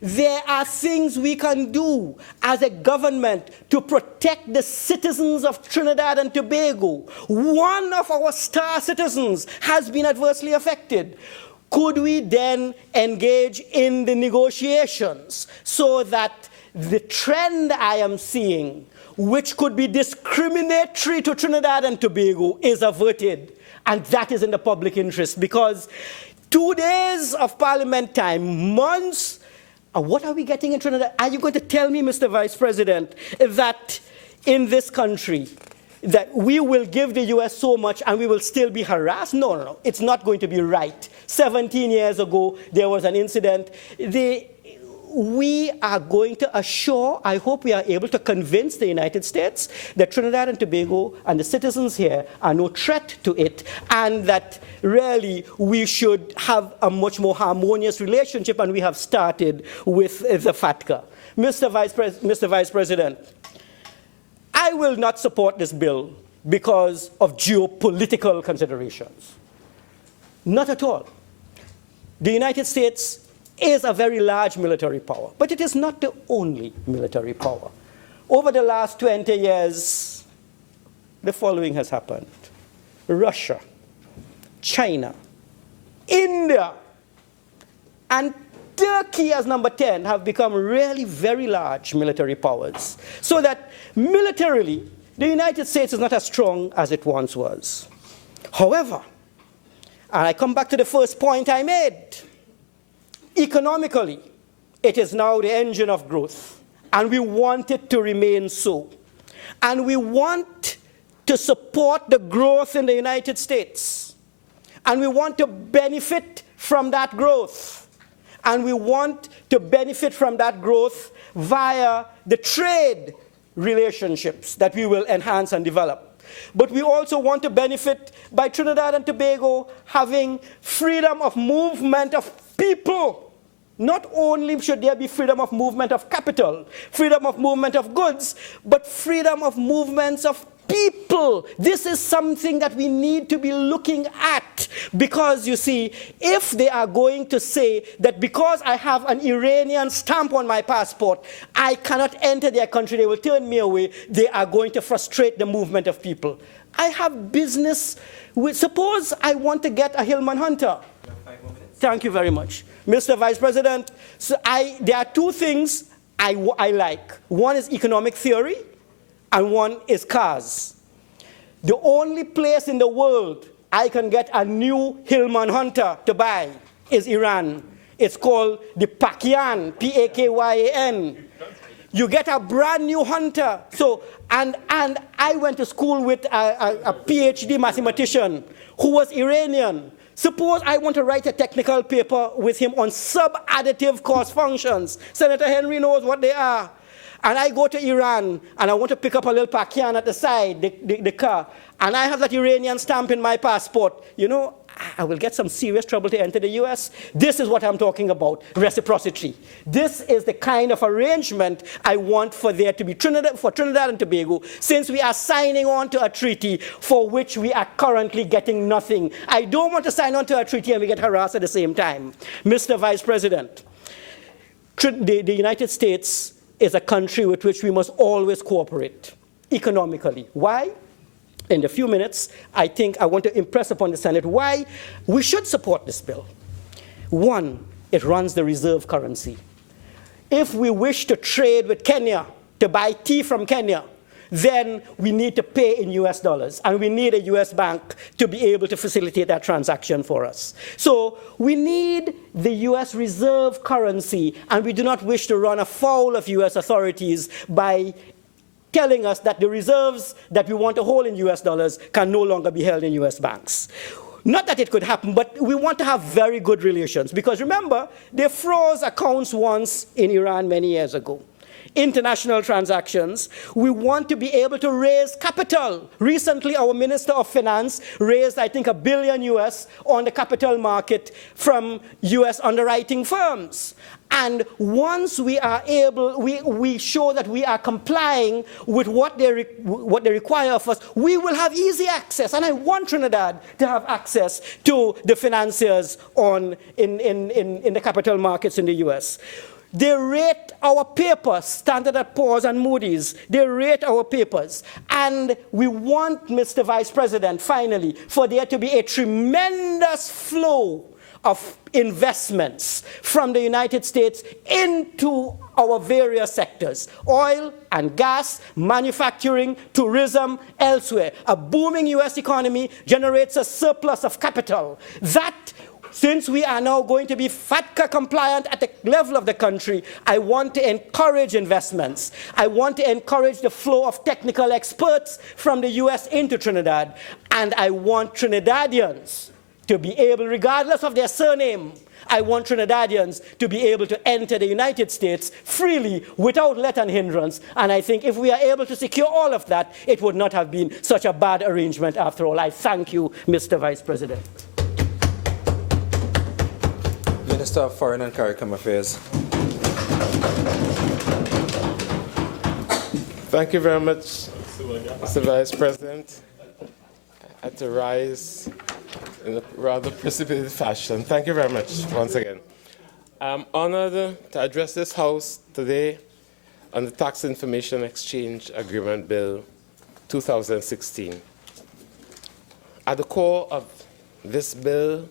there are things we can do as a government to protect the citizens of Trinidad and Tobago. One of our star citizens has been adversely affected. Could we then engage in the negotiations so that the trend I am seeing, which could be discriminatory to Trinidad and Tobago, is averted? And that is in the public interest, because 2 days of Parliament time, months. What are we getting in Trinidad? Are you going to tell me, Mr. Vice President, that in this country, that we will give the US so much and we will still be harassed? No, no, no. It's not going to be right. 17 years ago, there was an incident. We are going to assure, I hope we are able to convince the United States that Trinidad and Tobago and the citizens here are no threat to it, and that really we should have a much more harmonious relationship, and we have started with the FATCA. Mr. Vice President, I will not support this bill because of geopolitical considerations. Not at all. The United States is a very large military power, but it is not the only military power. Over the last 20 years, the following has happened. Russia, China, India, and Turkey as number 10 have become really very large military powers. So that militarily, the United States is not as strong as it once was. However, and I come back to the first point I made, economically, it is now the engine of growth, and we want it to remain so. And we want to support the growth in the United States. And we want to benefit from that growth. And we want to benefit from that growth via the trade relationships that we will enhance and develop. But we also want to benefit by Trinidad and Tobago having freedom of movement of people. Not only should there be freedom of movement of capital, freedom of movement of goods, but freedom of movements of people. This is something that we need to be looking at, because, you see, if they are going to say that because I have an Iranian stamp on my passport, I cannot enter their country, they will turn me away, they are going to frustrate the movement of people. I have business with, suppose I want to get a Hillman Hunter. You have 5 more minutes. Thank you very much. Mr. Vice President, so there are 2 things I like. One is economic theory, and one is cars. The only place in the world I can get a new Hillman Hunter to buy is Iran. It's called the Pakyan, P-A-K-Y-A-N. You get a brand new Hunter. So, and I went to school with a PhD mathematician who was Iranian. Suppose I want to write a technical paper with him on sub-additive cost functions. Senator Henry knows what they are. And I go to Iran, and I want to pick up a little Pakyan at the side, the car, and I have that Iranian stamp in my passport. You know, I will get some serious trouble to enter the US. This is what I'm talking about, reciprocity. This is the kind of arrangement I want for there to be for Trinidad and Tobago, since we are signing on to a treaty for which we are currently getting nothing. I don't want to sign on to a treaty and we get harassed at the same time. Mr. Vice President, the United States is a country with which we must always cooperate economically. Why? In the few minutes, I think I want to impress upon the Senate why we should support this bill. One, it runs the reserve currency. If we wish to trade with Kenya, to buy tea from Kenya, then we need to pay in US dollars, and we need a US bank to be able to facilitate that transaction for us. So we need the US reserve currency, and we do not wish to run afoul of US authorities by telling us that the reserves that we want to hold in US dollars can no longer be held in US banks. Not that it could happen, but we want to have very good relations, because remember, they froze accounts once in Iran many years ago. international transactions. We want to be able to raise capital. Recently, our Minister of Finance raised, I think, $1 billion US on the capital market from US underwriting firms. And once we are able, we show that we are complying with what they require of us, we will have easy access. And I want Trinidad to have access to the financiers in the capital markets in the US. They rate our papers, Standard & Poor's and Moody's. They rate our papers. And we want, Mr. Vice President, finally, for there to be a tremendous flow of investments from the United States into our various sectors, oil and gas, manufacturing, tourism, elsewhere. A booming US economy generates a surplus of capital. That, since we are now going to be FATCA compliant at the level of the country, I want to encourage investments. I want to encourage the flow of technical experts from the US into Trinidad. And I want Trinidadians to be able, regardless of their surname, I want Trinidadians to be able to enter the United States freely without let and hindrance. And I think if we are able to secure all of that, it would not have been such a bad arrangement after all. I thank you, Mr. Vice President. Minister of Foreign and CARICOM Affairs. Thank you very much, Mr. Vice President. I had to rise in a rather precipitated fashion. Thank you very much once again. I'm honored to address this House today on the Tax Information Exchange Agreement Bill 2016. At the core of this bill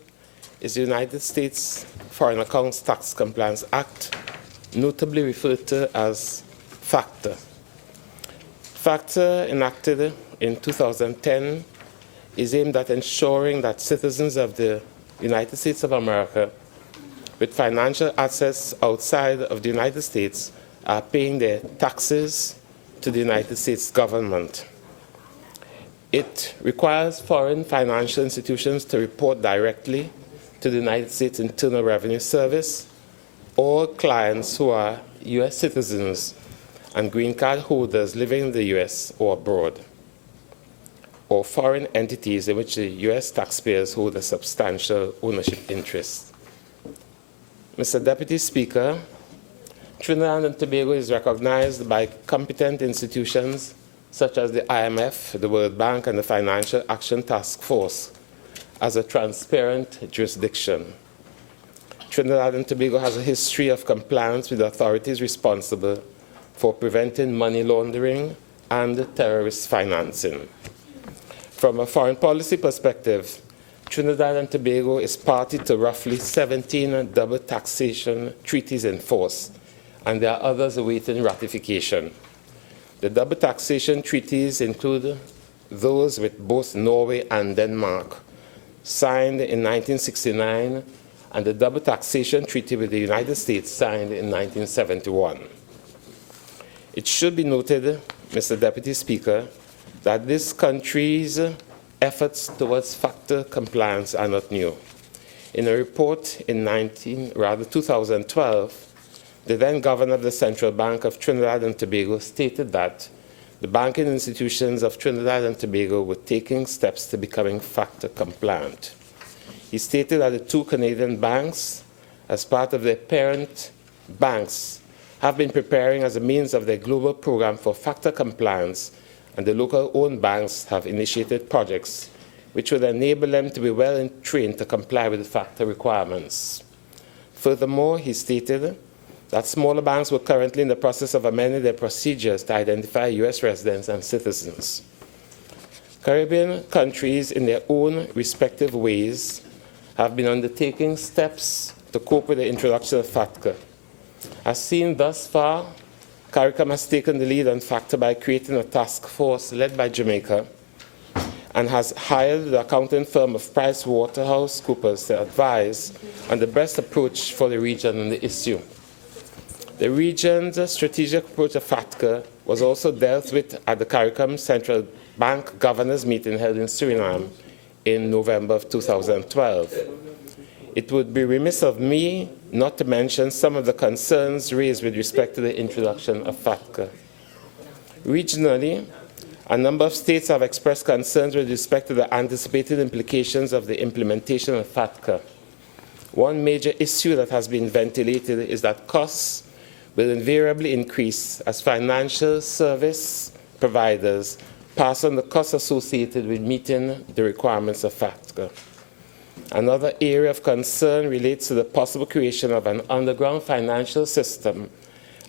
is the United States Foreign Accounts Tax Compliance Act, notably referred to as FACTA. FACTA, enacted in 2010, is aimed at ensuring that citizens of the United States of America with financial assets outside of the United States are paying their taxes to the United States government. It requires foreign financial institutions to report directly to the United States Internal Revenue Service all clients who are U.S. citizens and green card holders living in the U.S. or abroad, or foreign entities in which the U.S. taxpayers hold a substantial ownership interest. Mr. Deputy Speaker, Trinidad and Tobago is recognized by competent institutions such as the IMF, the World Bank, and the Financial Action Task Force as a transparent jurisdiction. Trinidad and Tobago has a history of compliance with authorities responsible for preventing money laundering and terrorist financing. From a foreign policy perspective, Trinidad and Tobago is party to roughly 17 double taxation treaties in force, and there are others awaiting ratification. The double taxation treaties include those with both Norway and Denmark, signed in 1969, and the double taxation treaty with the United States, signed in 1971. It should be noted, Mr. Deputy Speaker, that this country's efforts towards FACTA compliance are not new. In a report in 2012, the then governor of the Central Bank of Trinidad and Tobago stated that the banking institutions of Trinidad and Tobago were taking steps to becoming FACTA compliant. He stated that the two Canadian banks, as part of their parent banks, have been preparing as a means of their global program for FACTA compliance, and the local-owned banks have initiated projects which would enable them to be well trained to comply with the FACTA requirements. Furthermore, he stated that smaller banks were currently in the process of amending their procedures to identify U.S. residents and citizens. Caribbean countries, in their own respective ways, have been undertaking steps to cope with the introduction of FATCA. As seen thus far, CARICOM has taken the lead on FACTA by creating a task force led by Jamaica and has hired the accounting firm of PricewaterhouseCoopers to advise on the best approach for the region on the issue. The region's strategic approach to FATCA was also dealt with at the CARICOM Central Bank Governors Meeting held in Suriname in November of 2012. It would be remiss of me not to mention some of the concerns raised with respect to the introduction of FATCA. Regionally, a number of states have expressed concerns with respect to the anticipated implications of the implementation of FATCA. One major issue that has been ventilated is that costs will invariably increase as financial service providers pass on the costs associated with meeting the requirements of FATCA. Another area of concern relates to the possible creation of an underground financial system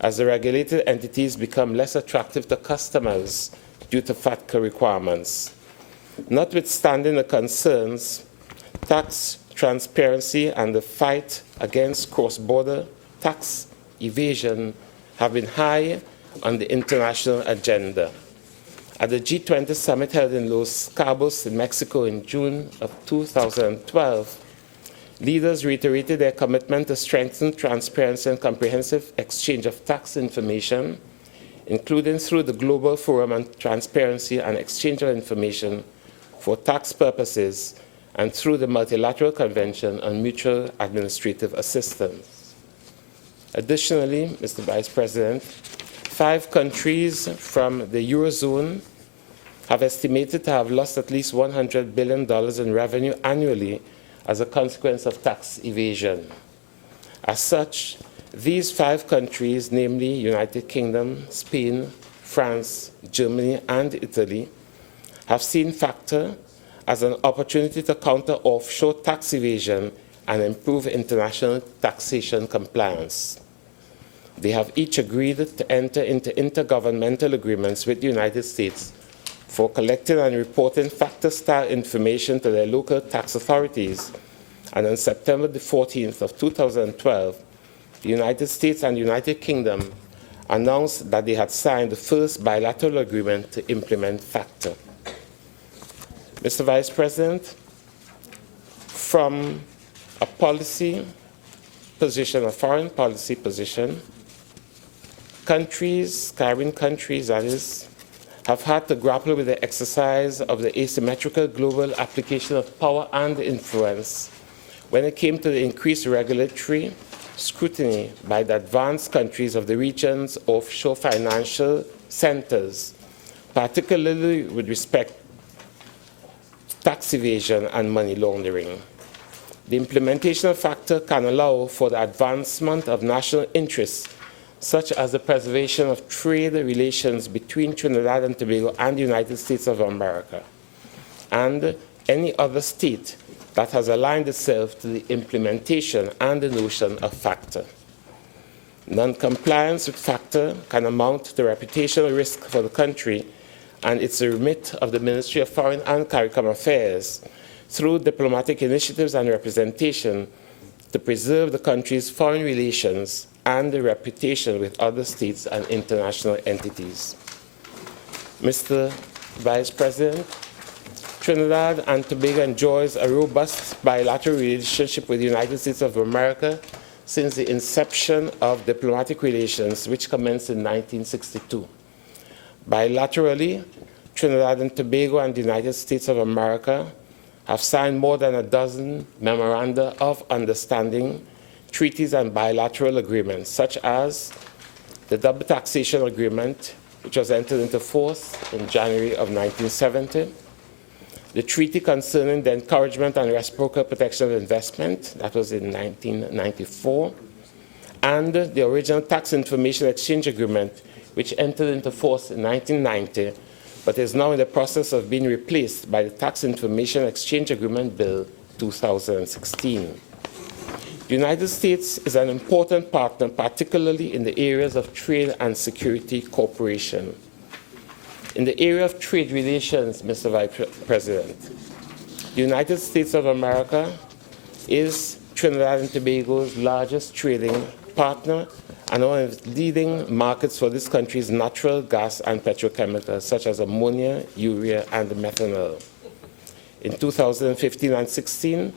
as the regulated entities become less attractive to customers due to FATCA requirements. Notwithstanding the concerns, tax transparency and the fight against cross-border tax evasion have been high on the international agenda. At the G20 summit held in Los Cabos in Mexico in June of 2012, leaders reiterated their commitment to strengthen transparency and comprehensive exchange of tax information, including through the Global Forum on Transparency and Exchange of Information for Tax Purposes and through the Multilateral Convention on Mutual Administrative Assistance. Additionally, Mr. Vice President, 5 countries from the Eurozone have estimated to have lost at least $100 billion in revenue annually as a consequence of tax evasion. As such, these 5 countries, namely United Kingdom, Spain, France, Germany, and Italy, have seen FATCA as an opportunity to counter offshore tax evasion and improve international taxation compliance. They have each agreed to enter into intergovernmental agreements with the United States for collecting and reporting FATCA-style information to their local tax authorities. And on September the 14th of 2012, the United States and United Kingdom announced that they had signed the first bilateral agreement to implement FATCA. Mr. Vice President, from a policy position, a foreign policy position, countries, Caribbean countries that is, have had to grapple with the exercise of the asymmetrical global application of power and influence when it came to the increased regulatory scrutiny by the advanced countries of the region's offshore financial centers, particularly with respect to tax evasion and money laundering. The implementation of FATCA can allow for the advancement of national interests, such as the preservation of trade relations between Trinidad and Tobago and the United States of America, and any other state that has aligned itself to the implementation and the notion of FATCA. Non-compliance with FATCA can amount to reputational risk for the country, and it's the remit of the Ministry of Foreign and CARICOM Affairs through diplomatic initiatives and representation to preserve the country's foreign relations and the reputation with other states and international entities. Mr. Vice President, Trinidad and Tobago enjoys a robust bilateral relationship with the United States of America since the inception of diplomatic relations, which commenced in 1962. Bilaterally, Trinidad and Tobago and the United States of America have signed more than a dozen memoranda of understanding, treaties, and bilateral agreements, such as the Double Taxation Agreement, which was entered into force in January of 1970, the treaty concerning the encouragement and reciprocal protection of investment, that was in 1994, and the original Tax Information Exchange Agreement, which entered into force in 1990, but is now in the process of being replaced by the Tax Information Exchange Agreement Bill 2016. The United States is an important partner, particularly in the areas of trade and security cooperation. In the area of trade relations, Mr. Vice President, the United States of America is Trinidad and Tobago's largest trading partner and one of the leading markets for this country's natural gas and petrochemicals, such as ammonia, urea, and methanol. In 2015 and 16,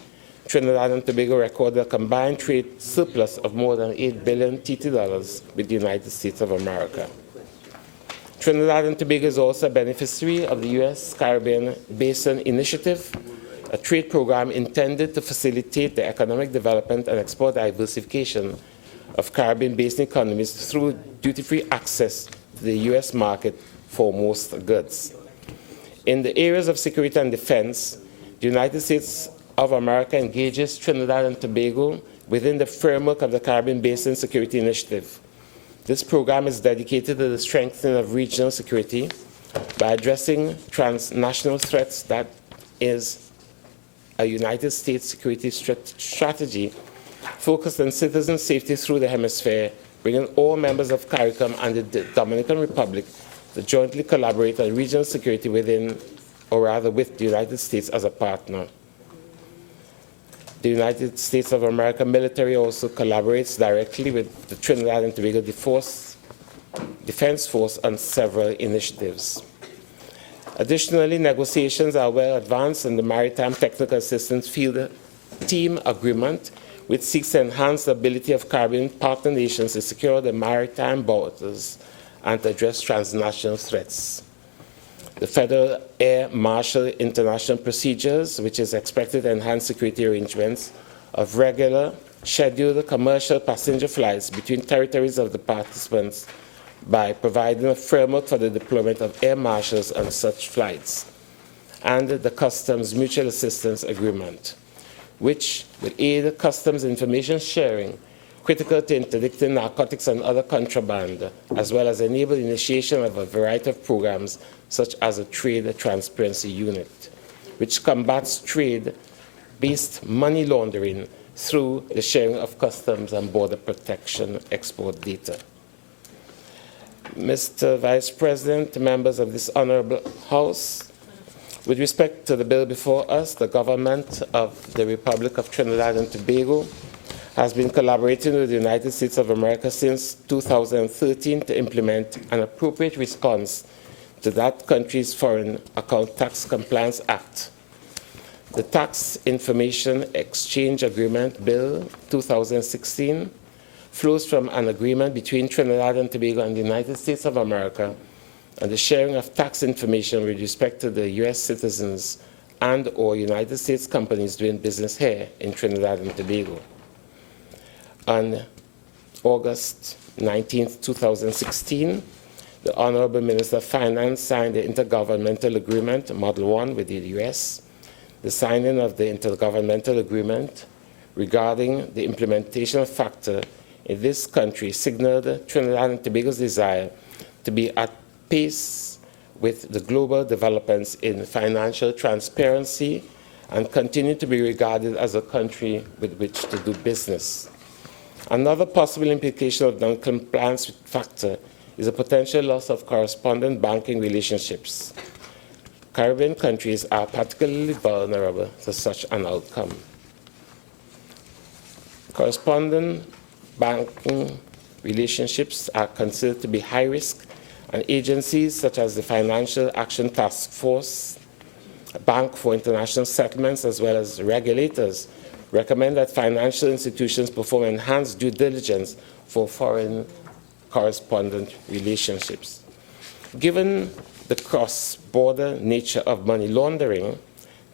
Trinidad and Tobago recorded a combined trade surplus of more than $8 billion TT with the United States of America. Trinidad and Tobago is also a beneficiary of the U.S. Caribbean Basin Initiative, a trade program intended to facilitate the economic development and export diversification of Caribbean-based economies through duty-free access to the U.S. market for most goods. In the areas of security and defense, the United States of America engages Trinidad and Tobago within the framework of the Caribbean Basin Security Initiative. This program is dedicated to the strengthening of regional security by addressing transnational threats. That is a United States security strategy focused on citizen safety through the hemisphere, bringing all members of CARICOM and the Dominican Republic to jointly collaborate on regional security within, or rather with, the United States as a partner. The United States of America military also collaborates directly with the Trinidad and Tobago Defense Force on several initiatives. Additionally, negotiations are well advanced in the Maritime Technical Assistance Field Team Agreement, which seeks to enhance the ability of Caribbean partner nations to secure the maritime borders and to address transnational threats. The Federal Air Marshal International Procedures, which is expected to enhance security arrangements of regular, scheduled commercial passenger flights between territories of the participants by providing a framework for the deployment of air marshals on such flights, and the Customs Mutual Assistance Agreement, which will aid customs information sharing critical to interdicting narcotics and other contraband, as well as enable initiation of a variety of programs such as a Trade Transparency Unit, which combats trade-based money laundering through the sharing of customs and border protection export data. Mr. Vice President, members of this Honorable House, with respect to the bill before us, the government of the Republic of Trinidad and Tobago has been collaborating with the United States of America since 2013 to implement an appropriate response to that country's Foreign Account Tax Compliance Act. The Tax Information Exchange Agreement Bill 2016 flows from an agreement between Trinidad and Tobago and the United States of America and the sharing of tax information with respect to the U.S. citizens and or United States companies doing business here in Trinidad and Tobago. On August 19, 2016, the Honorable Minister of Finance signed the Intergovernmental Agreement, Model 1, with the U.S. The signing of the Intergovernmental Agreement regarding the implementation of FACTA in this country signaled Trinidad and Tobago's desire to be at pace with the global developments in financial transparency and continue to be regarded as a country with which to do business. Another possible implication of non-compliance with FACTA is a potential loss of correspondent banking relationships. Caribbean countries are particularly vulnerable to such an outcome. Correspondent banking relationships are considered to be high risk, and agencies such as the Financial Action Task Force, Bank for International Settlements, as well as regulators recommend that financial institutions perform enhanced due diligence for foreign correspondent relationships. Given the cross-border nature of money laundering,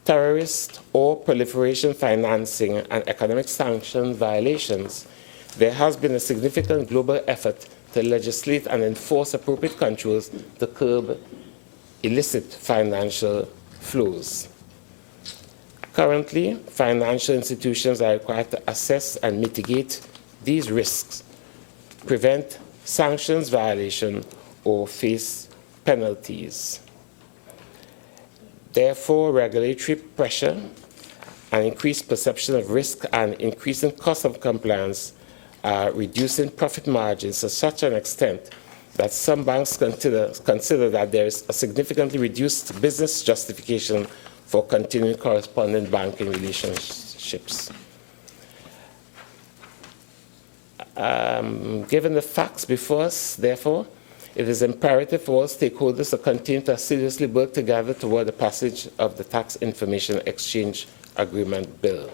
terrorist or proliferation financing, and economic sanction violations, there has been a significant global effort to legislate and enforce appropriate controls to curb illicit financial flows. Currently, financial institutions are required to assess and mitigate these risks, prevent sanctions violation, or face penalties. Therefore, regulatory pressure and increased perception of risk and increasing cost of compliance are reducing profit margins to such an extent that some banks consider that there is a significantly reduced business justification for continuing correspondent banking relationships. Given the facts before us, therefore, it is imperative for all stakeholders to continue to seriously work together toward the passage of the Tax Information Exchange Agreement Bill.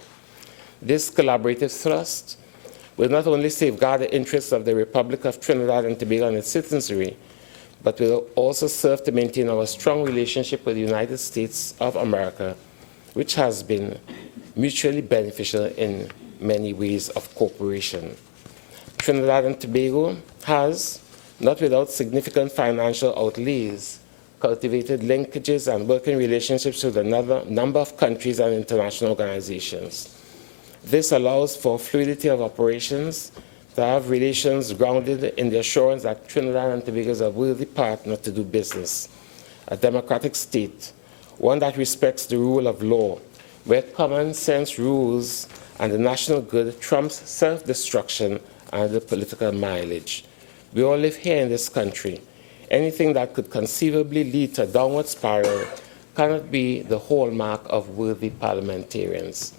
This collaborative thrust will not only safeguard the interests of the Republic of Trinidad and Tobago and its citizenry, but will also serve to maintain our strong relationship with the United States of America which has been mutually beneficial in many ways of cooperation. Trinidad and Tobago has, not without significant financial outlays, cultivated linkages and working relationships with another number of countries and international organizations. This allows for fluidity of operations to have relations grounded in the assurance that Trinidad and Tobago is a worthy partner to do business, a democratic state, one that respects the rule of law, where common sense rules and the national good trumps self-destruction and the political mileage. We all live here in this country. Anything that could conceivably lead to a downward spiral cannot be the hallmark of worthy parliamentarians.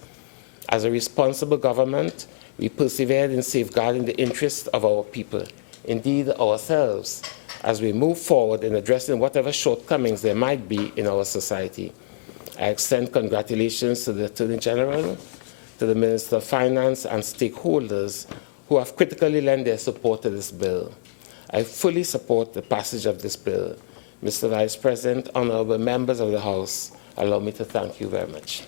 As a responsible government, we persevered in safeguarding the interests of our people, indeed ourselves, as we move forward in addressing whatever shortcomings there might be in our society. I extend congratulations to the Attorney General, to the Minister of Finance and stakeholders who have critically lent their support to this bill. I fully support the passage of this bill. Mr. Vice President, honorable members of the House, allow me to thank you very much.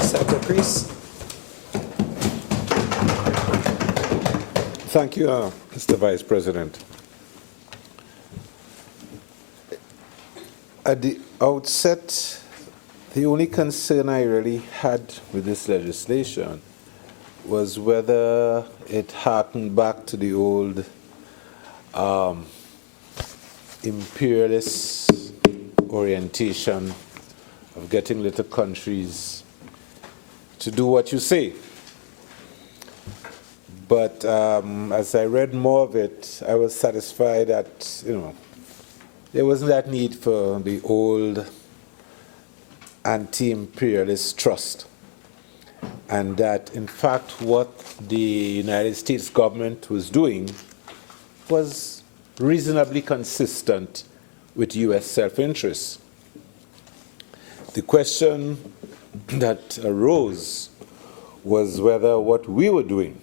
Senator Creese. Thank you, Mr. Vice President. At the outset, the only concern I really had with this legislation was whether it harkened back to the old imperialist orientation of getting little countries to do what you say. But as I read more of it, I was satisfied that, there wasn't that need for the old anti-imperialist trust. And that, in fact, what the United States government was doing was reasonably consistent with U.S. self-interest. The question that arose was whether what we were doing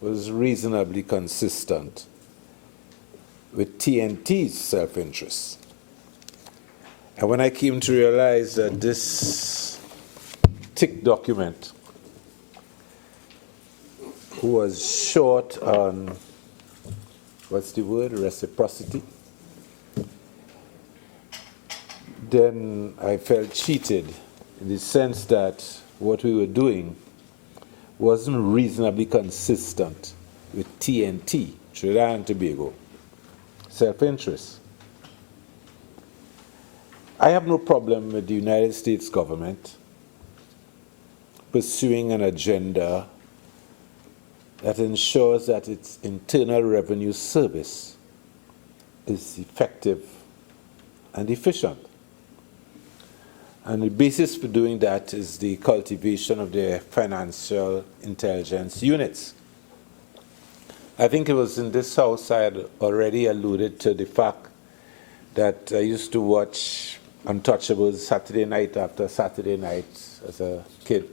was reasonably consistent with TNT's self-interest. And when I came to realize that this thick document was short on, what's the word, reciprocity, then I felt cheated in the sense that what we were doing wasn't reasonably consistent with TNT, Trinidad and Tobago, self-interest. I have no problem with the United States government pursuing an agenda that ensures that its internal revenue service is effective and efficient. And the basis for doing that is the cultivation of their financial intelligence units. I think it was in this house I had already alluded to the fact that I used to watch Untouchables Saturday night after Saturday night as a kid.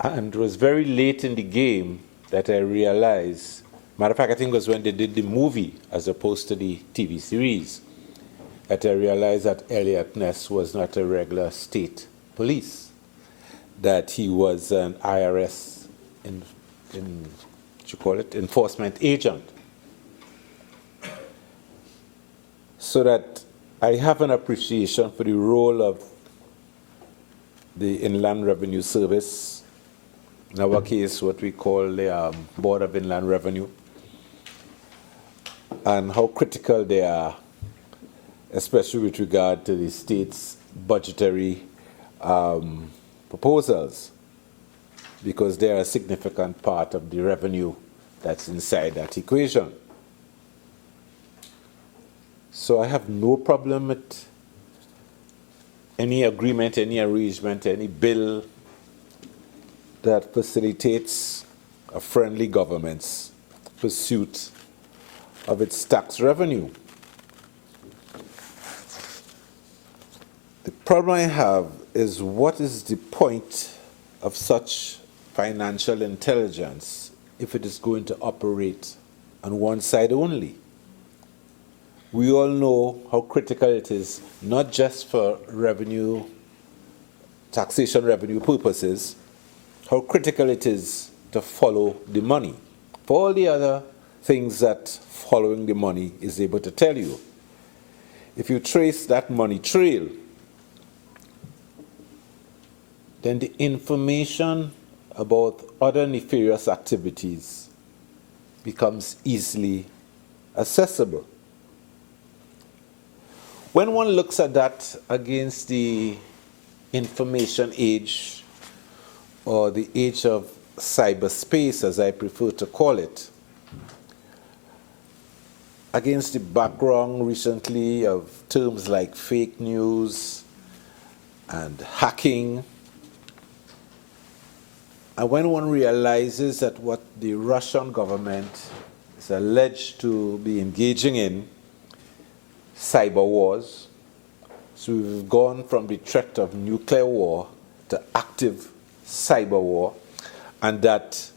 And it was very late in the game that I realized, matter of fact, I think it was when they did the movie as opposed to the TV series, that I realized that Elliot Ness was not a regular state police, that he was an IRS enforcement agent. So that I have an appreciation for the role of the Inland Revenue Service, in our case what we call the Board of Inland Revenue, and how critical they are, especially with regard to the state's budgetary proposals, because they are a significant part of the revenue that's inside that equation. So I have no problem with any agreement, any arrangement, any bill that facilitates a friendly government's pursuit of its tax revenue. The problem I have is, what is the point of such financial intelligence if it is going to operate on one side only? we all know how critical it is, not just for revenue, taxation revenue purposes, how critical it is to follow the money. For all the other things that following the money is able to tell you. If you trace that money trail, then the information about other nefarious activities becomes easily accessible. When one looks at that against the information age, or the age of cyberspace, as I prefer to call it, against the background recently of terms like fake news and hacking, and when one realizes that what the Russian government is alleged to be engaging in, cyber wars, so we've gone from the threat of nuclear war to active cyber war, and that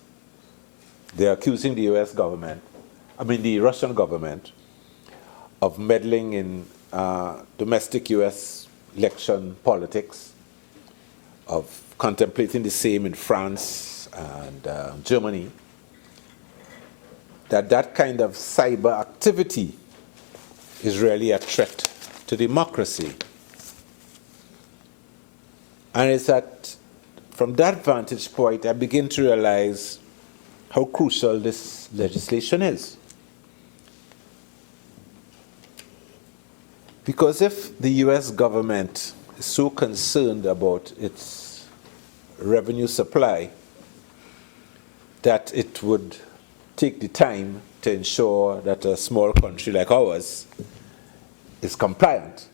they're accusing the the Russian government, of meddling in domestic US election politics, of contemplating the same in France and Germany, that kind of cyber activity is really a threat to democracy. And it's from that vantage point, I begin to realize how crucial this legislation is. Because if the US government is so concerned about its revenue supply that it would take the time to ensure that a small country like ours is compliant,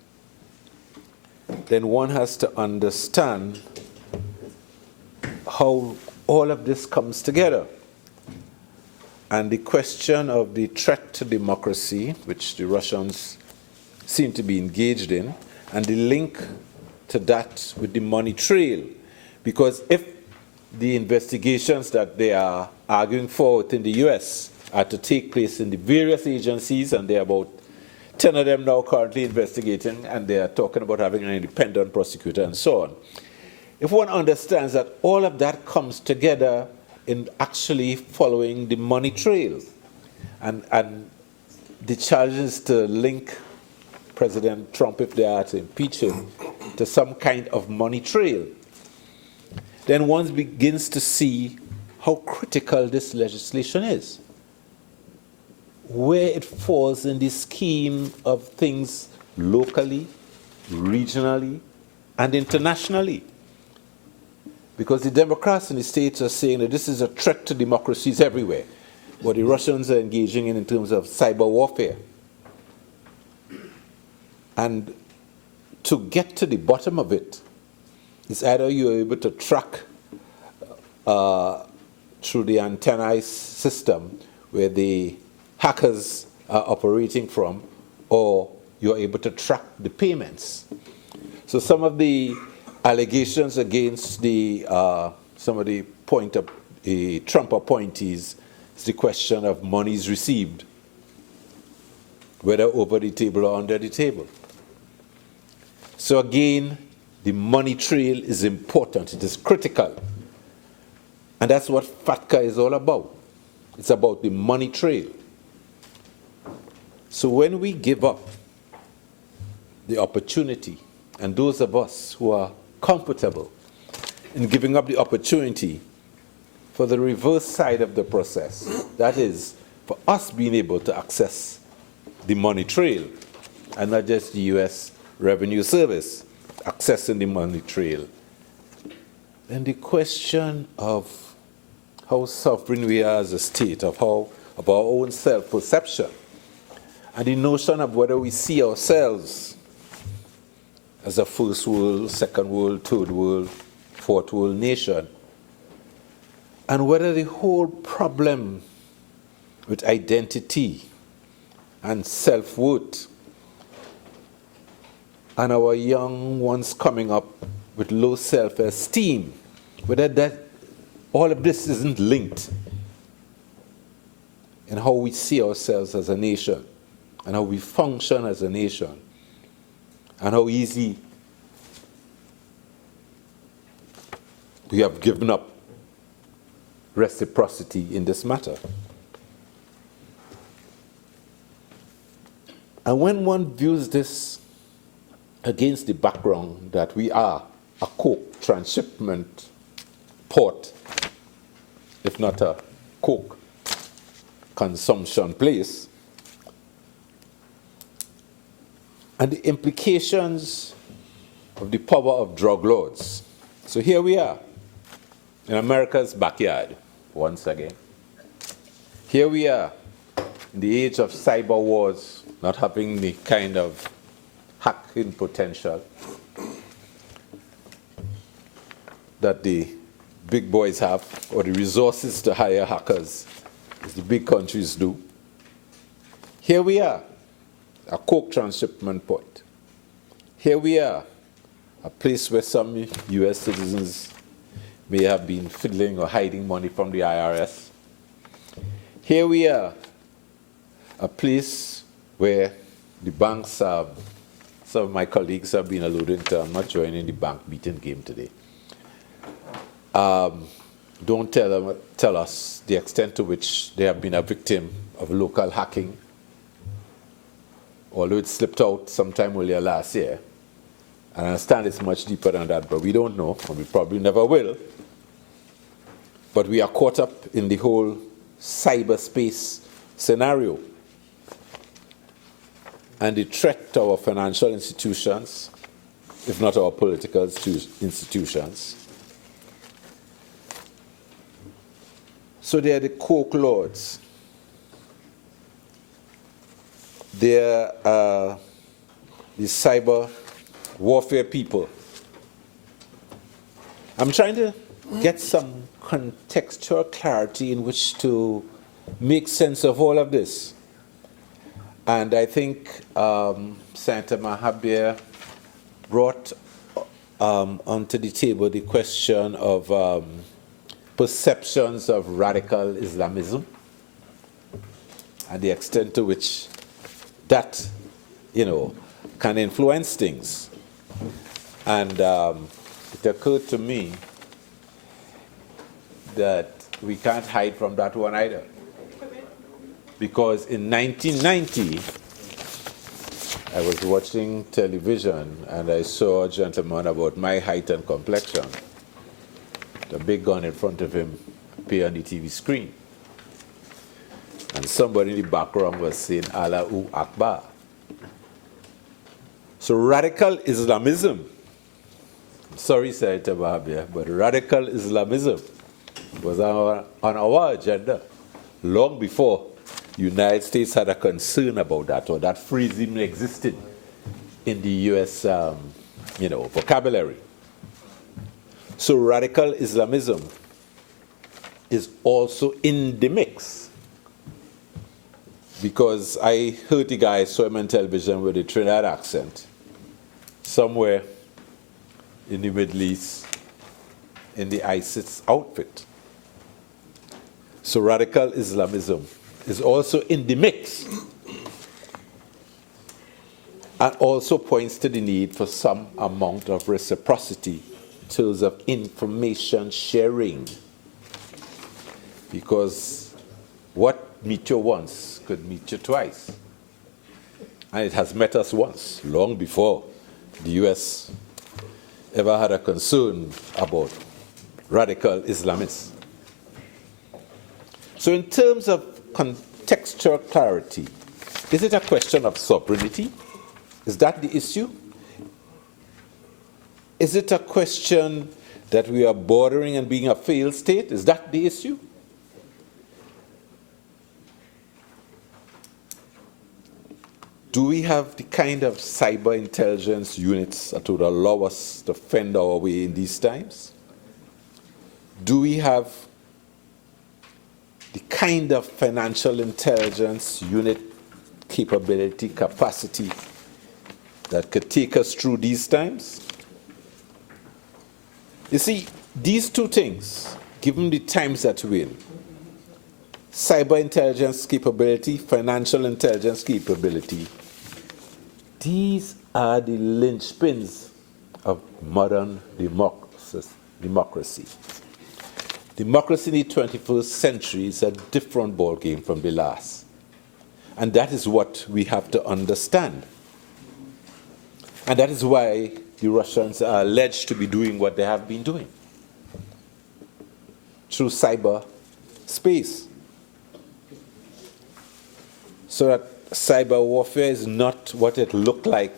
then one has to understand how all of this comes together. And the question of the threat to democracy, which the Russians seem to be engaged in, and the link to that with the money trail. Because if the investigations that they are arguing for within the US are to take place in the various agencies, and there are about 10 of them now currently investigating, and they are talking about having an independent prosecutor and so on. If one understands that all of that comes together in actually following the money trail, and the challenges to link President Trump, if they are to impeach him, to some kind of money trail, then one begins to see how critical this legislation is, where it falls in the scheme of things locally, regionally, and internationally. Because the Democrats in the States are saying that this is a threat to democracies everywhere, what the Russians are engaging in terms of cyber warfare. And to get to the bottom of it, it's either you're able to track through the antennae system where the hackers are operating from, or you're able to track the payments. So some of the allegations against some of the Trump appointees is the question of monies received, whether over the table or under the table. So again, the money trail is important, it is critical. And that's what FATCA is all about. It's about the money trail. So when we give up the opportunity, and those of us who are comfortable in giving up the opportunity for the reverse side of the process, that is, for us being able to access the money trail, and not just the US Revenue Service accessing the money trail, then the question of how sovereign we are as a state, of our own self-perception, and the notion of whether we see ourselves as a first world, second world, third world, fourth world nation, and whether the whole problem with identity and self-worth, and our young ones coming up with low self-esteem, whether all of this isn't linked in how we see ourselves as a nation. and how we function as a nation, and how easy we have given up reciprocity in this matter. And when one views this against the background that we are a coke transshipment port, if not a coke consumption place, and the implications of the power of drug lords. So here we are in America's backyard, once again. Here we are in the age of cyber wars, not having the kind of hacking potential that the big boys have, or the resources to hire hackers, as the big countries do. Here we are, a coke transshipment port. Here we are, a place where some US citizens may have been fiddling or hiding money from the IRS. Here we are, a place where the banks have, some of my colleagues have been alluding to, I'm not joining the bank beating game today. Don't tell us the extent to which they have been a victim of local hacking, although it slipped out sometime earlier last year. And I understand it's much deeper than that, but we don't know, and we probably never will. But we are caught up in the whole cyberspace scenario. And the threat to our financial institutions, if not our political institutions. So they are the coke lords. They are the cyber warfare people. I'm trying to get some contextual clarity in which to make sense of all of this. And I think Senator Mahabir brought onto the table the question of perceptions of radical Islamism and the extent to which that, can influence things. And it occurred to me that we can't hide from that one either. Because in 1990, I was watching television and I saw a gentleman about my height and complexion, the big gun in front of him appear on the TV screen. And somebody in the background was saying, Allahu Akbar. So radical Islamism, sorry, Senator Mahabir, but radical Islamism was on our agenda long before the United States had a concern about that, or that phrase even existed in the US vocabulary. So radical Islamism is also in the mix. Because I heard the guy, I saw him on television with a Trinidad accent, somewhere in the Middle East, in the ISIS outfit. So radical Islamism is also in the mix, and also points to the need for some amount of reciprocity in terms of information sharing. Because what meet you once could meet you twice. And it has met us once, long before the US ever had a concern about radical Islamists. So in terms of contextual clarity, is it a question of sovereignty? Is that the issue? Is it a question that we are bordering and being a failed state? Is that the issue? Do we have the kind of cyber intelligence units that would allow us to fend our way in these times? Do we have the kind of financial intelligence unit capability, capacity that could take us through these times? You see, these two things, given the times that we're in, cyber intelligence capability, financial intelligence capability. These are the linchpins of modern democracy. Democracy in the 21st century is a different ballgame from the last. And that is what we have to understand. And that is why the Russians are alleged to be doing what they have been doing through cyber space. So that cyber warfare is not what it looked like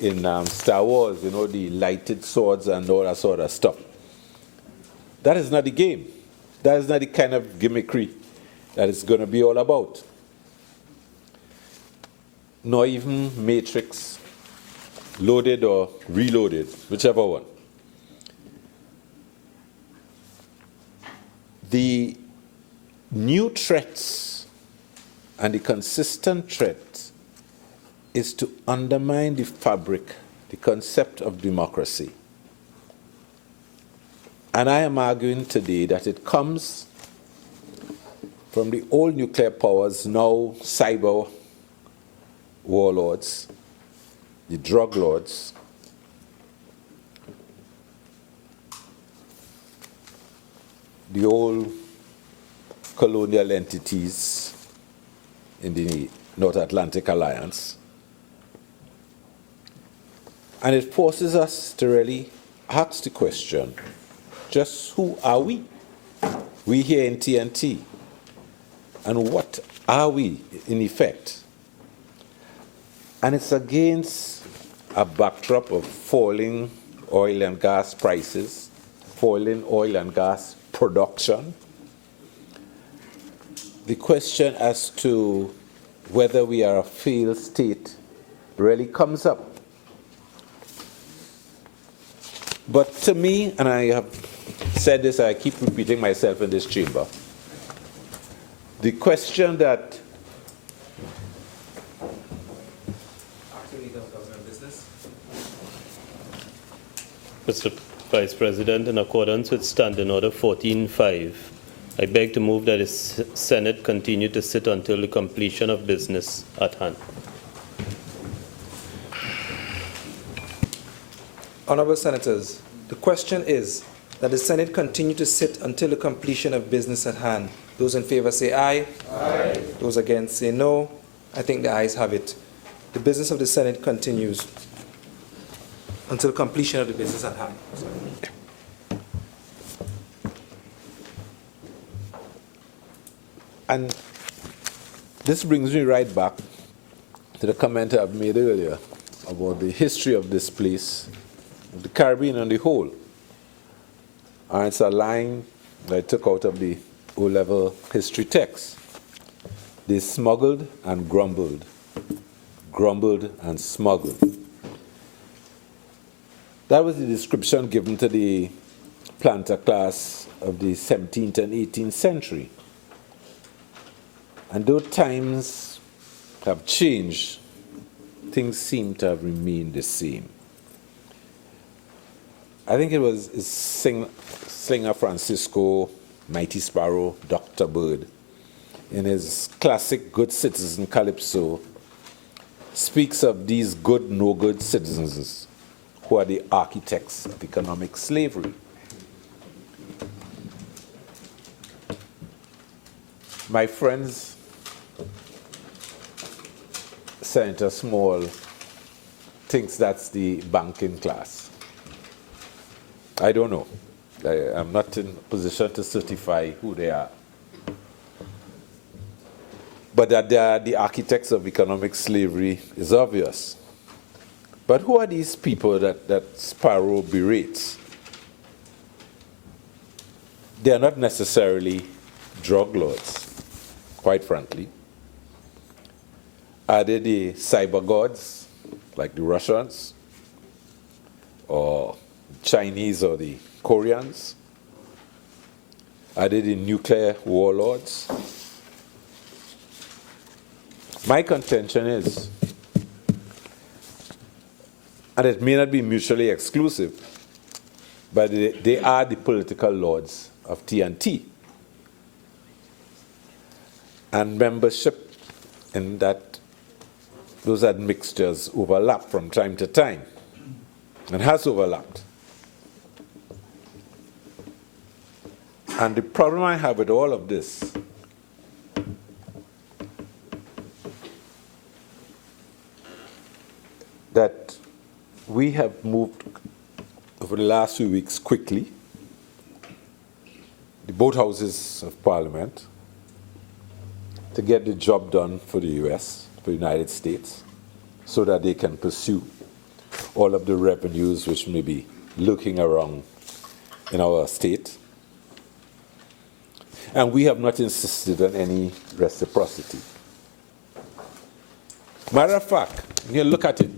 in Star Wars, you know, the lighted swords and all that sort of stuff. That is not the game. That is not the kind of gimmickry that it's going to be all about. Nor even Matrix, loaded or reloaded, whichever one. The new threats and the consistent threat is to undermine the fabric, the concept of democracy. And I am arguing today that it comes from the old nuclear powers, now cyber warlords, the drug lords, the old colonial entities in the North Atlantic Alliance. And it forces us to really ask the question, just who are we? We here in TNT. And what are we in effect? And it's against a backdrop of falling oil and gas prices, falling oil and gas production. The question as to whether we are a failed state really comes up. But to me, and I have said this, I keep repeating myself in this chamber, the question that Mr. Vice President, in accordance with Standing Order 14.5, I beg to move that the Senate continue to sit until the completion of business at hand. Honourable Senators, the question is that the Senate continue to sit until the completion of business at hand. Those in favour say aye. Aye. Those against say no. I think the ayes have it. The business of the Senate continues until completion of the business at hand. And this brings me right back to the comment I've made earlier about the history of this place, the Caribbean on the whole. And it's a line that I took out of the O-level history text. They smuggled and grumbled and smuggled. That was the description given to the planter class of the 17th and 18th century. And though times have changed, things seem to have remained the same. I think it was Slinger Francisco, Mighty Sparrow, Dr. Bird, in his classic Good Citizen Calypso, speaks of these good, no-good citizens who are the architects of economic slavery. My friends, Senator Small thinks that's the banking class. I don't know. I'm not in a position to certify who they are. But that they are the architects of economic slavery is obvious. But who are these people that Sparrow berates? They are not necessarily drug lords, quite frankly. Are they the cyber gods, like the Russians, or Chinese or the Koreans? Are they the nuclear warlords? My contention is, and it may not be mutually exclusive, but they are the political lords of TNT. and membership in that, those admixtures overlap from time to time, and has overlapped. And the problem I have with all of this that we have moved over the last few weeks quickly, the both houses of Parliament, to get the job done for the US, for the United States, so that they can pursue all of the revenues which may be lurking around in our state. And we have not insisted on any reciprocity. Matter of fact, when you look at it,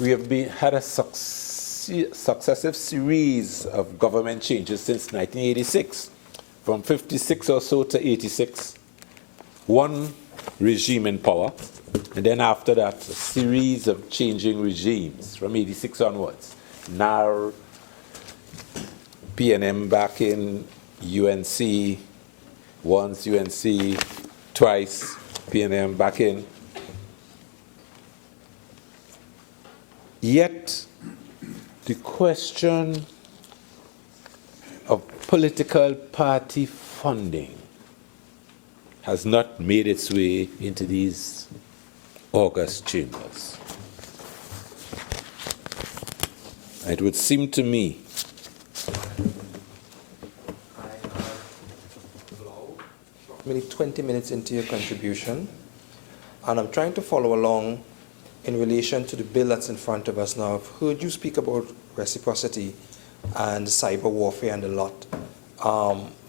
we have had a successive series of government changes since 1986, from 56 or so to 86, one regime in power, and then after that, a series of changing regimes from 86 onwards. NAR, PNM back in, UNC, once UNC, twice, PNM back in. Yet, the question of political party funding has not made its way into these august chambers. It would seem to me maybe 20 minutes into your contribution, and I'm trying to follow along in relation to the bill that's in front of us now. I've heard you speak about reciprocity and cyber warfare and a lot,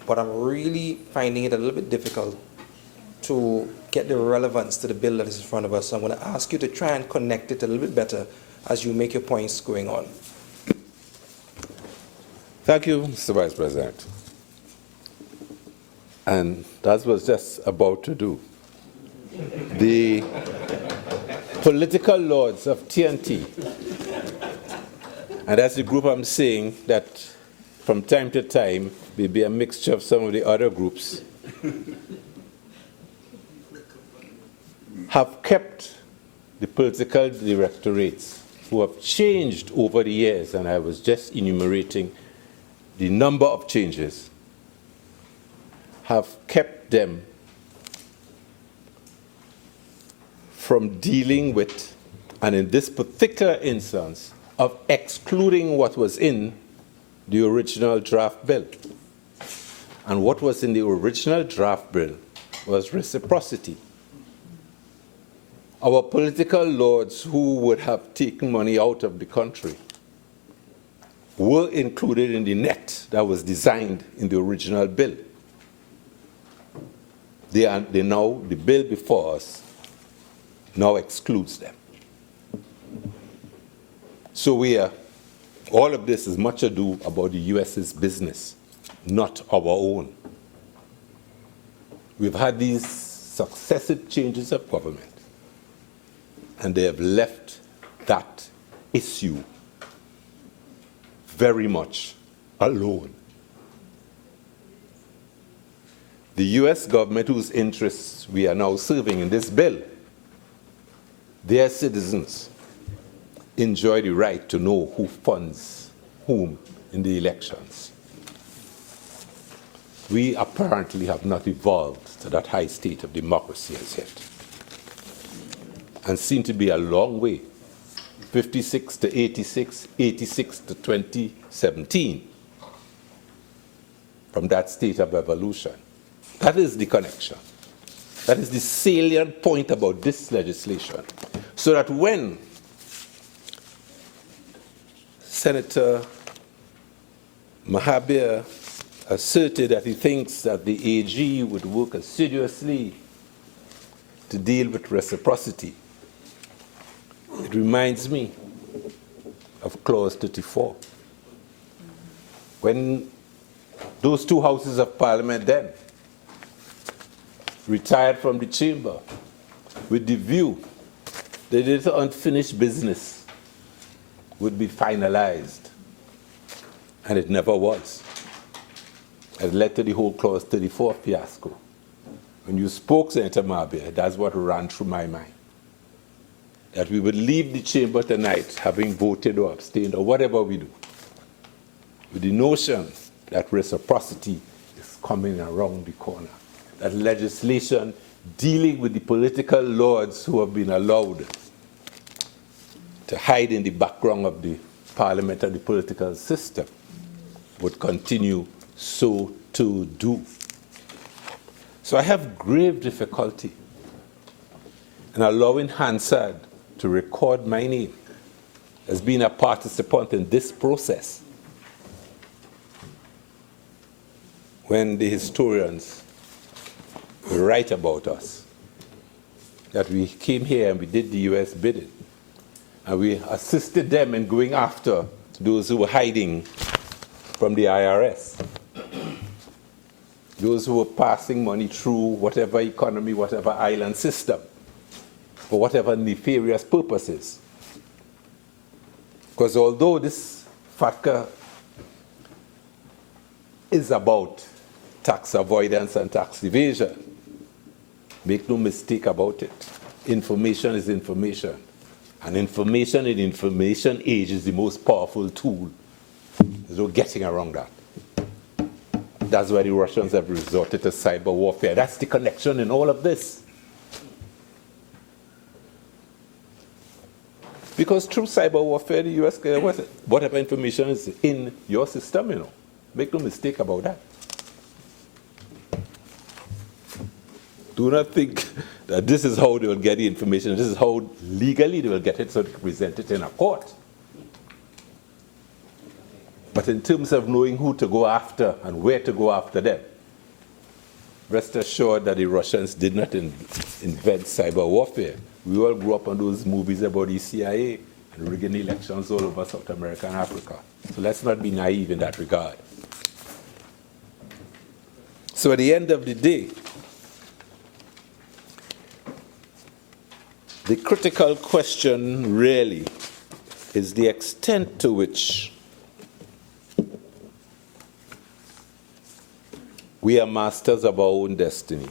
but I'm really finding it a little bit difficult to get the relevance to the bill that is in front of us. So I'm going to ask you to try and connect it a little bit better as you make your points going on. Thank you, Mr. Vice President. And that was just about to do. The political lords of TNT, and that's the group I'm saying that from time to time may be a mixture of some of the other groups, have kept the political directorates who have changed over the years, and I was just enumerating the number of changes, have kept them from dealing with, and in this particular instance, of excluding what was in the original draft bill. And what was in the original draft bill was reciprocity. Our political lords who would have taken money out of the country were included in the net that was designed in the original bill. The bill before us now excludes them. So all of this is much ado about the US's business, not our own. We've had these successive changes of government, and they have left that issue very much alone. The US government, whose interests we are now serving in this bill, their citizens enjoy the right to know who funds whom in the elections. We apparently have not evolved to that high state of democracy as yet, and seem to be a long way, 56 to 86, 86 to 2017, from that state of evolution. That is the connection. That is the salient point about this legislation. So that when Senator Mahabir asserted that he thinks that the AG would work assiduously to deal with reciprocity, it reminds me of Clause 34. When those two houses of Parliament then retired from the chamber with the view that this unfinished business would be finalized, and it never was. It led to the whole Clause 34 fiasco. when you spoke, Senator Mahabir, that's what ran through my mind. That we would leave the chamber tonight having voted or abstained or whatever we do, with the notion that reciprocity is coming around the corner, that legislation dealing with the political lords who have been allowed to hide in the background of the parliament and the political system would continue so to do. So I have grave difficulty in allowing Hansard to record my name as being a participant in this process when the historians write about us, that we came here and we did the US bidding, and we assisted them in going after those who were hiding from the IRS, those who were passing money through whatever economy, whatever island system, for whatever nefarious purposes. Because although this FATCA is about tax avoidance and tax evasion, make no mistake about it, information is information. And information in the information age is the most powerful tool. There's no getting around that. That's why the Russians have resorted to cyber warfare. That's the connection in all of this. Because through cyber warfare, the US can, whatever information is in your system, you know. Make no mistake about that. Do not think that this is how they will get the information. This is how legally they will get it so they can present it in a court. But in terms of knowing who to go after and where to go after them, rest assured that the Russians did not invent cyber warfare. We all grew up on those movies about the CIA and rigging elections all over South America and Africa. So let's not be naive in that regard. So at the end of the day, the critical question really is the extent to which we are masters of our own destiny.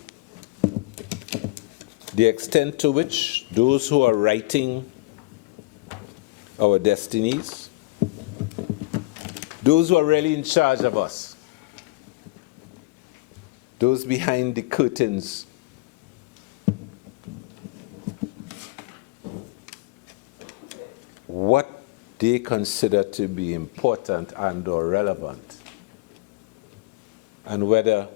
The extent to which those who are writing our destinies, those who are really in charge of us, those behind the curtains, what they consider to be important and or relevant, and whether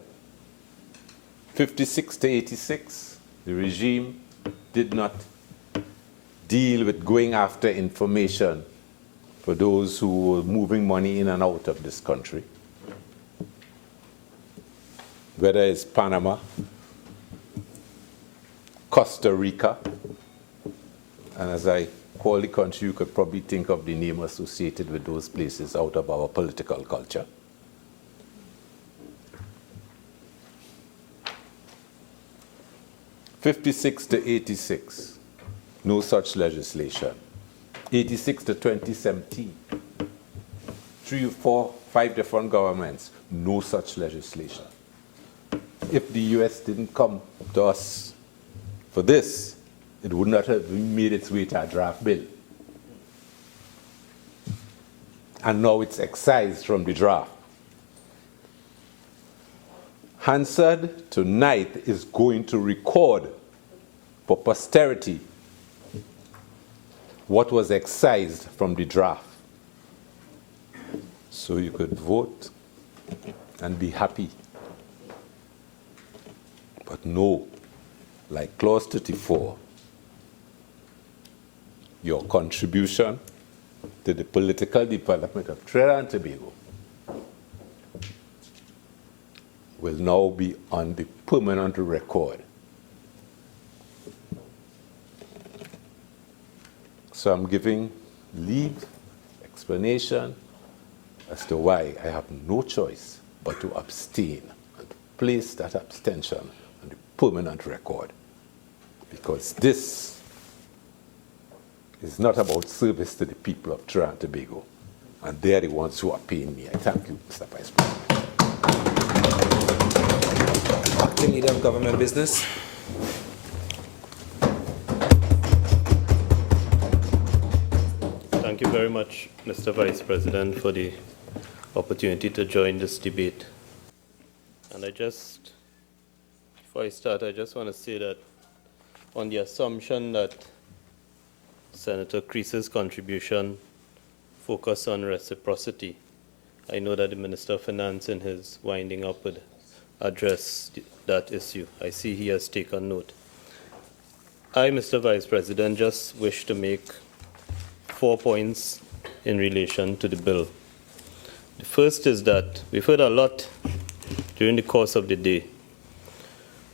56 to 86, the regime did not deal with going after information for those who were moving money in and out of this country, whether it's Panama, Costa Rica, and as I call the country, you could probably think of the name associated with those places out of our political culture. '56 to '86, no such legislation. '86 to 2017, 3, 4, 5 different governments, no such legislation. If the US didn't come to us for this, it would not have made its way to a draft bill. And now it's excised from the draft. Hansard tonight is going to record for posterity what was excised from the draft. So you could vote and be happy. But no, like Clause 34, your contribution to the political development of Trinidad and Tobago will now be on the permanent record. So I'm giving leave, explanation as to why I have no choice but to abstain and to place that abstention on the permanent record. Because this is not about service to the people of Trinidad and Tobago, and they're the ones who are paying me. I thank you, Mr. Vice President. Acting Leader of Government Business. Thank you very much, Mr. Vice President, for the opportunity to join this debate. And before I start, I just want to say that on the assumption that Senator Creese's contribution focused on reciprocity, I know that the Minister of Finance in his winding up would address that issue. I see he has taken note. I, Mr. Vice President, just wish to make 4 points in relation to the bill. The first is that we've heard a lot during the course of the day,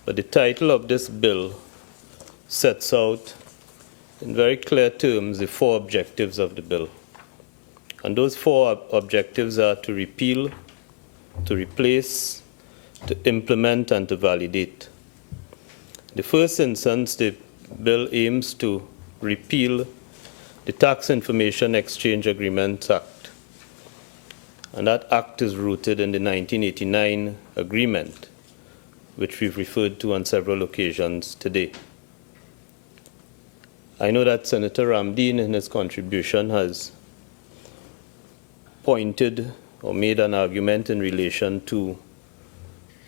but the title of this bill sets out in very clear terms the 4 objectives of the bill. And those 4 objectives are to repeal, to replace, to implement, and to validate. In the first instance, the bill aims to repeal the Tax Information Exchange Agreement Act. And that act is rooted in the 1989 agreement, which we've referred to on several occasions today. I know that Senator Ramdeen in his contribution has pointed or made an argument in relation to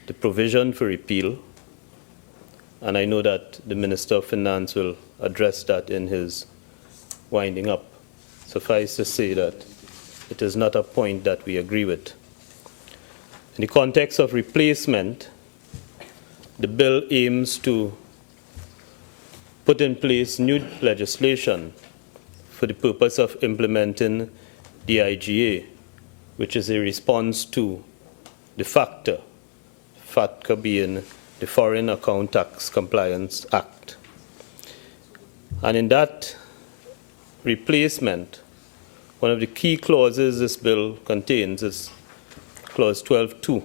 the provision for repeal, and I know that the Minister of Finance will address that in his winding up. Suffice to say that it is not a point that we agree with. In the context of replacement, the bill aims to put in place new legislation for the purpose of implementing the IGA, which is a response to the FATCA being the Foreign Account Tax Compliance Act. And in that replacement, one of the key clauses this bill contains is Clause 12.2,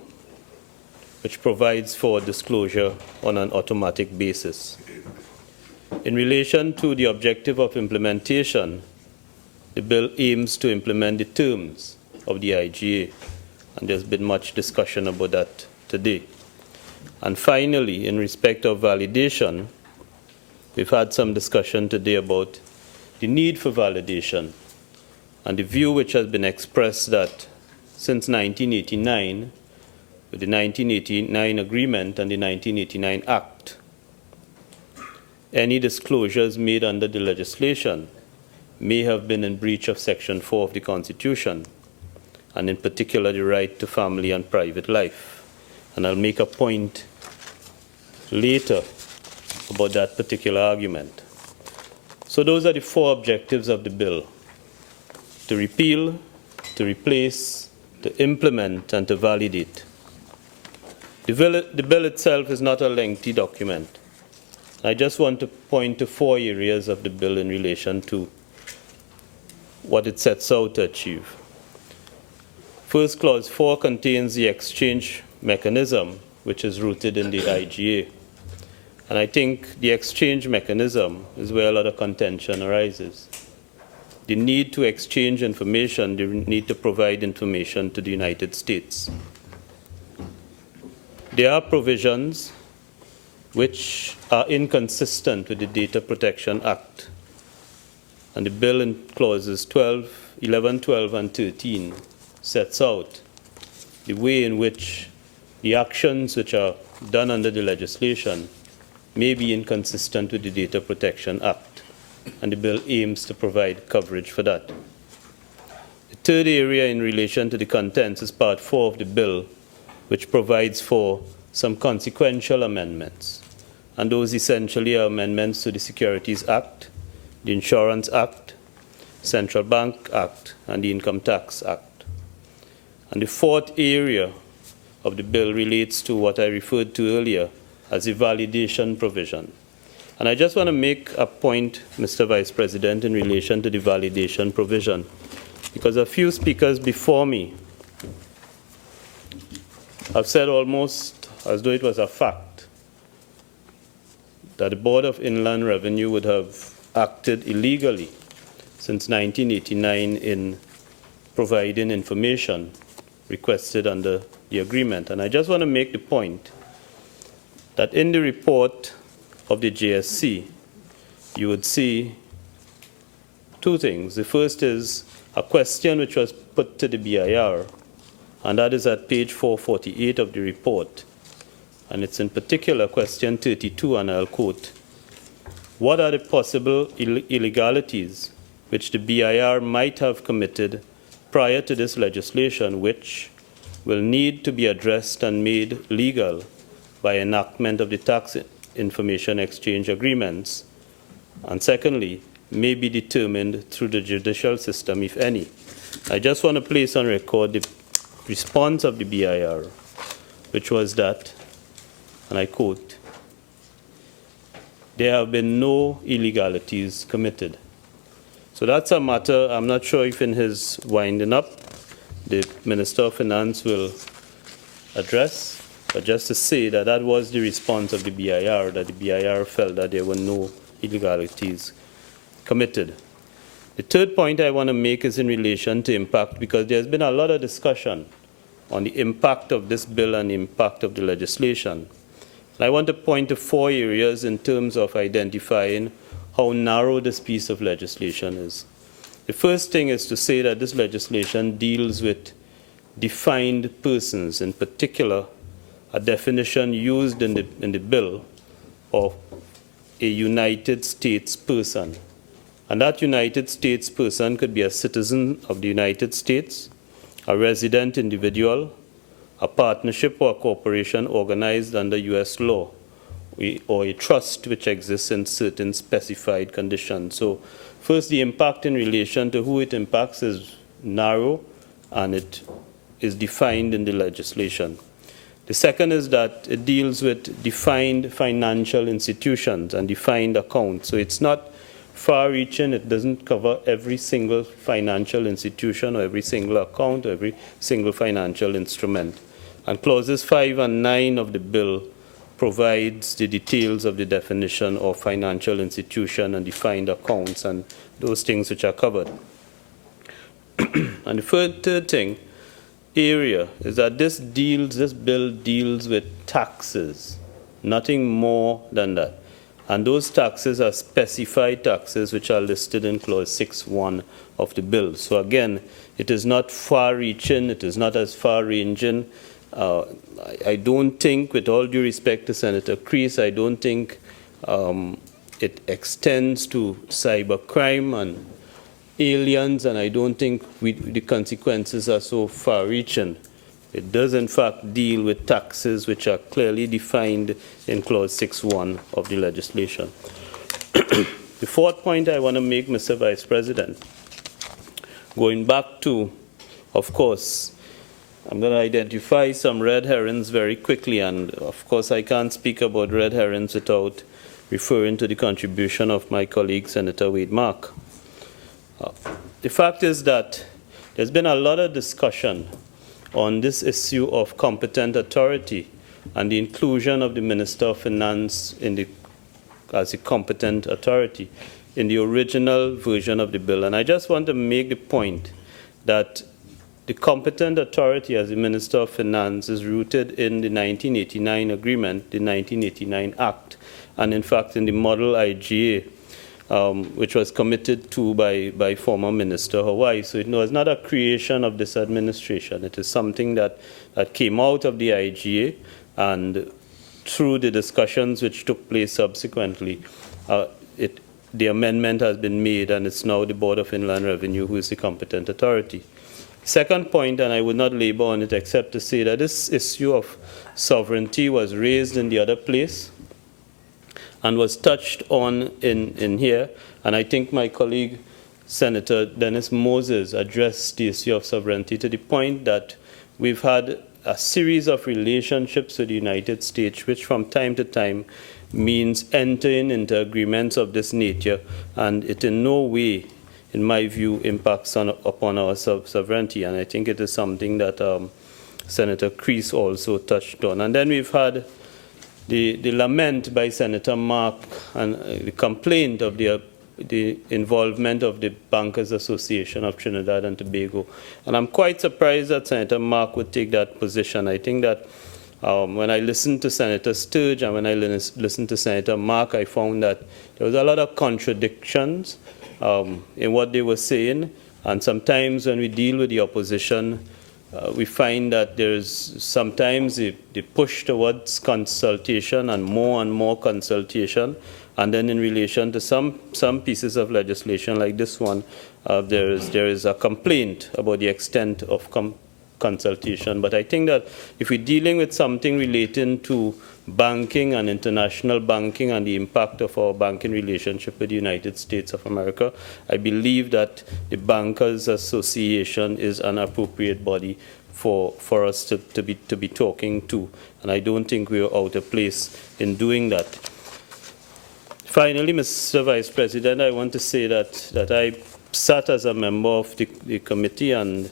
which provides for disclosure on an automatic basis. In relation to the objective of implementation, the bill aims to implement the terms of the IGA, and there's been much discussion about that today. And finally, in respect of validation, we've had some discussion today about the need for validation and the view which has been expressed that since 1989, with the 1989 agreement and the 1989 Act, any disclosures made under the legislation may have been in breach of Section 4 of the Constitution, and in particular the right to family and private life. And I'll make a point later about that particular argument. So those are the 4 objectives of the bill: to repeal, to replace, to implement, and to validate. The bill itself is not a lengthy document. I just want to point to 4 areas of the bill in relation to what it sets out to achieve. First, Clause 4 contains the exchange mechanism, which is rooted in the IGA. And I think the exchange mechanism is where a lot of contention arises. The need to exchange information, the need to provide information to the United States. There are provisions which are inconsistent with the Data Protection Act. And the bill in clauses 11, 12, and 13 sets out the way in which the actions which are done under the legislation may be inconsistent with the Data Protection Act, and the bill aims to provide coverage for that. The third area in relation to the contents is Part 4 of the bill, which provides for some consequential amendments, and those essentially are amendments to the Securities Act, the Insurance Act, Central Bank Act, and the Income Tax Act. And the fourth area of the bill relates to what I referred to earlier as a validation provision. And I just want to make a point, Mr. Vice President, in relation to the validation provision, because a few speakers before me have said almost as though it was a fact that the Board of Inland Revenue would have acted illegally since 1989 in providing information requested under the agreement. And I just want to make the point that in the report of the JSC, you would see two things. The first is a question which was put to the BIR, and that is at page 448 of the report. And it's in particular question 32, and I'll quote, "What are the possible illegalities which the BIR might have committed prior to this legislation which will need to be addressed and made legal by enactment of the tax information exchange agreements? And secondly, may be determined through the judicial system, if any." I just want to place on record the response of the BIR, which was that, and I quote, "There have been no illegalities committed." So that's a matter, I'm not sure if in his winding up, the Minister of Finance will address, but just to say that that was the response of the BIR, that the BIR felt that there were no illegalities committed. The third point I want to make is in relation to impact, because there's been a lot of discussion on the impact of this bill and the impact of the legislation. And I want to point to 4 areas in terms of identifying how narrow this piece of legislation is. The first thing is to say that this legislation deals with defined persons, in particular, a definition used in the bill of a United States person. And that United States person could be a citizen of the United States, a resident individual, a partnership or a corporation organized under U.S. law, or a trust which exists in certain specified conditions. So first, the impact in relation to who it impacts is narrow, and it is defined in the legislation. The second is that it deals with defined financial institutions and defined accounts. So it's not far-reaching. It doesn't cover every single financial institution or every single account or every single financial instrument. And clauses 5 and 9 of the bill provides the details of the definition of financial institution and defined accounts and those things which are covered. And the third area is that this bill deals with taxes, nothing more than that. And those taxes are specified taxes which are listed in clause 6.1 of the bill. So again, it is not far-reaching, it is not as far-ranging. I don't think, with all due respect to Senator Creese, I don't think it extends to cybercrime and aliens, and I don't think the consequences are so far-reaching. It does, in fact, deal with taxes which are clearly defined in Clause 6.1 of the legislation. The fourth point I want to make, Mr. Vice President, going back to, of course, I'm going to identify some red herrings very quickly, and of course I can't speak about red herrings without referring to the contribution of my colleague, Senator Wade Mark. The fact is that there's been a lot of discussion on this issue of competent authority and the inclusion of the Minister of Finance as a competent authority in the original version of the bill. And I just want to make the point that the competent authority as the Minister of Finance is rooted in the 1989 agreement, the 1989 Act, and in fact in the model IGA, which was committed to by former Minister Hawaii. So it was not a creation of this administration. It is something that came out of the IGA, and through the discussions which took place subsequently, the amendment has been made, and it's now the Board of Inland Revenue who is the competent authority. Second point, and I would not labor on it except to say that this issue of sovereignty was raised in the other place and was touched on in here, and I think my colleague Senator Dennis Moses addressed the issue of sovereignty to the point that we've had a series of relationships with the United States which from time to time means entering into agreements of this nature, and it in no way, in my view, impacts upon our sovereignty, and I think it is something that Senator Creese also touched on. And then we've had the lament by Senator Mark and the complaint of the involvement of the Bankers Association of Trinidad and Tobago. And I'm quite surprised that Senator Mark would take that position. I think that When I listened to Senator Sturge and when I listened to Senator Mark, I found that there was a lot of contradictions in what they were saying. And sometimes when we deal with the opposition, we find that there's sometimes they push towards consultation and more consultation. And then in relation to some pieces of legislation like this one, there is a complaint about the extent of consultation. But I think that if we're dealing with something relating to banking and international banking and the impact of our banking relationship with the United States of America, I believe that the Bankers Association is an appropriate body for us to be talking to. And I don't think we're out of place in doing that. Finally, Mr. Vice President, I want to say that I sat as a member of the committee, and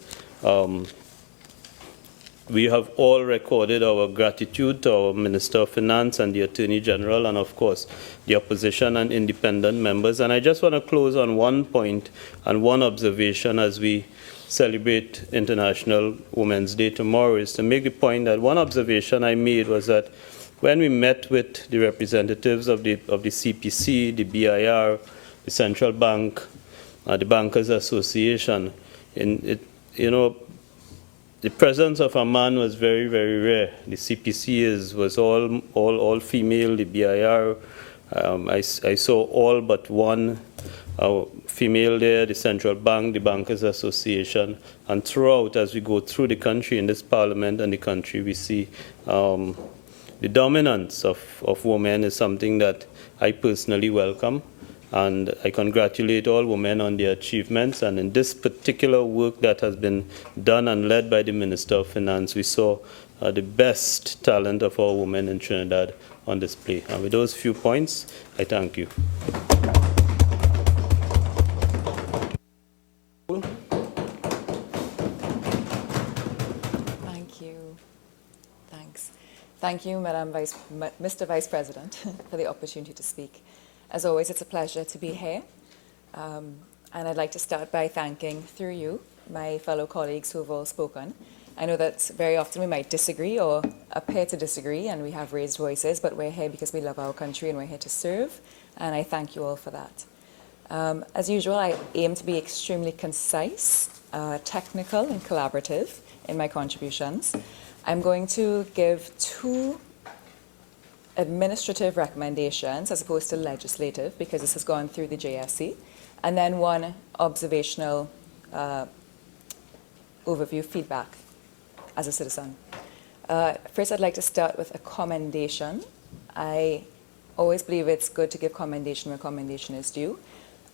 we have all recorded our gratitude to our Minister of Finance and the Attorney General, and of course the opposition and independent members. And I just want to close on one point and one observation as we celebrate International Women's Day tomorrow, is to make the point that one observation I made was that when we met with the representatives of the CPC, the BIR, the Central Bank, the Bankers Association, the presence of a man was very, very rare. The CPC was all female. The BIR, I saw all but one female there. The Central Bank, the Bankers Association, and throughout, as we go through the country, in this Parliament and the country, we see the dominance of women is something that I personally welcome, and I congratulate all women on their achievements. And in this particular work that has been done and led by the Minister of Finance, we saw the best talent of our women in Trinidad on display. And with those few points, I thank you. Thank you, Mr. Vice President, for the opportunity to speak. As always, it's a pleasure to be here. And I'd like to start by thanking, through you, my fellow colleagues who have all spoken. I know that very often we might disagree or appear to disagree, and we have raised voices, but we're here because we love our country and we're here to serve, and I thank you all for that. As usual, I aim to be extremely concise, technical, and collaborative in my contributions. I'm going to give 2 administrative recommendations as opposed to legislative, because this has gone through the JSC, and then 1 observational overview feedback as a citizen. First, I'd like to start with a commendation. I always believe it's good to give commendation where commendation is due.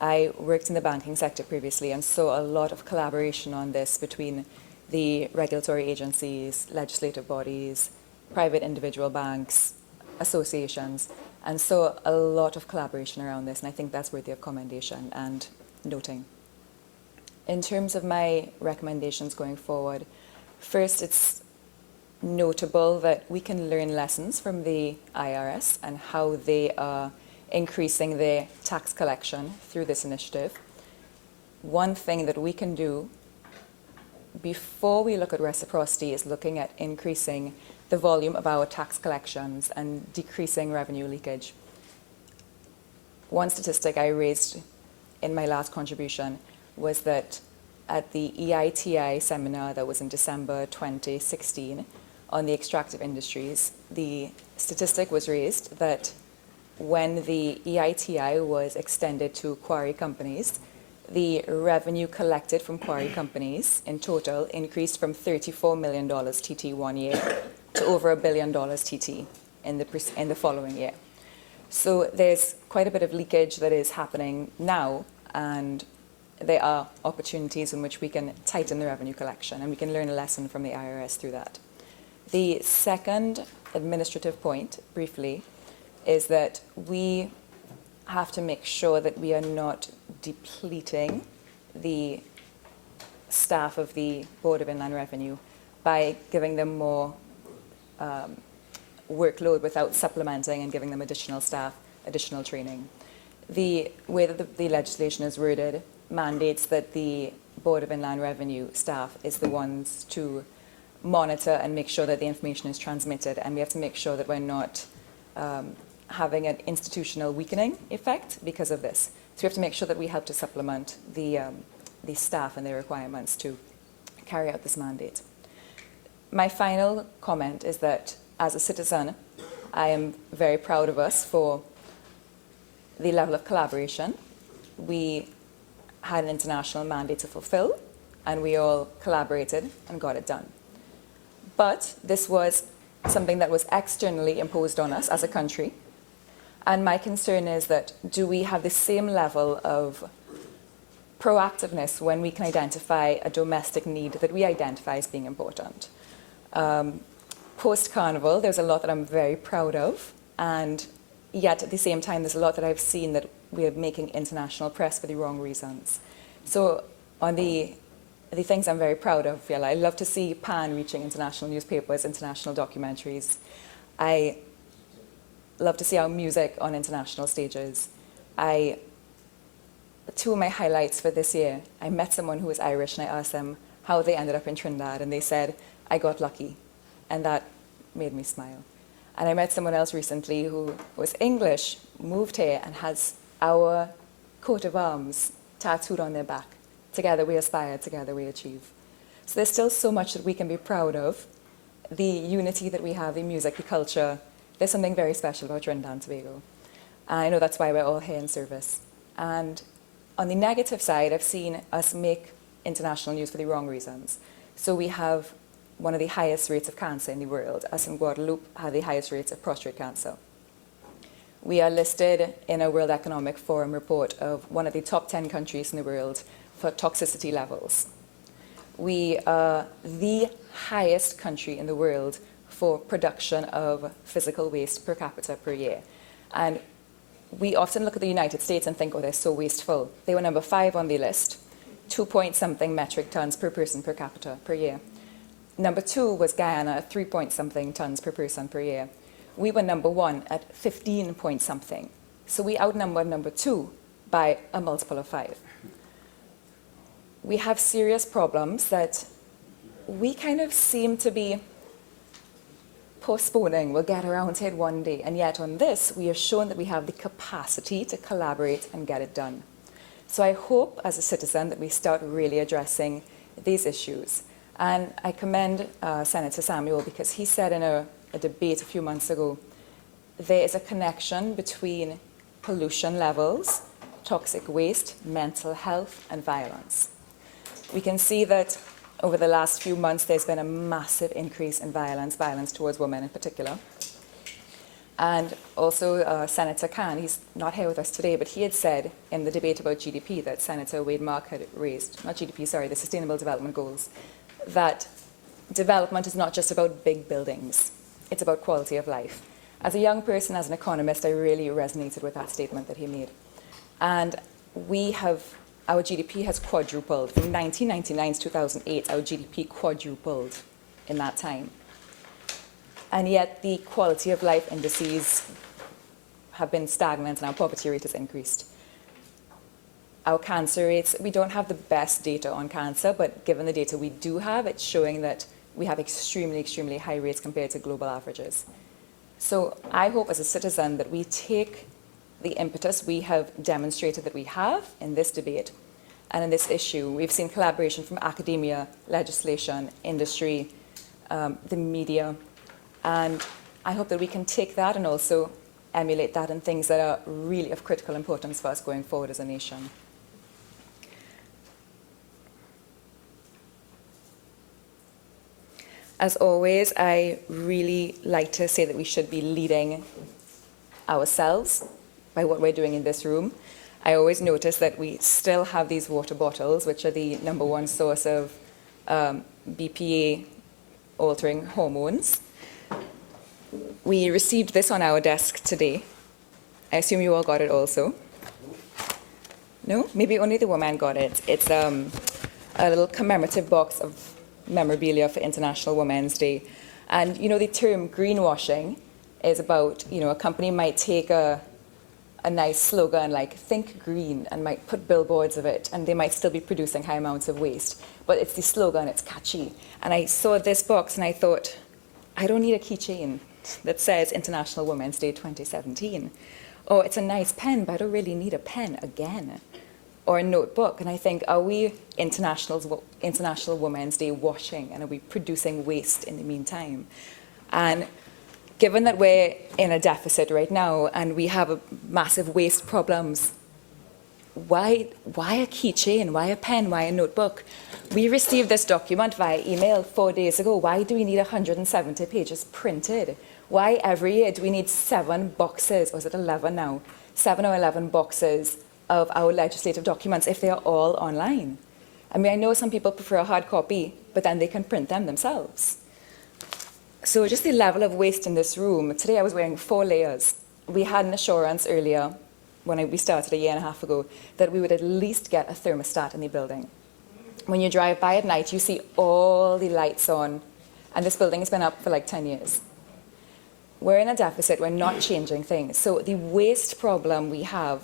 I worked in the banking sector previously and saw a lot of collaboration on this between the regulatory agencies, legislative bodies, private individual banks, associations, and so a lot of collaboration around this, and I think that's worthy of commendation and noting. In terms of my recommendations going forward, first, it's notable that we can learn lessons from the IRS and how they are increasing their tax collection through this initiative. One thing that we can do before we look at reciprocity is looking at increasing the volume of our tax collections and decreasing revenue leakage. One statistic I raised in my last contribution was that at the EITI seminar that was in December 2016 on the extractive industries, the statistic was raised that when the EITI was extended to quarry companies, the revenue collected from quarry companies in total increased from $34 million TT one year to over $1 billion TT in the following year. So there's quite a bit of leakage that is happening now, and there are opportunities in which we can tighten the revenue collection, and we can learn a lesson from the IRS through that. The second administrative point, briefly, is that we have to make sure that we are not depleting the staff of the Board of Inland Revenue by giving them more workload without supplementing and giving them additional staff, additional training. The way that the legislation is worded mandates that the Board of Inland Revenue staff is the ones to monitor and make sure that the information is transmitted, and we have to make sure that we're not having an institutional weakening effect because of this. So we have to make sure that we help to supplement the staff and their requirements to carry out this mandate. My final comment is that as a citizen, I am very proud of us for the level of collaboration. We had an international mandate to fulfill, and we all collaborated and got it done. But this was something that was externally imposed on us as a country. And my concern is that, do we have the same level of proactiveness when we can identify a domestic need that we identify as being important? Post-Carnival, there's a lot that I'm very proud of, and yet at the same time, there's a lot that I've seen that we are making international press for the wrong reasons. So on the things I'm very proud of, I love to see PAN reaching international newspapers, international documentaries. I love to see our music on international stages. Two of my highlights for this year, I met someone who was Irish, and I asked them how they ended up in Trinidad, and they said, I got lucky, and that made me smile. And I met someone else recently who was English, moved here, and has our coat of arms tattooed on their back. Together we aspire, together we achieve. So there's still so much that we can be proud of. The unity that we have, the music, the culture, there's something very special about Trinidad and Tobago. And I know that's why we're all here in service. And on the negative side, I've seen us make international news for the wrong reasons. So we have one of the highest rates of cancer in the world. Us in Guadeloupe have the highest rates of prostate cancer. We are listed in a World Economic Forum report of one of the top 10 countries in the world for toxicity levels. We are the highest country in the world for production of physical waste per capita per year. And we often look at the United States and think, oh, they're so wasteful. They were number 5 on the list, 2-point-something metric tons per person per capita per year. Number 2 was Guyana at 3-point-something tons per person per year. We were number 1 at 15-point-something. So we outnumbered number 2 by a multiple of 5. We have serious problems that we kind of seem to be postponing. We'll get around to it one day. And yet on this, we have shown that we have the capacity to collaborate and get it done. So I hope as a citizen that we start really addressing these issues. And I commend Senator Samuel, because he said in a debate a few months ago, there is a connection between pollution levels, toxic waste, mental health, and violence. We can see that over the last few months, there's been a massive increase in violence towards women in particular. And also Senator Khan, he's not here with us today, but he had said in the debate about GDP that Senator Wade Mark had raised, not GDP, sorry, the Sustainable Development Goals, that development is not just about big buildings, it's about quality of life. As a young person, as an economist, I really resonated with that statement that he made. And our GDP has quadrupled. From 1999 to 2008, our GDP quadrupled in that time. And yet the quality of life indices have been stagnant and our poverty rate has increased. Our cancer rates, we don't have the best data on cancer, but given the data we do have, it's showing that we have extremely, extremely high rates compared to global averages. So I hope as a citizen that we take the impetus we have demonstrated that we have in this debate and in this issue. We've seen collaboration from academia, legislation, industry, the media, and I hope that we can take that and also emulate that in things that are really of critical importance for us going forward as a nation. As always, I really like to say that we should be leading ourselves by what we're doing in this room. I always notice that we still have these water bottles, which are the #1 source of BPA-altering hormones. We received this on our desk today. I assume you all got it also. No? Maybe only the woman got it. It's a little commemorative box of memorabilia for International Women's Day. And, you know, the term greenwashing is about, you know, a company might take a a nice slogan like think green and might put billboards of it, and they might still be producing high amounts of waste. But it's the slogan, it's catchy. And I saw this box and I thought, I don't need a keychain that says International Women's Day 2017. Or it's a nice pen, but I don't really need a pen again. Or a notebook. And I think, are we International Women's Day washing, and are we producing waste in the meantime? And given that we're in a deficit right now and we have massive waste problems, why a keychain? Why a pen? Why a notebook? We received this document via email 4 days ago. Why do we need 170 pages printed? Why every year do we need 7 boxes, or is it 11 now? 7 or 11 boxes of our legislative documents if they are all online? I mean, I know some people prefer a hard copy, but then they can print them themselves. So just the level of waste in this room. Today I was wearing 4 layers. We had an assurance earlier, when we started a year and a half ago, that we would at least get a thermostat in the building. When you drive by at night, you see all the lights on, and this building has been up for like 10 years. We're in a deficit, we're not changing things. So the waste problem we have,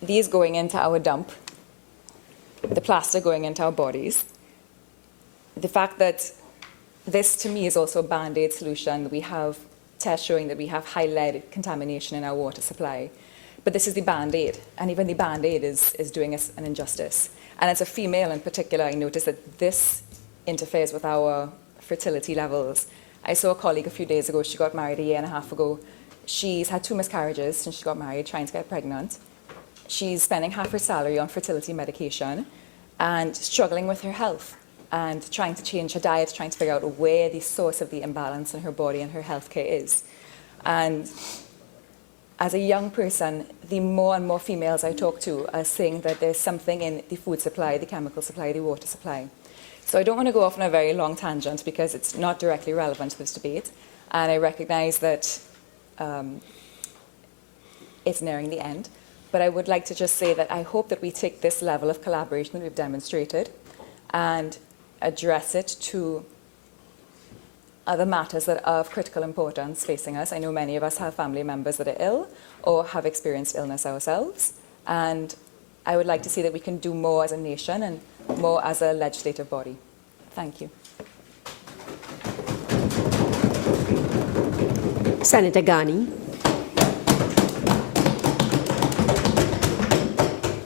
these going into our dump, the plastic going into our bodies, the fact that this to me is also a Band-Aid solution. We have tests showing that we have high lead contamination in our water supply. But this is the Band-Aid, and even the Band-Aid is doing us an injustice. And as a female in particular, I noticed that this interferes with our fertility levels. I saw a colleague a few days ago, she got married a year and a half ago. She's had 2 miscarriages since she got married, trying to get pregnant. She's spending half her salary on fertility medication and struggling with her health and trying to change her diet, trying to figure out where the source of the imbalance in her body and her healthcare is. And as a young person, the more and more females I talk to are saying that there's something in the food supply, the chemical supply, the water supply. So I don't want to go off on a very long tangent because it's not directly relevant to this debate. And I recognize that it's nearing the end. But I would like to just say that I hope that we take this level of collaboration that we've demonstrated and address it to other matters that are of critical importance facing us. I know many of us have family members that are ill or have experienced illness ourselves. And I would like to see that we can do more as a nation and more as a legislative body. Thank you. Senator Ghany.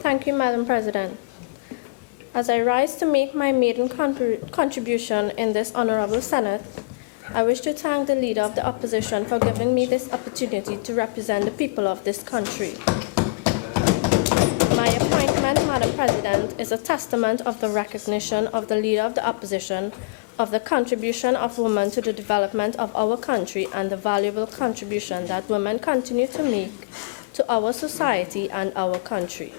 Thank you, Madam President. As I rise to make my maiden contribution in this Honorable Senate, I wish to thank the Leader of the Opposition for giving me this opportunity to represent the people of this country. My appointment, Madam President, is a testament of the recognition of the Leader of the Opposition of the contribution of women to the development of our country and the valuable contribution that women continue to make to our society and our country.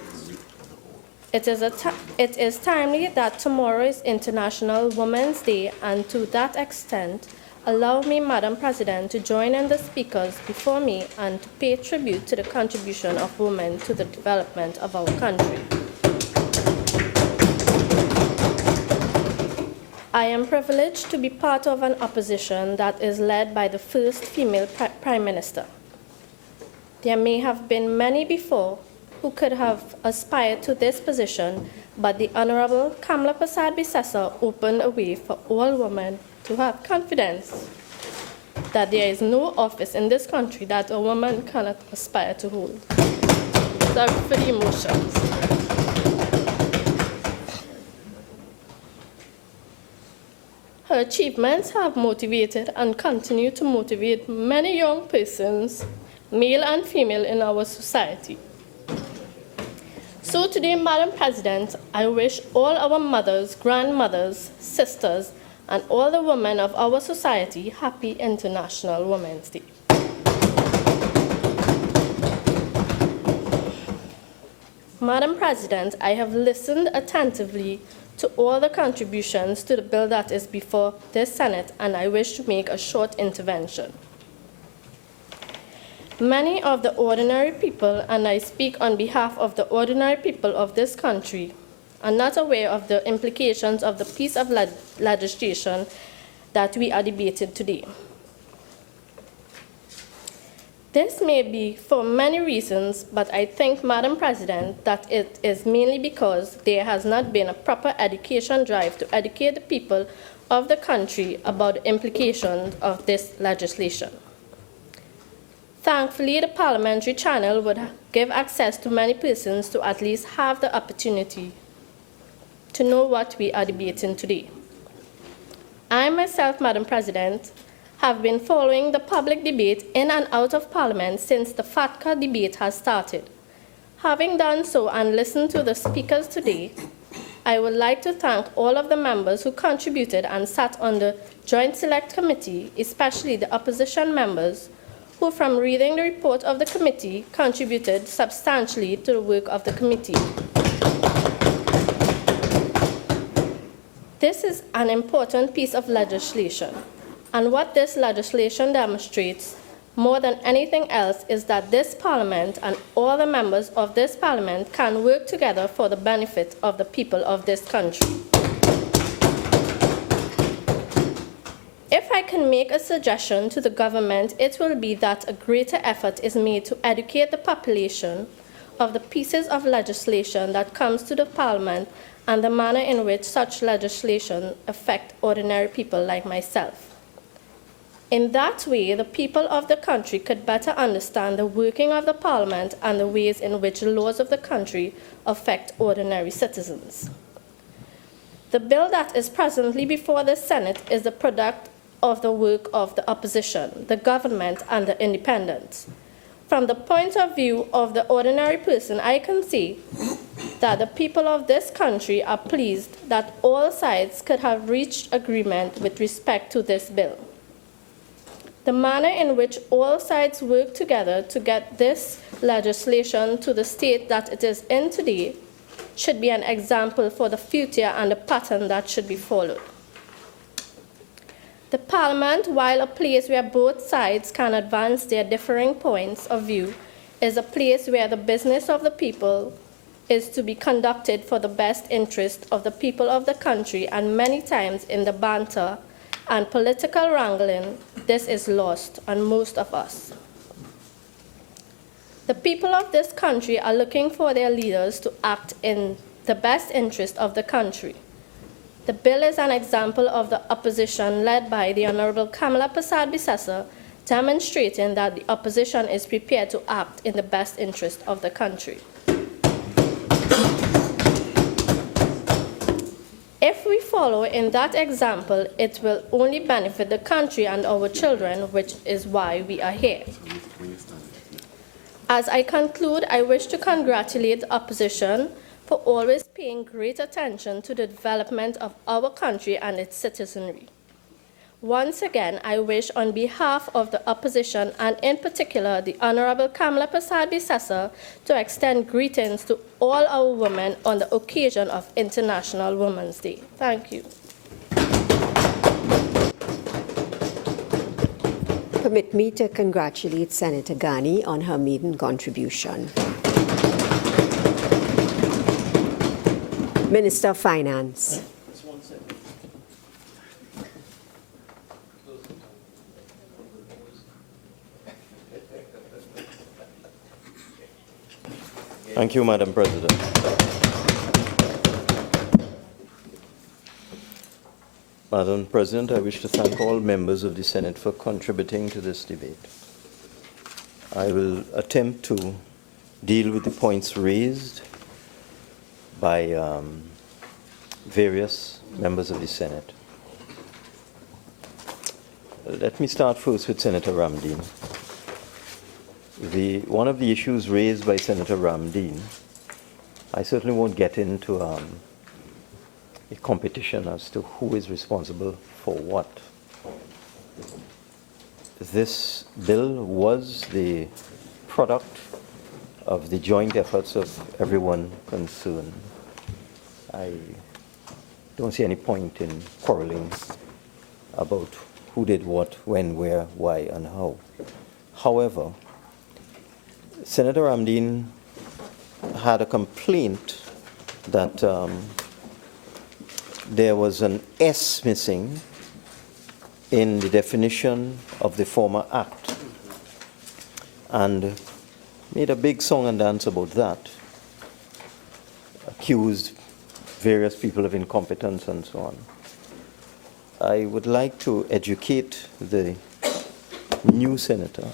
It is timely that tomorrow is International Women's Day, and to that extent, allow me, Madam President, to join in the speakers before me and to pay tribute to the contribution of women to the development of our country. I am privileged to be part of an opposition that is led by the first female Prime Minister. There may have been many before who could have aspired to this position, but the Honorable Kamla Persad-Bissessar opened a way for all women to have confidence that there is no office in this country that a woman cannot aspire to hold. Sorry for the emotions. Her achievements have motivated and continue to motivate many young persons, male and female, in our society. So today, Madam President, I wish all our mothers, grandmothers, sisters, and all the women of our society happy International Women's Day. Madam President, I have listened attentively to all the contributions to the bill that is before this Senate, and I wish to make a short intervention. Many of the ordinary people, and I speak on behalf of the ordinary people of this country, are not aware of the implications of the piece of legislation that we are debating today. This may be for many reasons, but I think, Madam President, that it is mainly because there has not been a proper education drive to educate the people of the country about the implications of this legislation. Thankfully, the parliamentary channel would give access to many persons to at least have the opportunity to know what we are debating today. I myself, Madam President, have been following the public debate in and out of Parliament since the FATCA debate has started. Having done so and listened to the speakers today, I would like to thank all of the members who contributed and sat on the Joint Select Committee, especially the opposition members, who from reading the report of the committee contributed substantially to the work of the committee. This is an important piece of legislation. And what this legislation demonstrates more than anything else is that this Parliament and all the members of this Parliament can work together for the benefit of the people of this country. If I can make a suggestion to the government, it will be that a greater effort is made to educate the population of the pieces of legislation that comes to the Parliament and the manner in which such legislation affect ordinary people like myself. In that way, the people of the country could better understand the working of the Parliament and the ways in which the laws of the country affect ordinary citizens. The bill that is presently before the Senate is the product of the work of the opposition, the government, and the independents. From the point of view of the ordinary person, I can see that the people of this country are pleased that all sides could have reached agreement with respect to this bill. The manner in which all sides work together to get this legislation to the state that it is in today should be an example for the future and a pattern that should be followed. The Parliament, while a place where both sides can advance their differing points of view, is a place where the business of the people is to be conducted for the best interest of the people of the country, and many times in the banter and political wrangling, this is lost on most of us. The people of this country are looking for their leaders to act in the best interest of the country. The bill is an example of the opposition led by the Honorable Kamala Persad-Bissessar, demonstrating that the opposition is prepared to act in the best interest of the country. If we follow in that example, it will only benefit the country and our children, which is why we are here. As I conclude, I wish to congratulate the opposition for always paying great attention to the development of our country and its citizenry. Once again, I wish on behalf of the opposition, and in particular the Honorable Kamala Persad-Bissessar, to extend greetings to all our women on the occasion of International Women's Day. Thank you. Permit me to congratulate Senator Ghany on her maiden contribution. Minister of Finance. Thank you, Madam President. Madam President, I wish to thank all members of the Senate for contributing to this debate. I will attempt to deal with the points raised by various members of the Senate. Let me start first with Senator Ramdeen. One of the issues raised by Senator Ramdeen, I certainly won't get into a competition as to who is responsible for what. This bill was the product of the joint efforts of everyone concerned. I don't see any point in quarreling about who did what, when, where, why, and how. However, Senator Ramdeen had a complaint that there was an S missing in the definition of the former act. and made a big song and dance about that, accused various people of incompetence and so on. I would like to educate the new senator,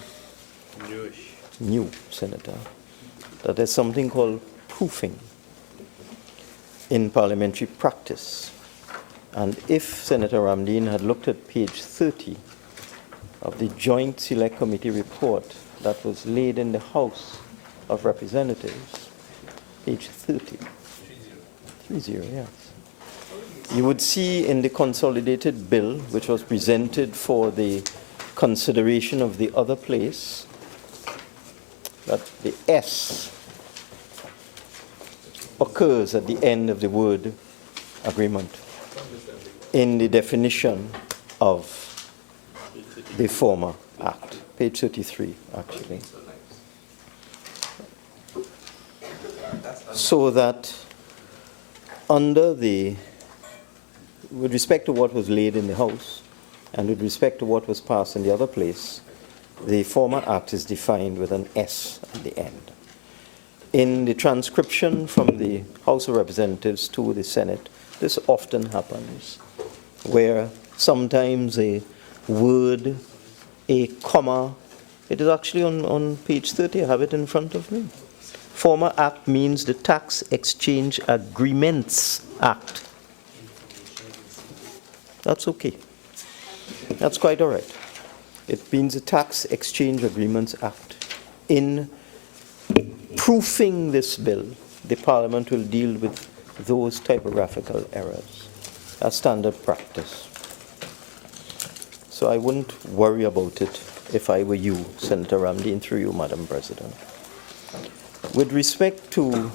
that there's something called proofing in parliamentary practice. And if Senator Ramdeen had looked at page 30 of the Joint Select Committee report that was laid in the House of Representatives, page 30, 30, yes, you would see in the consolidated bill, which was presented for the consideration of the other place, that the S occurs at the end of the word agreement in the definition of the former act, page 33, actually. So that under the, with respect to what was laid in the House and with respect to what was passed in the other place, the former act is defined with an S at the end. In the transcription from the House of Representatives to the Senate, this often happens, where sometimes a word, a comma, it is actually on page 30, I have it in front of me. Former act means the Tax Exchange Agreements Act. That's okay. That's quite all right. It means the Tax Exchange Agreements Act. In proofing this bill, the Parliament will deal with those typographical errors. That's standard practice. So I wouldn't worry about it if I were you, Senator Ramdeen, through you, Madam President. With respect to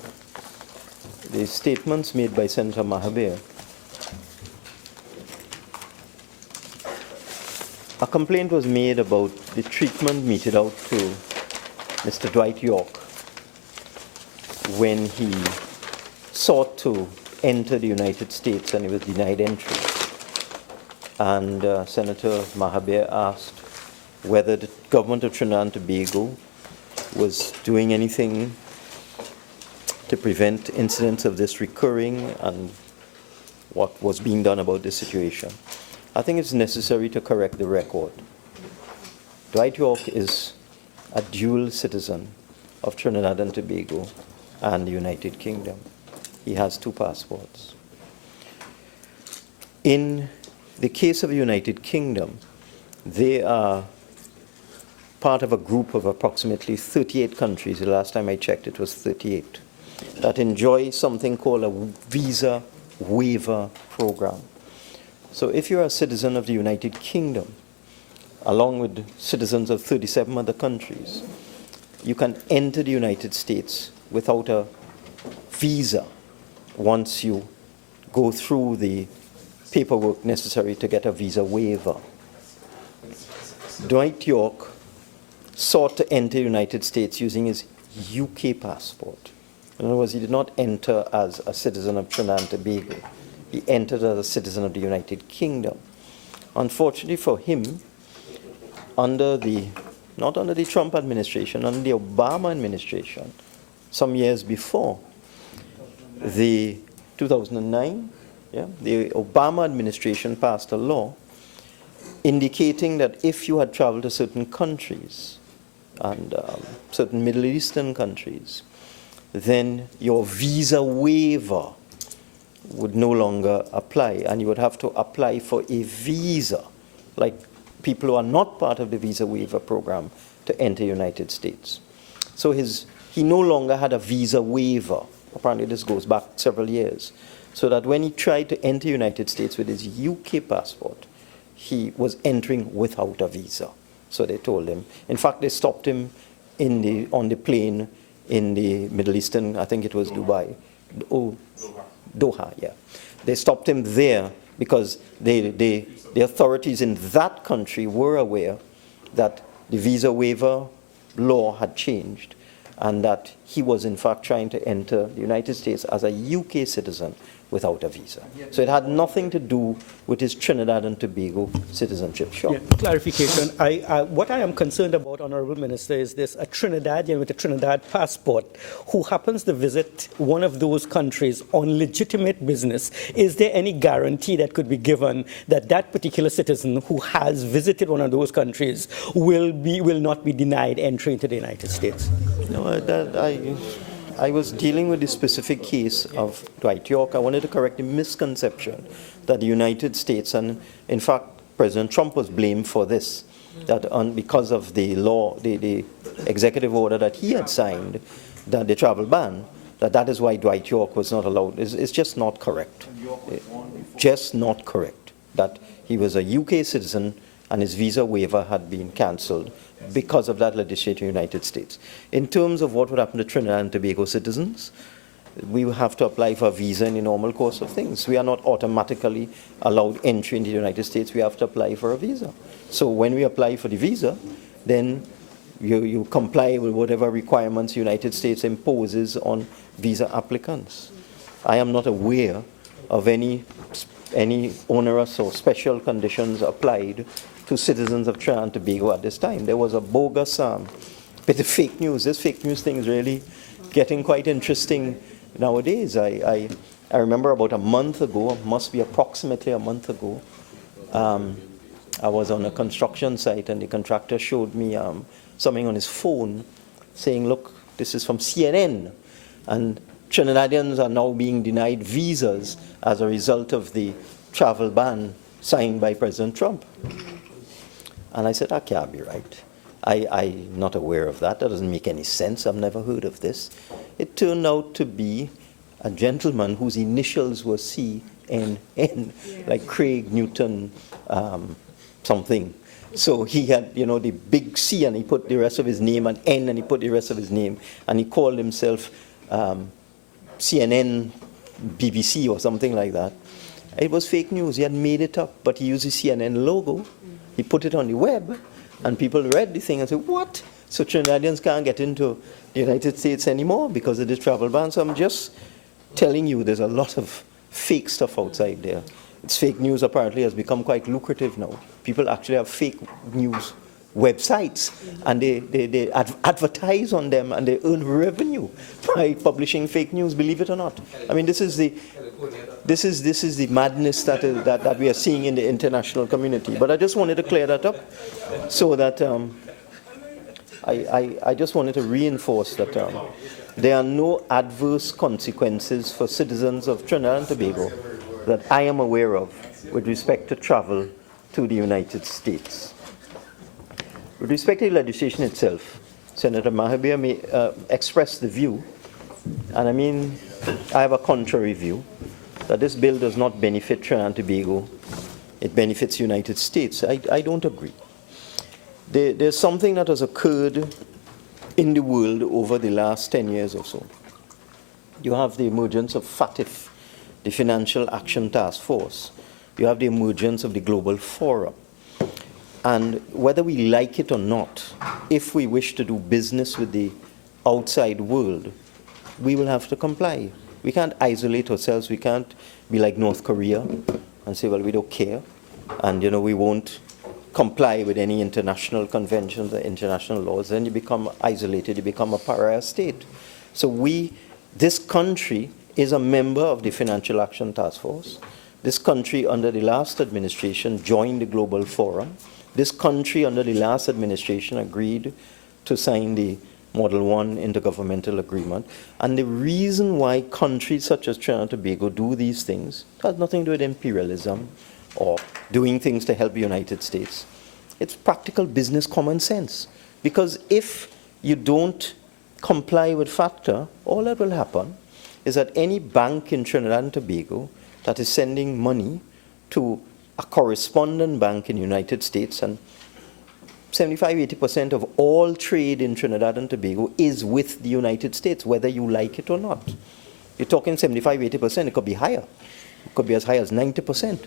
the statements made by Senator Mahabir, a complaint was made about the treatment meted out to Mr. Dwight York when he sought to enter the United States and he was denied entry. And Senator Mahabir asked whether the government of Trinidad and Tobago was doing anything to prevent incidents of this recurring and what was being done about this situation. I think it's necessary to correct the record. Dwight York is a dual citizen of Trinidad and Tobago and the United Kingdom. He has 2 passports. In the case of the United Kingdom, they are part of a group of approximately 38 countries. The last time I checked, it was 38, that enjoy something called a visa waiver program. So if you're a citizen of the United Kingdom, along with citizens of 37 other countries, you can enter the United States without a visa once you go through the paperwork necessary to get a visa waiver. Dwight York sought to enter the United States using his UK passport. In other words, he did not enter as a citizen of Trinidad and Tobago. He entered as a citizen of the United Kingdom. Unfortunately for him, not under the Trump administration, under the Obama administration, some years before, the 2009, the Obama administration passed a law indicating that if you had traveled to certain countries and certain Middle Eastern countries, then your visa waiver would no longer apply, and you would have to apply for a visa, like people who are not part of the visa waiver program, to enter the United States. So he no longer had a visa waiver. Apparently this goes back several years. So that when he tried to enter the United States with his UK passport, he was entering without a visa. So they told him. In fact, they stopped him on the plane in the Middle Eastern, I think it was Dubai. Doha, yeah. They stopped him there because the authorities in that country were aware that the visa waiver law had changed and that he was in fact trying to enter the United States as a UK citizen without a visa. So it had nothing to do with his Trinidad and Tobago citizenship. Sure. Yeah, clarification. What I am concerned about, Honorable Minister, is this: a Trinidadian with a Trinidad passport who happens to visit one of those countries on legitimate business. Is there any guarantee that could be given that that particular citizen who has visited one of those countries will not be denied entry into the United States? No, I was dealing with the specific case of Dwight York. I wanted to correct the misconception that the United States, and in fact, President Trump was blamed for this, that because of the law, the executive order that he had signed, that the travel ban, that is why Dwight York was not allowed. It's just not correct. Just not correct. That he was a UK citizen and his visa waiver had been cancelled because of that legislation in the United States. In terms of what would happen to Trinidad and Tobago citizens, we will have to apply for a visa in the normal course of things. We are not automatically allowed entry into the United States. We have to apply for a visa. So when we apply for the visa, then you comply with whatever requirements the United States imposes on visa applicants. I am not aware of any onerous or special conditions applied to citizens of Trinidad and Tobago at this time. There was a bogus bit of fake news. This fake news thing is really getting quite interesting nowadays. I remember about a month ago, must be approximately a month ago, I was on a construction site and the contractor showed me something on his phone saying, look, this is from CNN, and Trinidadians are now being denied visas as a result of the travel ban signed by President Trump. And I said, that can't be right. I'm not aware of that. That doesn't make any sense. I've never heard of this. It turned out to be a gentleman whose initials were CNN, like Craig Newton something. So he had, the big C, and he put the rest of his name, and N, and he put the rest of his name, and he called himself CNN, BBC, or something like that. It was fake news. He had made it up, but he used the CNN logo. He put it on the web, and people read the thing and said, what? So Trinidadians can't get into the United States anymore because of this travel ban. So I'm just telling you, there's a lot of fake stuff outside there. It's fake news apparently has become quite lucrative now. People actually have fake news websites, and they advertise on them, and they earn revenue by publishing fake news, believe it or not. I mean, this is the madness that we are seeing in the international community. But I just wanted to clear that up so that I just wanted to reinforce that there are no adverse consequences for citizens of Trinidad and Tobago that I am aware of with respect to travel to the United States. With respect to the legislation itself, Senator Mahabir expressed the view, and I mean, I have a contrary view, that this bill does not benefit Trinidad and Tobago. It benefits the United States. I don't agree. There's something that has occurred in the world over the last 10 years or so. You have the emergence of FATF, the Financial Action Task Force. You have the emergence of the Global Forum. And whether we like it or not, if we wish to do business with the outside world, we will have to comply. We can't isolate ourselves. We can't be like North Korea and say, well, we don't care, and we won't comply with any international conventions or international laws. Then you become isolated. You become a pariah state. So this country is a member of the Financial Action Task Force. This country, under the last administration, joined the Global Forum. This country, under the last administration, agreed to sign the Model 1 Intergovernmental Agreement. And the reason why countries such as Trinidad and Tobago do these things has nothing to do with imperialism or doing things to help the United States. It's practical business common sense. Because if you don't comply with FATCA, all that will happen is that any bank in Trinidad and Tobago that is sending money to a correspondent bank in the United States, and 75–80% of all trade in Trinidad and Tobago is with the United States, whether you like it or not. You're talking 75–80%, it could be higher. It could be as high as 90%.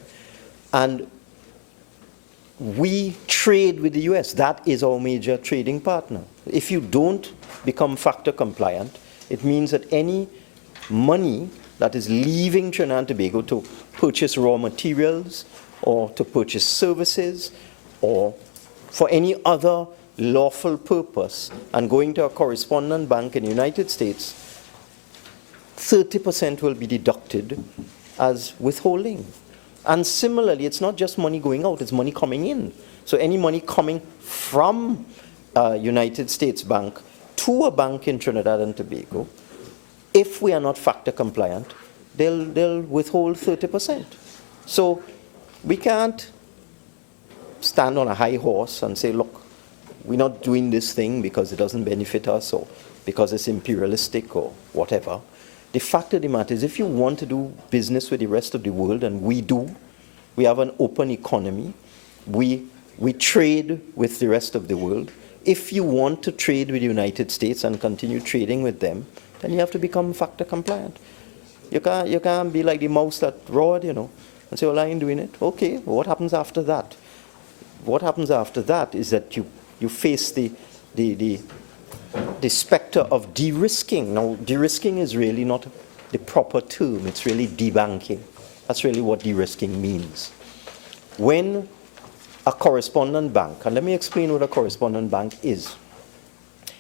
And we trade with the US. That is our major trading partner. If you don't become FATCA compliant, it means that any money that is leaving Trinidad and Tobago to purchase raw materials or to purchase services or for any other lawful purpose and going to a correspondent bank in the United States, 30% will be deducted as withholding. And similarly, it's not just money going out, it's money coming in. So any money coming from a United States bank to a bank in Trinidad and Tobago, if we are not factor compliant, they'll withhold 30%. So we can't stand on a high horse and say, look, we're not doing this thing because it doesn't benefit us or because it's imperialistic or whatever. The fact of the matter is, if you want to do business with the rest of the world, and we do, we have an open economy, we trade with the rest of the world. If you want to trade with the United States and continue trading with them, then you have to become factor compliant. You can't be like the mouse that roared, and say, well, I ain't doing it. Okay, well, what happens after that? What happens after that is that you face the specter of de-risking. Now, de-risking is really not the proper term. It's really debanking. That's really what de-risking means. When a correspondent bank, and let me explain what a correspondent bank is.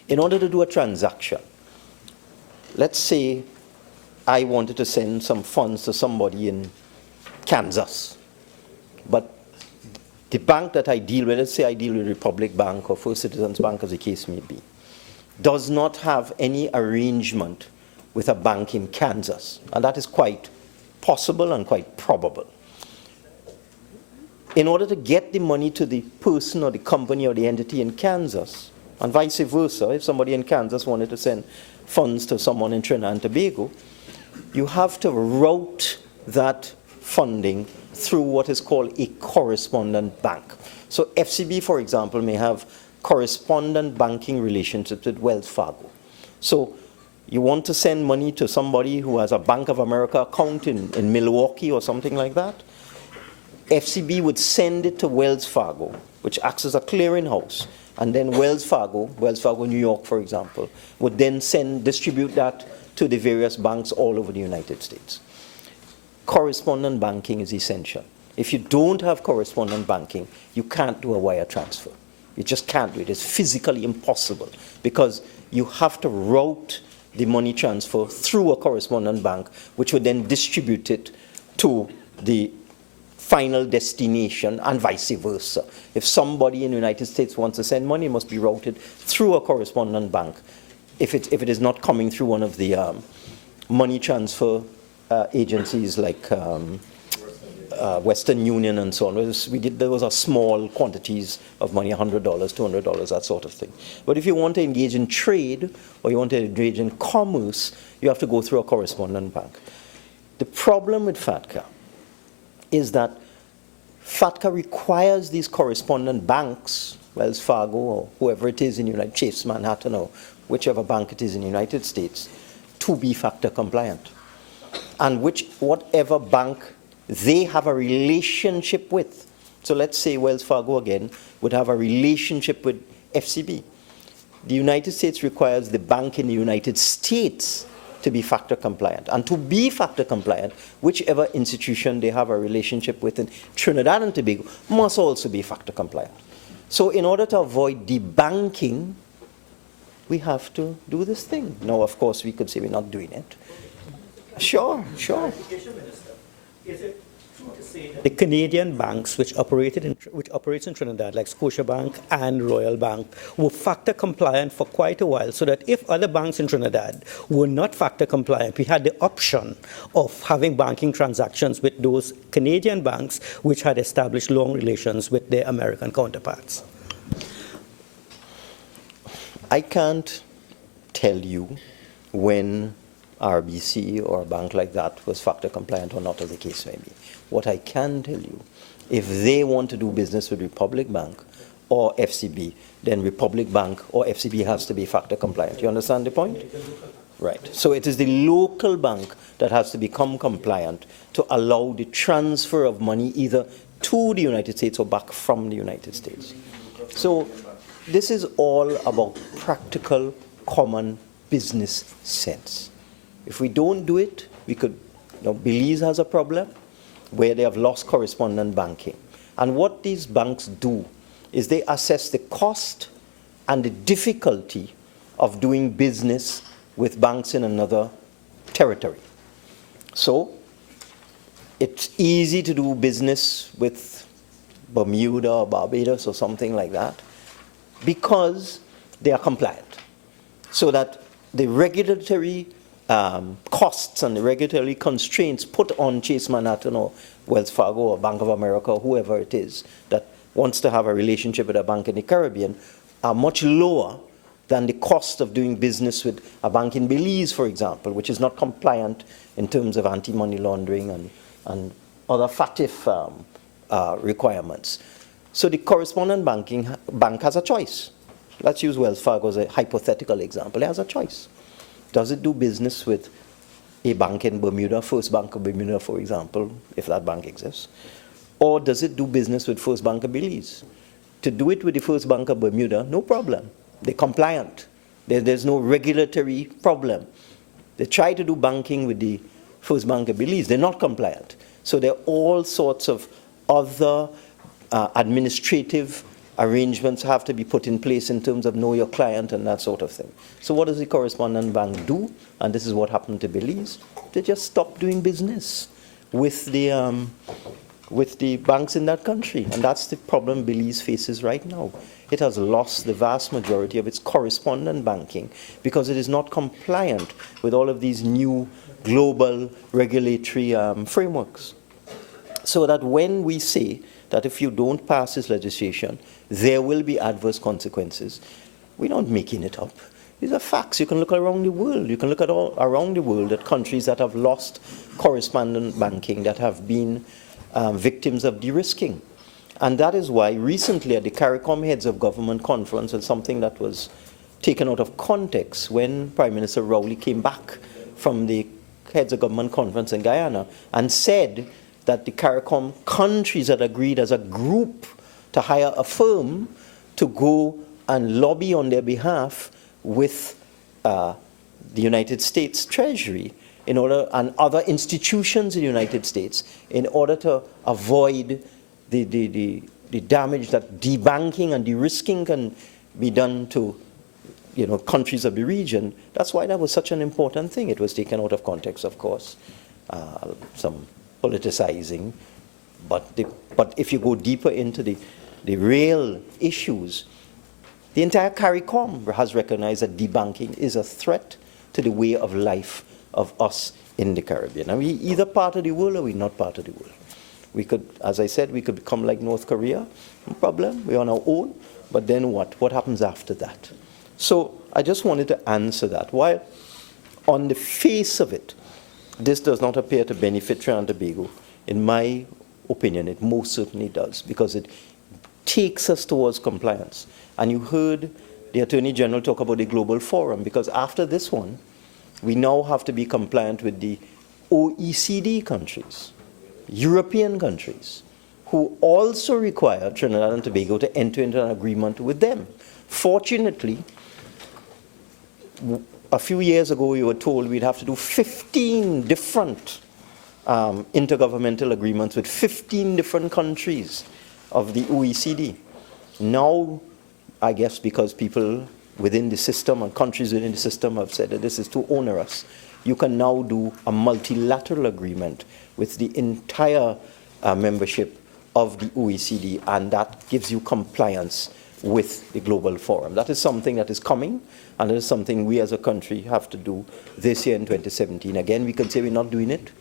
In order to do a transaction, let's say I wanted to send some funds to somebody in Kansas, but the bank that I deal with, let's say I deal with Republic Bank or First Citizens Bank, as the case may be, does not have any arrangement with a bank in Kansas. And that is quite possible and quite probable. In order to get the money to the person or the company or the entity in Kansas, and vice versa, if somebody in Kansas wanted to send funds to someone in Trinidad and Tobago, you have to route that funding through what is called a correspondent bank. So FCB, for example, may have correspondent banking relationships with Wells Fargo. So you want to send money to somebody who has a Bank of America account in Milwaukee or something like that, FCB would send it to Wells Fargo, which acts as a clearinghouse, and then Wells Fargo New York, for example, would then distribute that to the various banks all over the United States. Correspondent banking is essential. If you don't have correspondent banking, you can't do a wire transfer. You just can't do it. It's physically impossible because you have to route the money transfer through a correspondent bank, which would then distribute it to the final destination and vice versa. If somebody in the United States wants to send money, it must be routed through a correspondent bank. If it is not coming through one of the money transfer agencies like Western Union and so on. Those are small quantities of money, $100, $200, that sort of thing. But if you want to engage in trade or you want to engage in commerce, you have to go through a correspondent bank. The problem with FATCA is that FATCA requires these correspondent banks, Wells Fargo or whoever it is in the United States, Chase Manhattan or whichever bank it is in the United States, to be factor compliant. And whatever bank they have a relationship with. So let's say Wells Fargo again would have a relationship with FCB. The United States requires the bank in the United States to be factor compliant. And to be factor compliant, whichever institution they have a relationship with in Trinidad and Tobago must also be factor compliant. So in order to avoid debanking, we have to do this thing. Now, of course, we could say we're not doing it. Sure. Is it true to say that the Canadian banks which operates in Trinidad, like Scotiabank and Royal Bank, were factor compliant for quite a while, so that if other banks in Trinidad were not factor compliant, we had the option of having banking transactions with those Canadian banks which had established long relations with their American counterparts? I can't tell you when RBC or a bank like that was factor compliant or not, as the case may be. What I can tell you, if they want to do business with Republic Bank or FCB, then Republic Bank or FCB has to be factor compliant. You understand the point? Right. So it is the local bank that has to become compliant to allow the transfer of money either to the United States or back from the United States. So this is all about practical, common business sense. If we don't do it, we could Now, Belize has a problem where they have lost correspondent banking. And what these banks do is they assess the cost and the difficulty of doing business with banks in another territory. So it's easy to do business with Bermuda or Barbados or something like that because they are compliant. So that the regulatory costs and the regulatory constraints put on Chase Manhattan or Wells Fargo or Bank of America or whoever it is that wants to have a relationship with a bank in the Caribbean are much lower than the cost of doing business with a bank in Belize, for example, which is not compliant in terms of anti-money laundering and other FATF requirements. So the correspondent bank has a choice. Let's use Wells Fargo as a hypothetical example. It has a choice. Does it do business with a bank in Bermuda, First Bank of Bermuda, for example, if that bank exists? Or does it do business with First Bank of Belize? To do it with the First Bank of Bermuda, no problem. They're compliant. There's no regulatory problem. They try to do banking with the First Bank of Belize. They're not compliant. So there are all sorts of other administrative arrangements have to be put in place in terms of know your client and that sort of thing. So what does the correspondent bank do? And this is what happened to Belize. They just stopped doing business with the banks in that country. And that's the problem Belize faces right now. It has lost the vast majority of its correspondent banking because it is not compliant with all of these new global regulatory frameworks. So that when we say that if you don't pass this legislation, there will be adverse consequences, we're not making it up. These are facts. You can look around the world. You can look at all around the world at countries that have lost correspondent banking, that have been victims of de-risking. And that is why recently at the CARICOM Heads of Government Conference, and something that was taken out of context when Prime Minister Rowley came back from the Heads of Government Conference in Guyana and said that the CARICOM countries had agreed as a group to hire a firm to go and lobby on their behalf with the United States Treasury in order, and other institutions in the United States, in order to avoid the damage that debanking and de-risking can be done to countries of the region. That's why that was such an important thing. It was taken out of context, of course, some politicizing. But if you go deeper into the real issues, the entire CARICOM has recognized that debanking is a threat to the way of life of us in the Caribbean. And we're either part of the world or we're not part of the world. We could, as I said, we could become like North Korea. No problem, we're on our own. But then what? What happens after that? So I just wanted to answer that. While on the face of it, this does not appear to benefit Trinidad and Tobago, in my opinion, it most certainly does, because it takes us towards compliance. And you heard the Attorney General talk about the Global Forum, because after this one, we now have to be compliant with the OECD countries, European countries, who also require Trinidad and Tobago to enter into an agreement with them. Fortunately, a few years ago, we were told we'd have to do 15 different intergovernmental agreements with 15 different countries of the OECD. Now, I guess because people within the system and countries within the system have said that this is too onerous, you can now do a multilateral agreement with the entire membership of the OECD, and that gives you compliance with the Global Forum. That is something that is coming, and it is something we as a country have to do this year in 2017. Again, we can say we're not doing it.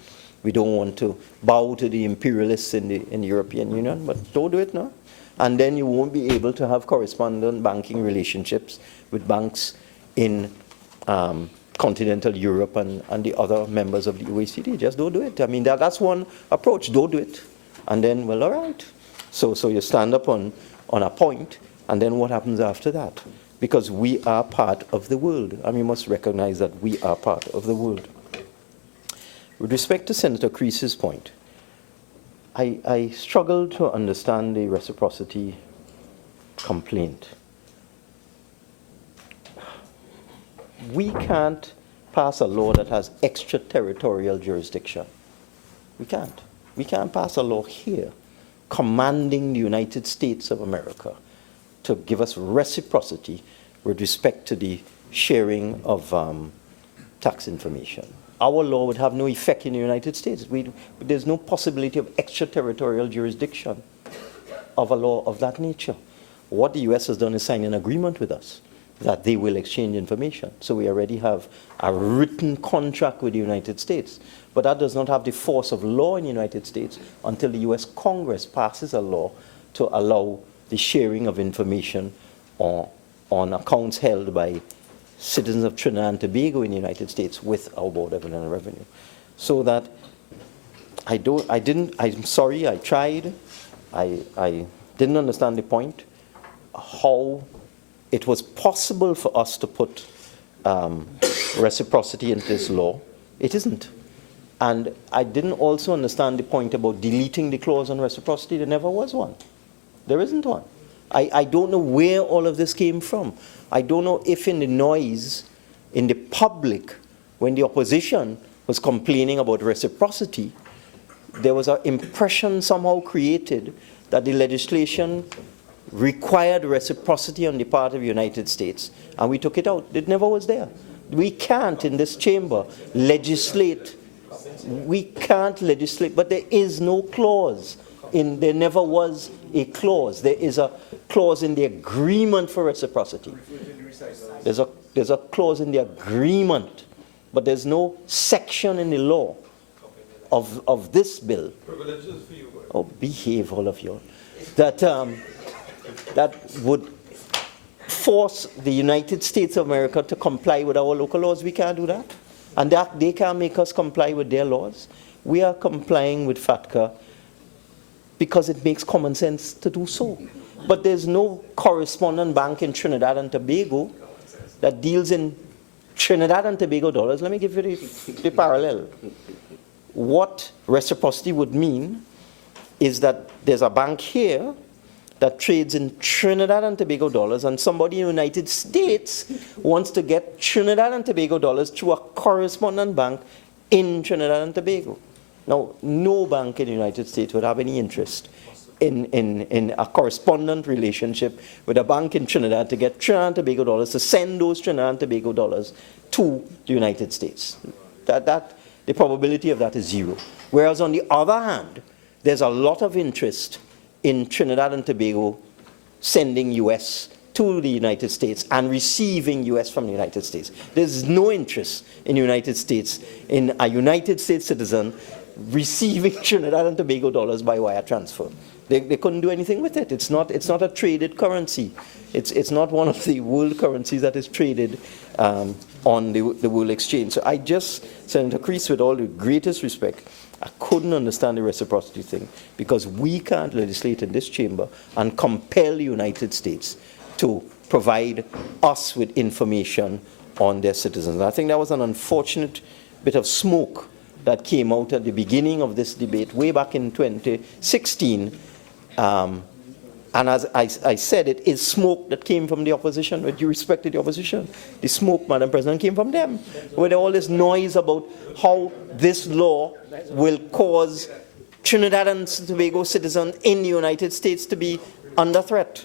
We don't want to bow to the imperialists in the European Union, but don't do it now. And then you won't be able to have correspondent banking relationships with banks in continental Europe and the other members of the OECD. Just don't do it. I mean, that's one approach. Don't do it. And then, well, all right. So you stand up on a point, and then what happens after that? Because we are part of the world, and we must recognize that we are part of the world. With respect to Senator Creese's point, I struggle to understand the reciprocity complaint. We can't pass a law that has extraterritorial jurisdiction. We can't. We can't pass a law here commanding the United States of America to give us reciprocity with respect to the sharing of tax information. Our law would have no effect in the United States. There's no possibility of extraterritorial jurisdiction of a law of that nature. What the US has done is sign an agreement with us that they will exchange information. So we already have a written contract with the United States. But that does not have the force of law in the United States until the US Congress passes a law to allow the sharing of information on accounts held by citizens of Trinidad and Tobago in the United States with our Board of Inland Revenue. So that I'm sorry, I tried. I didn't understand the point, how it was possible for us to put reciprocity into this law. It isn't. And I didn't also understand the point about deleting the clause on reciprocity. There never was one. There isn't one. I don't know where all of this came from. I don't know if in the noise in the public, when the opposition was complaining about reciprocity, there was an impression somehow created that the legislation required reciprocity on the part of the United States, and we took it out. It never was there. We can't, in this chamber, legislate. We can't legislate, but there is no clause. There never was a clause. There is a clause in the agreement for reciprocity. There's a clause in the agreement, but there's no section in the law of this bill. Oh, behave, all of you. That would force the United States of America to comply with our local laws. We can't do that. And that they can't make us comply with their laws. We are complying with FATCA because it makes common sense to do so. But there's no correspondent bank in Trinidad and Tobago that deals in Trinidad and Tobago dollars. Let me give you the parallel. What reciprocity would mean is that there's a bank here that trades in Trinidad and Tobago dollars, and somebody in the United States wants to get Trinidad and Tobago dollars through a correspondent bank in Trinidad and Tobago. Now, no bank in the United States would have any interest in a correspondent relationship with a bank in Trinidad to get Trinidad and Tobago dollars, to send those Trinidad and Tobago dollars to the United States. The probability of that is zero. Whereas on the other hand, there's a lot of interest in Trinidad and Tobago sending US to the United States and receiving US from the United States. There's no interest in the United States in a United States citizen receiving Trinidad and Tobago dollars by wire transfer. They couldn't do anything with it. It's not a traded currency. It's not one of the world currencies that is traded on the world exchange. So I just, Senator Creese, with all the greatest respect, I couldn't understand the reciprocity thing because we can't legislate in this chamber and compel the United States to provide us with information on their citizens. And I think that was an unfortunate bit of smoke that came out at the beginning of this debate way back in 2016. And as I said, it is smoke that came from the opposition, with due respect to the opposition. The smoke, Madam President, came from them, with all this noise about how this law will cause Trinidad and Tobago citizens in the United States to be under threat.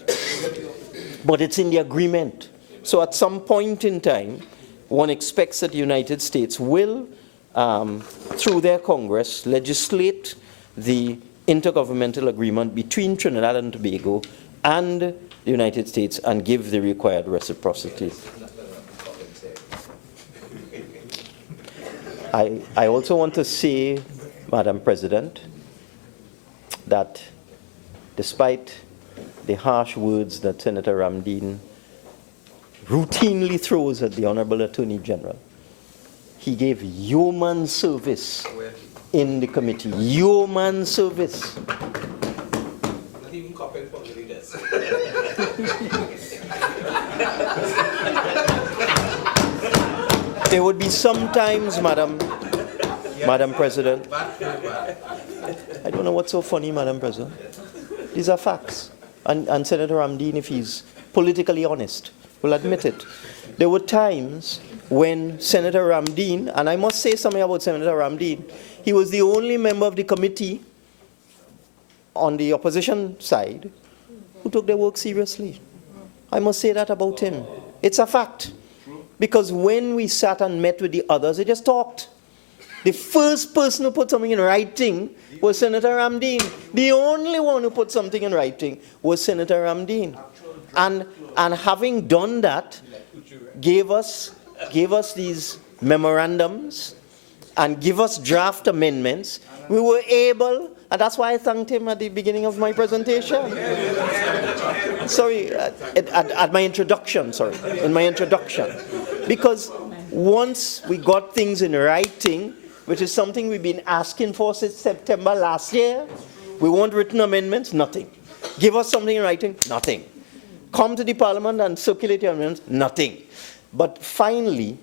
But it's in the agreement. So at some point in time, one expects that the United States will, through their Congress, legislate the intergovernmental agreement between Trinidad and Tobago and the United States and give the required reciprocity. I also want to say, Madam President, that despite the harsh words that Senator Ramdeen routinely throws at the Honorable Attorney General, he gave yeoman service in the committee. Yeoman service. Not even copying for the leaders. There would be some times, Madam President. I don't know what's so funny, Madam President. These are facts. And Senator Ramdeen, if he's politically honest, will admit it. There were times when Senator Ramdeen, and I must say something about Senator Ramdeen, he was the only member of the committee on the opposition side who took their work seriously. I must say that about him. It's a fact. Because when we sat and met with the others, they just talked. The first person who put something in writing was Senator Ramdeen. The only one who put something in writing was Senator Ramdeen. And having done that, gave us these memorandums and give us draft amendments, we were able, and that's why I thanked him at the beginning of my presentation. Sorry, at my introduction, in my introduction. Because once we got things in writing, which is something we've been asking for since September last year, we want written amendments, nothing. Give us something in writing, nothing. Come to the parliament and circulate your amendments, nothing. But finally,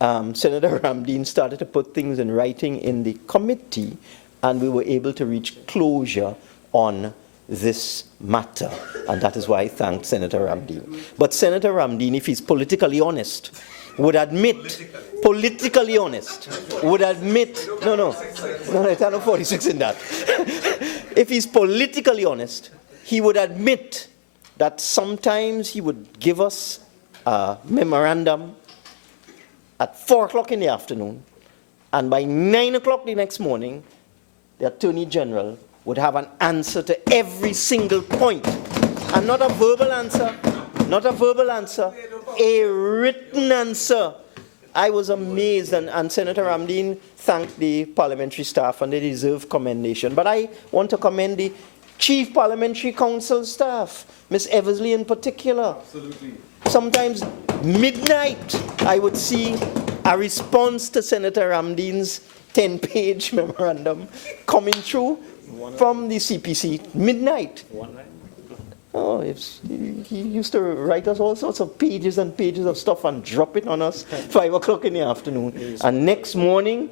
Senator Ramdeen started to put things in writing in the committee, and we were able to reach closure on this matter. And that is why I thanked Senator Ramdeen. But Senator Ramdeen, if he's politically honest, would admit, no, it's not 46 in that. If he's politically honest, he would admit that sometimes he would give us a memorandum at 4 o'clock in the afternoon, and by 9 o'clock the next morning, the Attorney General would have an answer to every single point. And not a verbal answer, a written answer. I was amazed, and Senator Ramdeen thanked the parliamentary staff, and they deserve commendation. But I want to commend the Chief Parliamentary Council staff, Ms. Eversley in particular. Absolutely. Sometimes midnight, I would see a response to Senator Ramdeen's 10-page memorandum coming through from the CPC, midnight. Oh, he used to write us all sorts of pages and pages of stuff and drop it on us 5 o'clock in the afternoon. And next morning,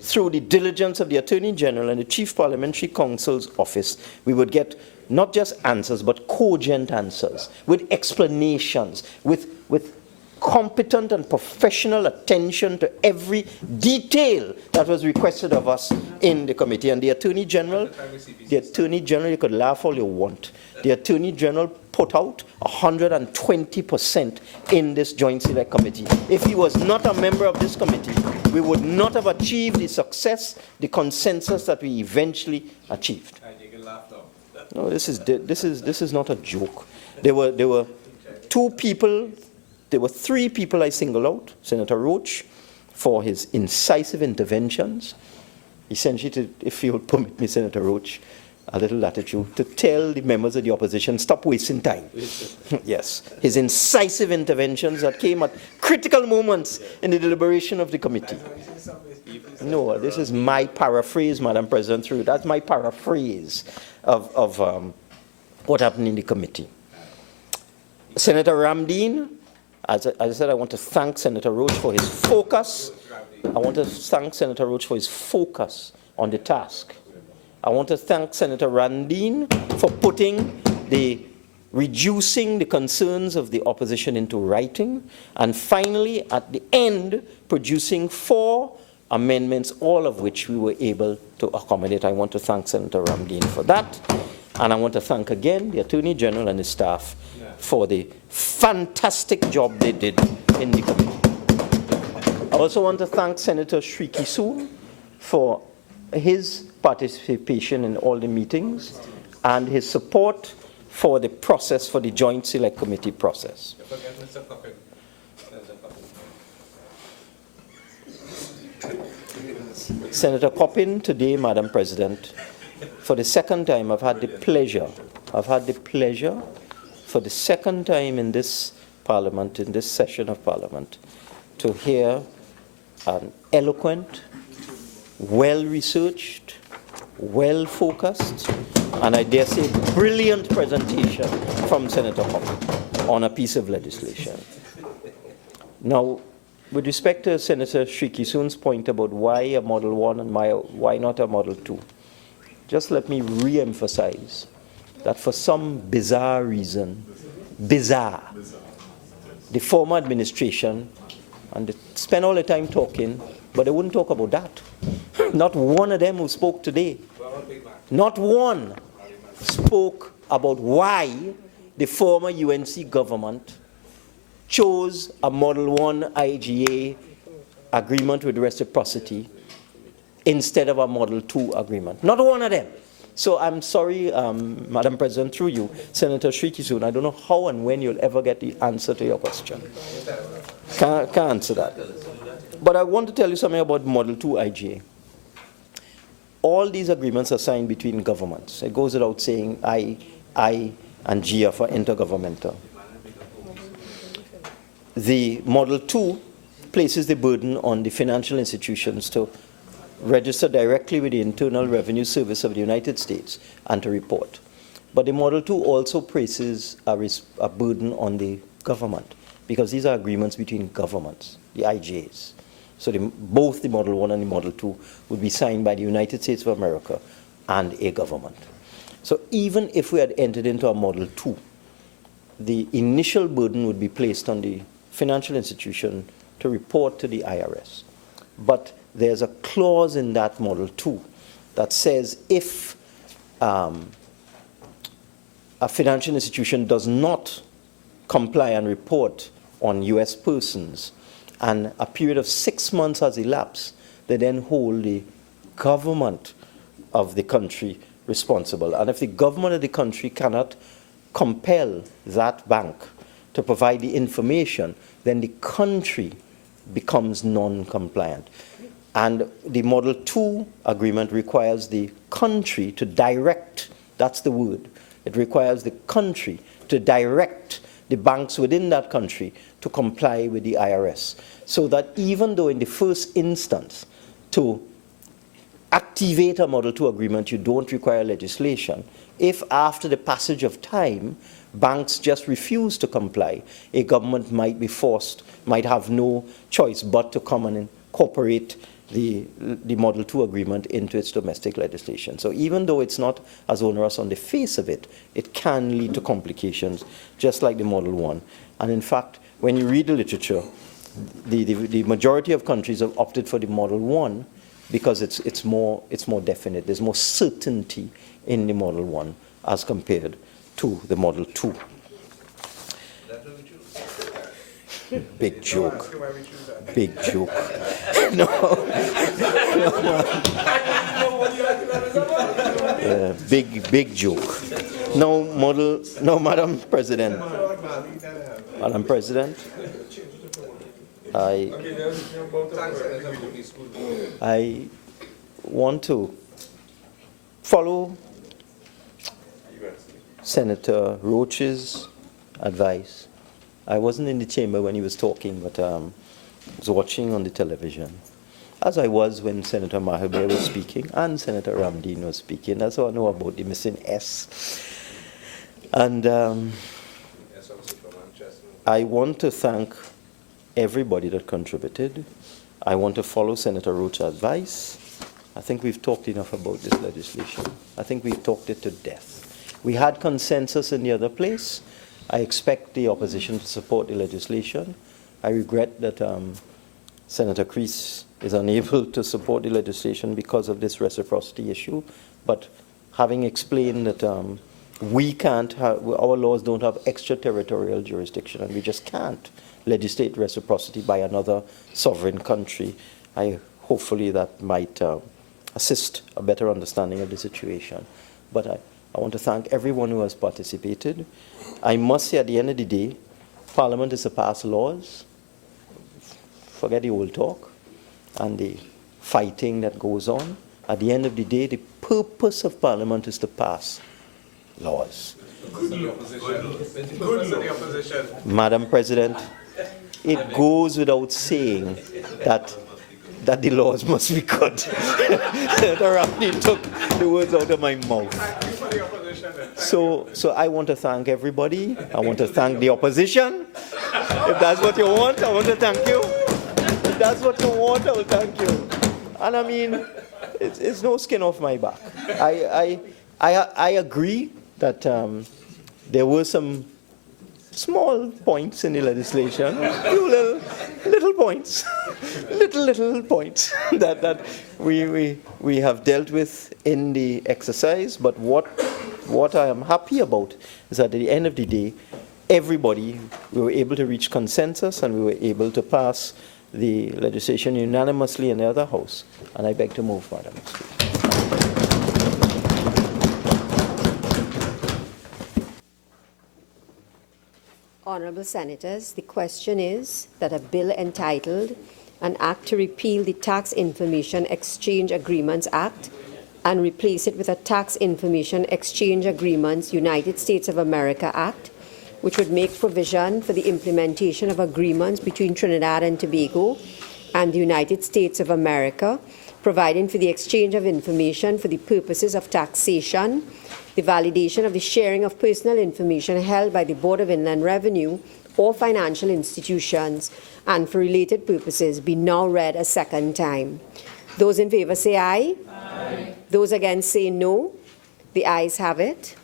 through the diligence of the Attorney General and the Chief Parliamentary Counsel's office, we would get not just answers, but cogent answers, with explanations, with competent and professional attention to every detail that was requested of us in the committee. And the Attorney General, you could laugh all you want. The Attorney General put out 120% in this Joint Select Committee. If he was not a member of this committee, we would not have achieved the success, the consensus that we eventually achieved. No, this is not a joke. There were 2 people. There were 3 people I singled out. Senator Roach, for his incisive interventions. Essentially, if you would permit me, Senator Roach, a little latitude, to tell the members of the opposition, stop wasting time. Yes, his incisive interventions that came at critical moments in the deliberation of the committee. No, this is my paraphrase, Madam President, through. That's my paraphrase of what happened in the committee. Senator Ramdeen, as I said, I want to thank Senator Roach for his focus. I want to thank Senator Roach for his focus on the task. I want to thank Senator Ramdeen for reducing the concerns of the opposition into writing, and finally, at the end, producing 4 amendments, all of which we were able to accommodate. I want to thank Senator Ramdeen for that, and I want to thank again the Attorney General and his staff for the fantastic job they did in the committee. I also want to thank Senator Shriki Soon for his participation in all the meetings and his support for the process, for the Joint Select Committee process. Senator Coppin, today, Madam President, for the second time, I've had the pleasure for the second time in this Parliament, in this session of Parliament, to hear an eloquent, well-researched, well-focused, and I dare say brilliant presentation from Senator Coppin on a piece of legislation. Now, with respect to Senator Shriki Soon's point about why a Model 1 and why not a Model 2, just let me re-emphasize that for some bizarre reason, the former administration And they spend all the time talking, but they wouldn't talk about that. Not one of them who spoke today, not one spoke about why the former UNC government chose a Model 1 IGA agreement with reciprocity instead of a Model 2 agreement. Not one of them. So I'm sorry, Madam President, through you, Senator Shriti, I don't know how and when you'll ever get the answer to your question. Can't answer that. But I want to tell you something about Model 2 IGA. All these agreements are signed between governments. It goes without saying I and GF are intergovernmental. The Model 2 places the burden on the financial institutions to register directly with the Internal Revenue Service of the United States and to report. But the Model 2 also places a burden on the government, because these are agreements between governments, the IGAs. So both the Model 1 and the Model 2 would be signed by the United States of America and a government. So even if we had entered into a Model 2, the initial burden would be placed on the financial institution to report to the IRS. But there's a clause in that Model 2 that says if a financial institution does not comply and report on U.S. persons, and a period of 6 months has elapsed, they then hold the government of the country responsible. And if the government of the country cannot compel that bank to provide the information, then the country becomes non-compliant. And the Model 2 agreement requires the country to direct, that's the word, it requires the country to direct the banks within that country to comply with the IRS. So that even though in the first instance to activate a Model 2 agreement you don't require legislation, if after the passage of time banks just refuse to comply, a government might be forced, might have no choice but to come and incorporate the Model 2 agreement into its domestic legislation. So even though it's not as onerous on the face of it, it can lead to complications, just like the Model 1. And in fact, when you read the literature, the majority of countries have opted for the Model 1 because it's more definite. There's more certainty in the Model 1 as compared to the Model 2. Big joke. Big joke. No. Big joke. No, Madam President. Madam President, I want to follow Senator Roach's advice. I wasn't in the chamber when he was talking, but I was watching on the television, as I was when Senator Mahabir was speaking and Senator Ramdeen was speaking. That's all I know about the missing S. And I want to thank everybody that contributed. I want to follow Senator Roach's advice. I think we've talked enough about this legislation. I think we've talked it to death. We had consensus in the other place. I expect the opposition to support the legislation. I regret that Senator Creese is unable to support the legislation because of this reciprocity issue. But having explained that we can't have, our laws don't have extraterritorial jurisdiction, and we just can't legislate reciprocity by another sovereign country, hopefully that might assist a better understanding of the situation. But I want to thank everyone who has participated. I must say, at the end of the day, Parliament is to pass laws. Forget the old talk and the fighting that goes on. At the end of the day, the purpose of Parliament is to pass laws. Madam President, it goes without saying that the laws must be good. Senator Ramdeen took the words out of my mouth. So I want to thank everybody. I want to thank the opposition. If that's what you want, I want to thank you. If that's what you want, I will thank you. And I mean, it's no skin off my back. I agree that there were some small points in the legislation, few little points, little points that we have dealt with in the exercise. But what I am happy about is that at the end of the day, we were able to reach consensus and we were able to pass the legislation unanimously in the other house. And I beg to move, Madam Speaker. Honourable Senators, the question is that a bill entitled An Act to Repeal the Tax Information Exchange Agreements Act and replace it with a Tax Information Exchange Agreements United States of America Act, which would make provision for the implementation of agreements between Trinidad and Tobago and the United States of America, providing for the exchange of information for the purposes of taxation, the validation of the sharing of personal information held by the Board of Inland Revenue or financial institutions, and for related purposes, be now read a second time. Those in favour say aye. Aye. Those against say no. The ayes have it.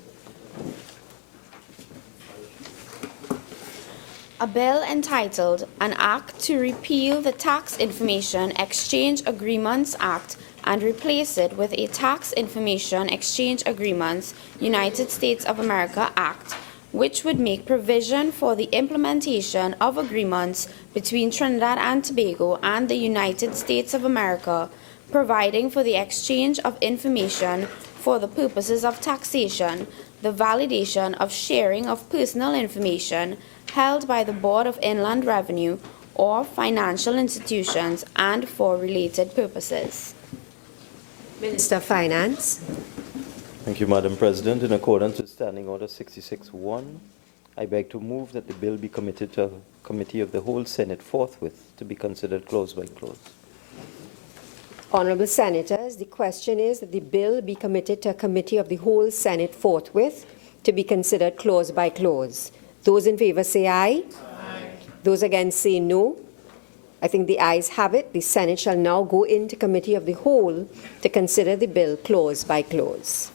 A bill entitled An Act to Repeal the Tax Information Exchange Agreements Act and replace it with a Tax Information Exchange Agreements United States of America Act, which would make provision for the implementation of agreements between Trinidad and Tobago and the United States of America, providing for the exchange of information for the purposes of taxation, the validation of sharing of personal information held by the Board of Inland Revenue or financial institutions, and for related purposes. Minister of Finance. Thank you, Madam President. In accordance with Standing Order 66-1, I beg to move that the bill be committed to a Committee of the Whole Senate forthwith to be considered clause by clause. Honourable Senators, the question is that the bill be committed to a Committee of the Whole Senate forthwith to be considered clause by clause. Those in favour say aye. Aye. Those against say no. I think the ayes have it. The Senate shall now go into Committee of the Whole to consider the bill clause by clause.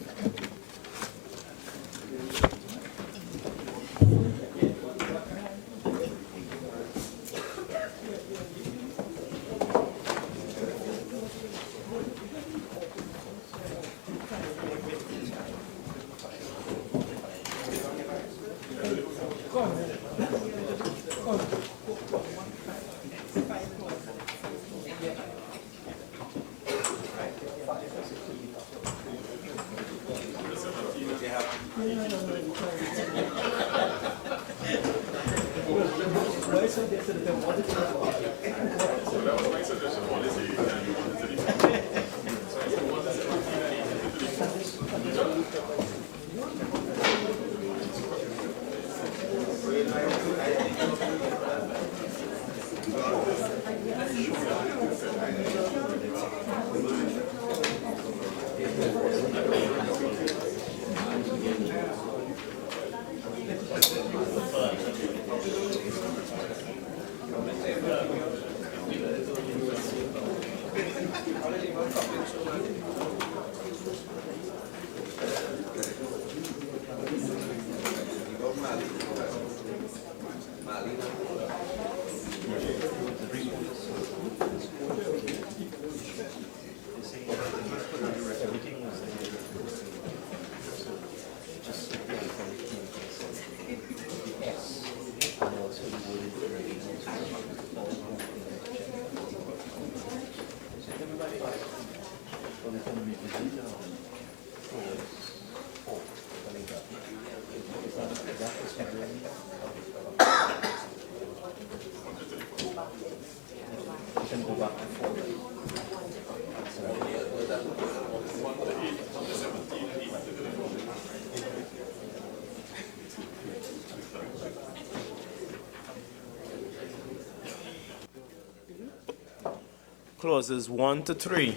Clauses 1 to 3.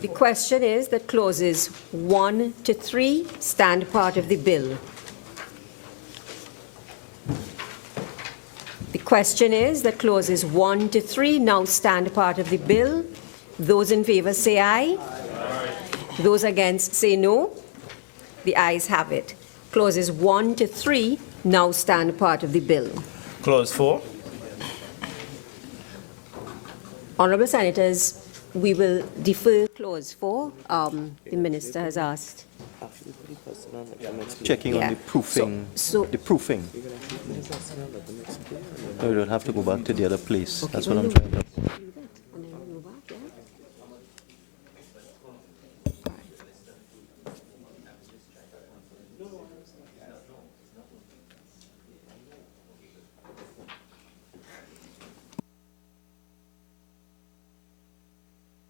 The question is that clauses 1 to 3 stand part of the bill. The question is that clauses 1 to 3 now stand part of the bill. Those in favour say aye. Aye. Those against say no. The ayes have it. Clauses 1 to 3 now stand part of the bill. Clause 4. Honourable Senators, we will defer clause 4. The Minister has asked. Checking on Yeah. the proofing. The proofing. No, we don't have to go back to the other place. Okay, That's well, what I'm no. trying to.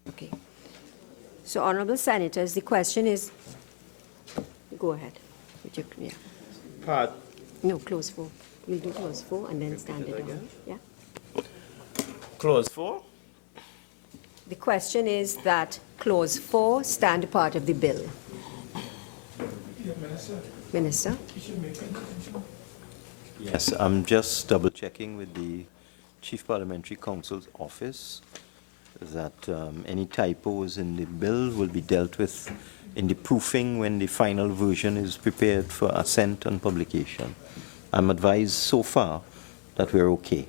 Okay. So, Honourable Senators, the question is, go ahead. Yeah. Part. No, clause 4. We'll do clause 4 and then stand it down. Yeah. Clause 4. The question is that clause 4 stand part of the bill. Minister? Yes, I'm just double checking with the Chief Parliamentary Counsel's office that any typos in the bill will be dealt with in the proofing when the final version is prepared for assent and publication. I'm advised so far that we're okay,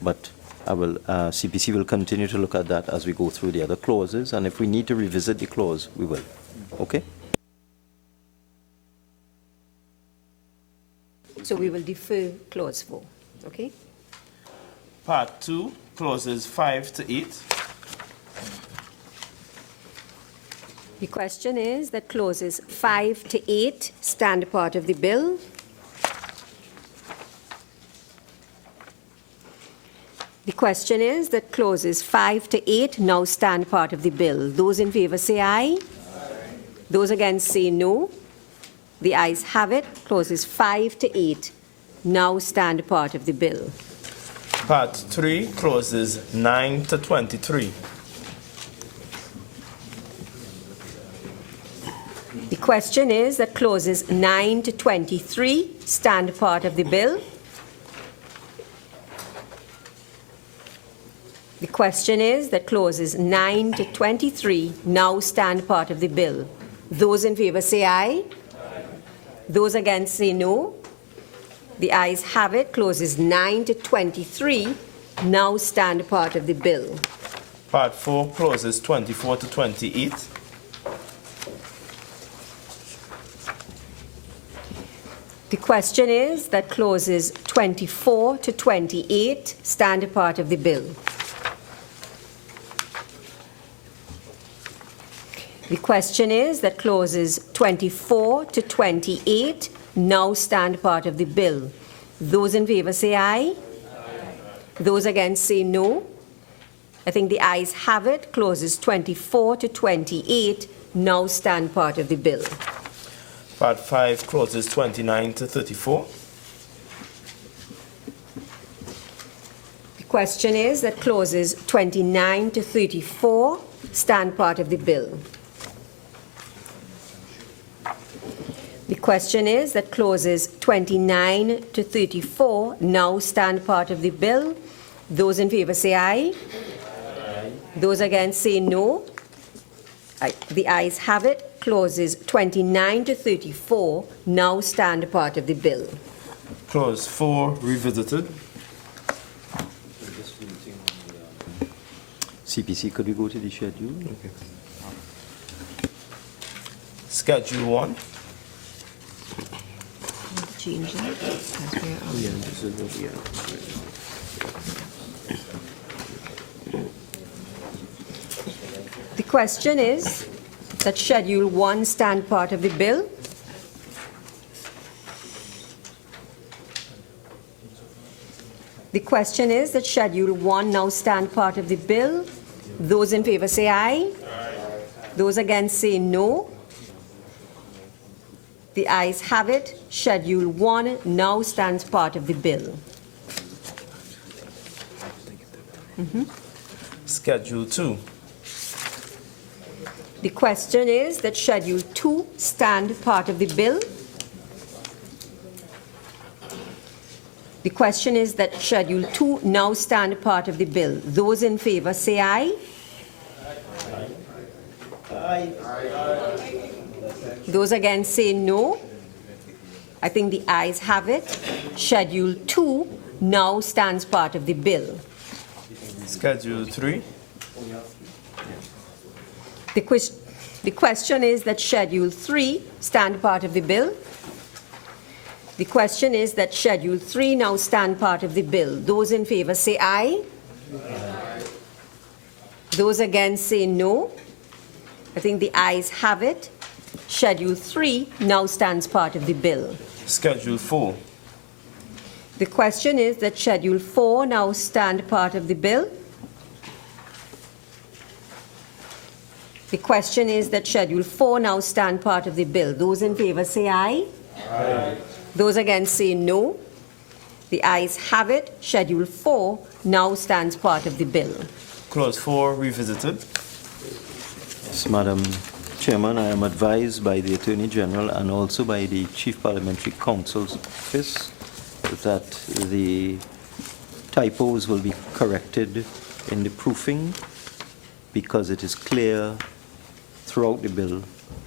but I will, CPC will continue to look at that as we go through the other clauses, and if we need to revisit the clause, we will. Okay? So we will defer clause 4. Okay? Part 2, clauses 5 to 8. The question is that clauses 5 to 8 stand part of the bill. The question is that clauses 5 to 8 now stand part of the bill. Those in favor say aye. Those against say no. The ayes have it. Clauses 5 to 8 now stand part of the bill. Part 3, clauses 9 to 23. The question is that clauses 9 to 23 stand part of the bill. The question is that clauses 9 to 23 now stand part of the bill. Those in favor say aye. Those against say no. The ayes have it. Clauses 9 to 23 now stand part of the bill. Part 4, clauses 24 to 28. The question is that clauses 24 to 28 stand part of the bill. The question is that clauses 24 to 28 now stand part of the bill. Those in favor say aye. Those against say no. I think the ayes have it. Clauses 24 to 28 now stand part of the bill. Part 5, clauses 29 to 34. The question is that clauses 29 to 34 stand part of the bill. The question is that clauses 29 to 34 now stand part of the bill. Those in favor say aye. Those against say no. The ayes have it. Clauses 29 to 34 now stand part of the bill. Clause 4, revisited. CPC, could we go to the schedule? Okay. Schedule 1. Change that. This is what we are. The question is that Schedule 1 stand part of the bill. The question is that Schedule 1 now stand part of the bill. Those in favor say aye. Those against say no. The ayes have it. Schedule 1 now stands part of the bill. Schedule 2. The question is that Schedule 2 stand part of the bill. The question is that Schedule 2 now stand part of the bill. Those in favor say aye. Those against say no. I think the ayes have it. Schedule 2 now stands part of the bill. Schedule 3. The question is that Schedule 3 stand part of the bill. The question is that Schedule 3 now stand part of the bill. Those in favor say aye. Aye. Those against say no. I think the ayes have it. Schedule 3 now stands part of the bill. Schedule 4. The question is that Schedule 4 now stand part of the bill. The question is that Schedule 4 now stand part of the bill. Those in favor say aye. Aye. Those against say no. The ayes have it. Schedule 4 now stands part of the bill. Clause 4 revisited. Yes, Madam Chairman, I am advised by the Attorney General and also by the Chief Parliamentary Counsel's Office that the typos will be corrected in the proofing because it is clear throughout the bill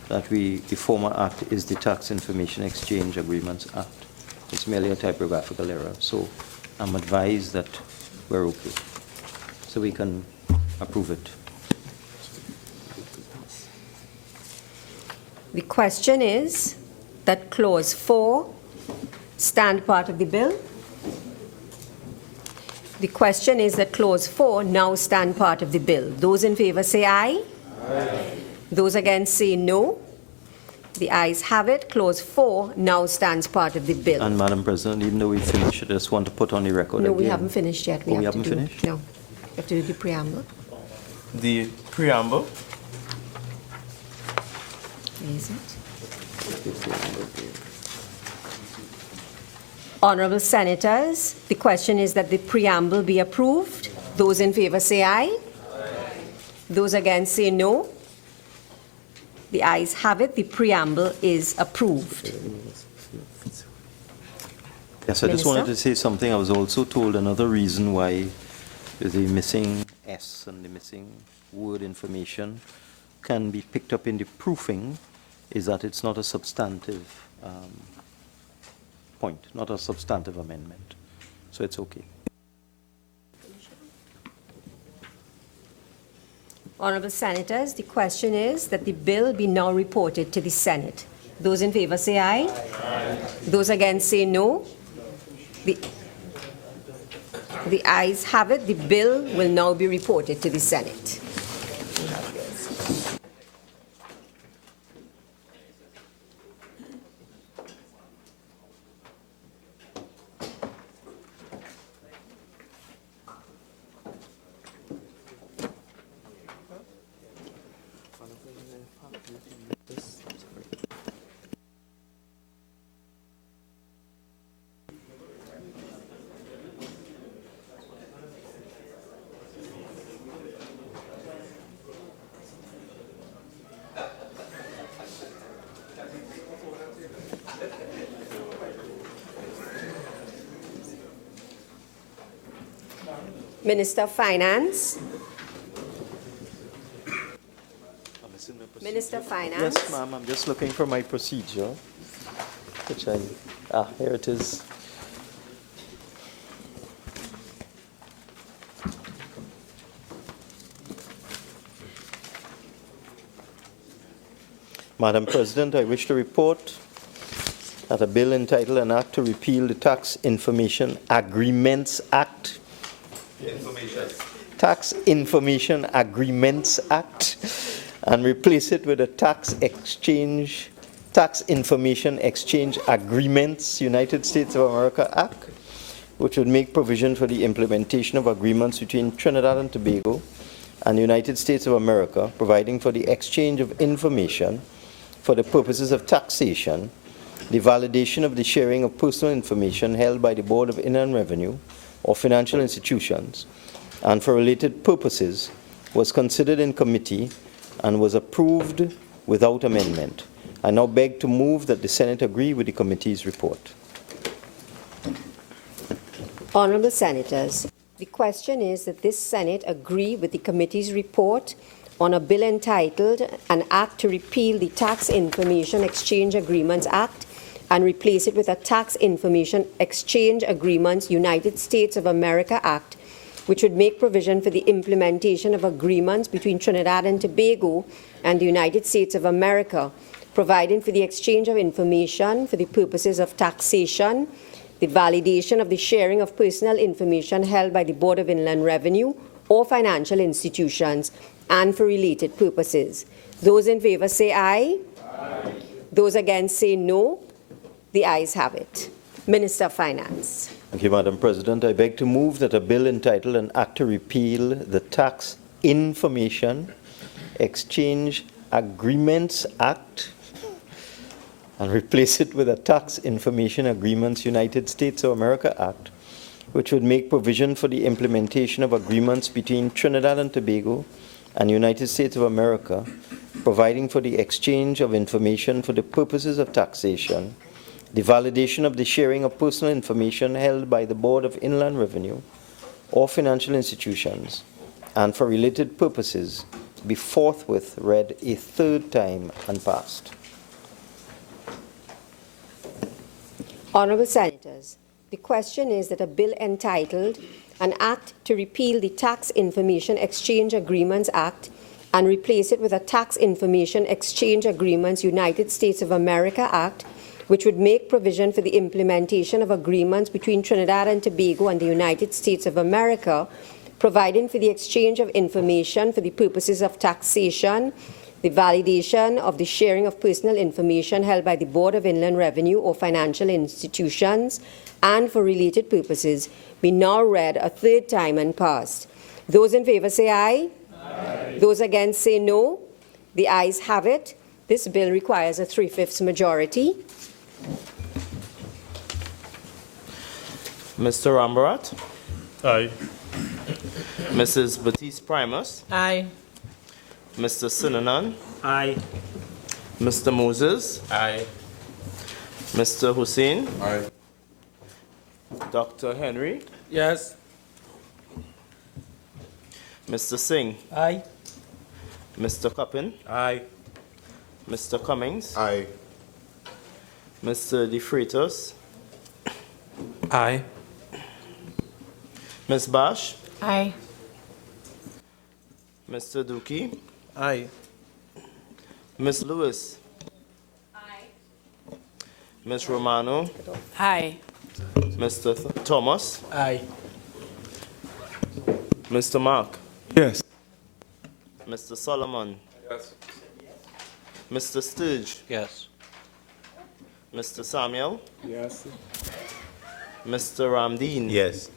that the former act is the Tax Information Exchange Agreements Act. It's merely a typographical error. So I'm advised that we're okay. So we can approve it. The question is that Clause 4 stand part of the bill. The question is that Clause 4 now stand part of the bill. Those in favor say aye. Aye. Those against say no. The ayes have it. Clause 4 now stands part of the bill. And Madam President, even though we finished, I just want to put on the record No, again. we haven't finished yet. We haven't finished? No. We have to do the preamble. The preamble. Where is it? Honorable Senators, the question is that the preamble be approved. Those in favor say aye. Aye. Those against say no. The ayes have it. The preamble is approved. Yes, I just wanted to say something. I was also told another reason why the missing S and the missing word information can be picked up in the proofing is that it's not a substantive point, not a substantive amendment. So it's okay. Honorable Senators, the question is that the bill be now reported to the Senate. Those in favor say aye. Aye. Those against say no. The ayes have it. The bill will now be reported to the Senate. Minister of Finance. Minister of Finance. Yes, ma'am. I'm just looking for my procedure, which here it is. Madam President, I wish to report that a bill entitled An Act to Repeal the Tax Information Agreements Act. Tax Information Agreements Act, and replace it with a Tax Information Exchange Agreements United States of America Act, which would make provision for the implementation of agreements between Trinidad and Tobago and the United States of America, providing for the exchange of information for the purposes of taxation, the validation of the sharing of personal information held by the Board of Inland Revenue or financial institutions, and for related purposes, was considered in committee and was approved without amendment. I now beg to move that the Senate agree with the committee's report. Honorable Senators, the question is that this Senate agree with the committee's report on a bill entitled An Act to Repeal the Tax Information Exchange Agreements Act and replace it with a Tax Information Exchange Agreements United States of America Act, which would make provision for the implementation of agreements between Trinidad and Tobago and the United States of America, providing for the exchange of information for the purposes of taxation, the validation of the sharing of personal information held by the Board of Inland Revenue or financial institutions, and for related purposes. Those in favor say aye. Aye. Those against say no. The ayes have it. Minister of Finance. Thank you, Madam President. I beg to move that a bill entitled An Act to Repeal the Tax Information Exchange Agreements Act and replace it with a Tax Information Agreements United States of America Act, which would make provision for the implementation of agreements between Trinidad and Tobago and United States of America, providing for the exchange of information for the purposes of taxation, the validation of the sharing of personal information held by the Board of Inland Revenue or financial institutions, and for related purposes, be forthwith read a third time and passed. Honourable Senators, the question is that a bill entitled An Act to Repeal the Tax Information Exchange Agreements Act and replace it with a Tax Information Exchange Agreements United States of America Act, which would make provision for the implementation of agreements between Trinidad and Tobago and the United States of America, providing for the exchange of information for the purposes of taxation, the validation of the sharing of personal information held by the Board of Inland Revenue or financial institutions, and for related purposes, be now read a third time and passed. Those in favor say aye. Aye. Those against say no. The ayes have it. This bill requires a 3/5 majority. Mr. Rambharat? Aye. Mrs. Batiste Primus? Aye. Mr. Sinanan? Aye. Mr. Moses? Aye. Mr. Hussein? Aye. Dr. Henry? Yes. Mr. Singh? Aye. Mr. Coppin? Aye. Mr. Cummings? Aye. Mr. De Freitas? Aye. Ms. Bash? Aye. Mr. Dookie? Aye. Ms. Lewis? Aye. Ms. Romano? Aye. Mr. Thomas? Aye. Mr. Mark? Yes. Mr. Solomon? Yes. Mr. Sturge? Yes. Mr. Samuel? Yes. Mr. Ramdeen? Yes.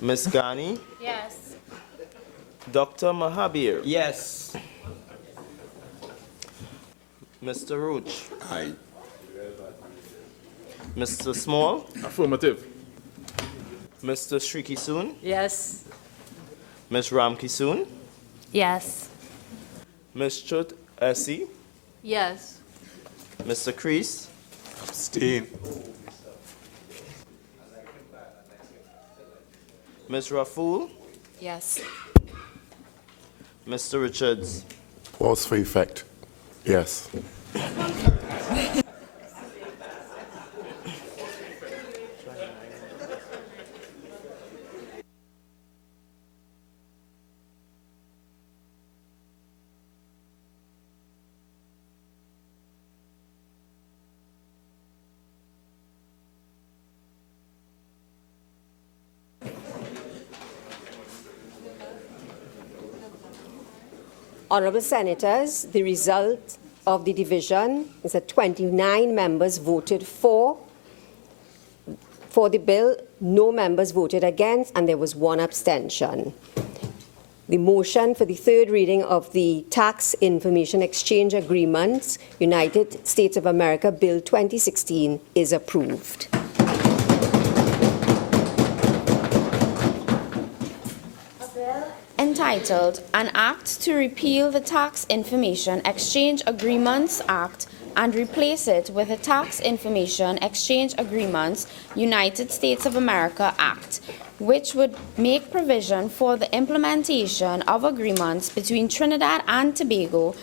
Ms. Ghany? Yes. Dr. Mahabir? Yes. Mr. Roach? Aye. Mr. Small? Affirmative. Mr. Shriki Soon? Yes. Ms. Ramki Soon? Yes. Ms. Chut Essie? Yes. Mr. Creese? Abstain. Ms. Raffoul? Yes. Mr. Richards? Pause for effect. Yes. Honourable Senators, the result of the division is that 29 members voted for the bill, no members voted against, and there was one abstention. The motion for the third reading of the Tax Information Exchange Agreements, United States of America, Bill 2016, is approved. Entitled entitled An Act to Repeal the Tax Information Exchange Agreements Act and replace it with the Tax Information Exchange Agreements United States of America Act, which would make provision for the implementation of agreements between Trinidad and Tobago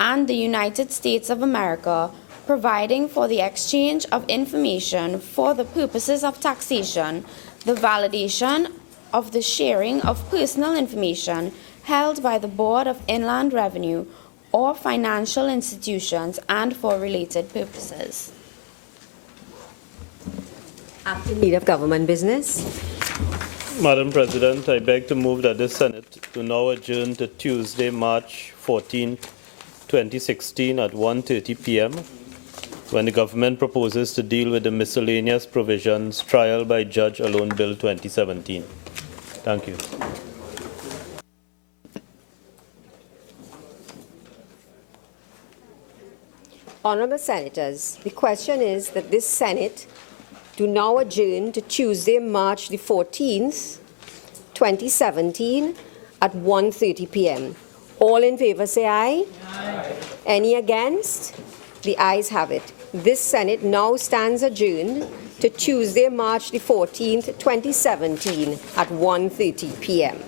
and the United States of America, providing for the exchange of information for the purposes of taxation, the validation of the sharing of personal information held by the Board of Inland Revenue or financial institutions and for related purposes. Act in need of government business. Madam President, I beg to move that the Senate to now adjourn to Tuesday, March 14, 2016 at 1:30 p.m. when the government proposes to deal with the miscellaneous provisions trial by judge alone Bill 2017. Thank you. Honourable Senators, the question is that this Senate do now adjourn to Tuesday, March the 14th, 2017 at 1:30 p.m. All in favour say aye. Aye. Any against? The ayes have it. This Senate now stands adjourned to Tuesday, March the 14th, 2017 at 1:30 p.m.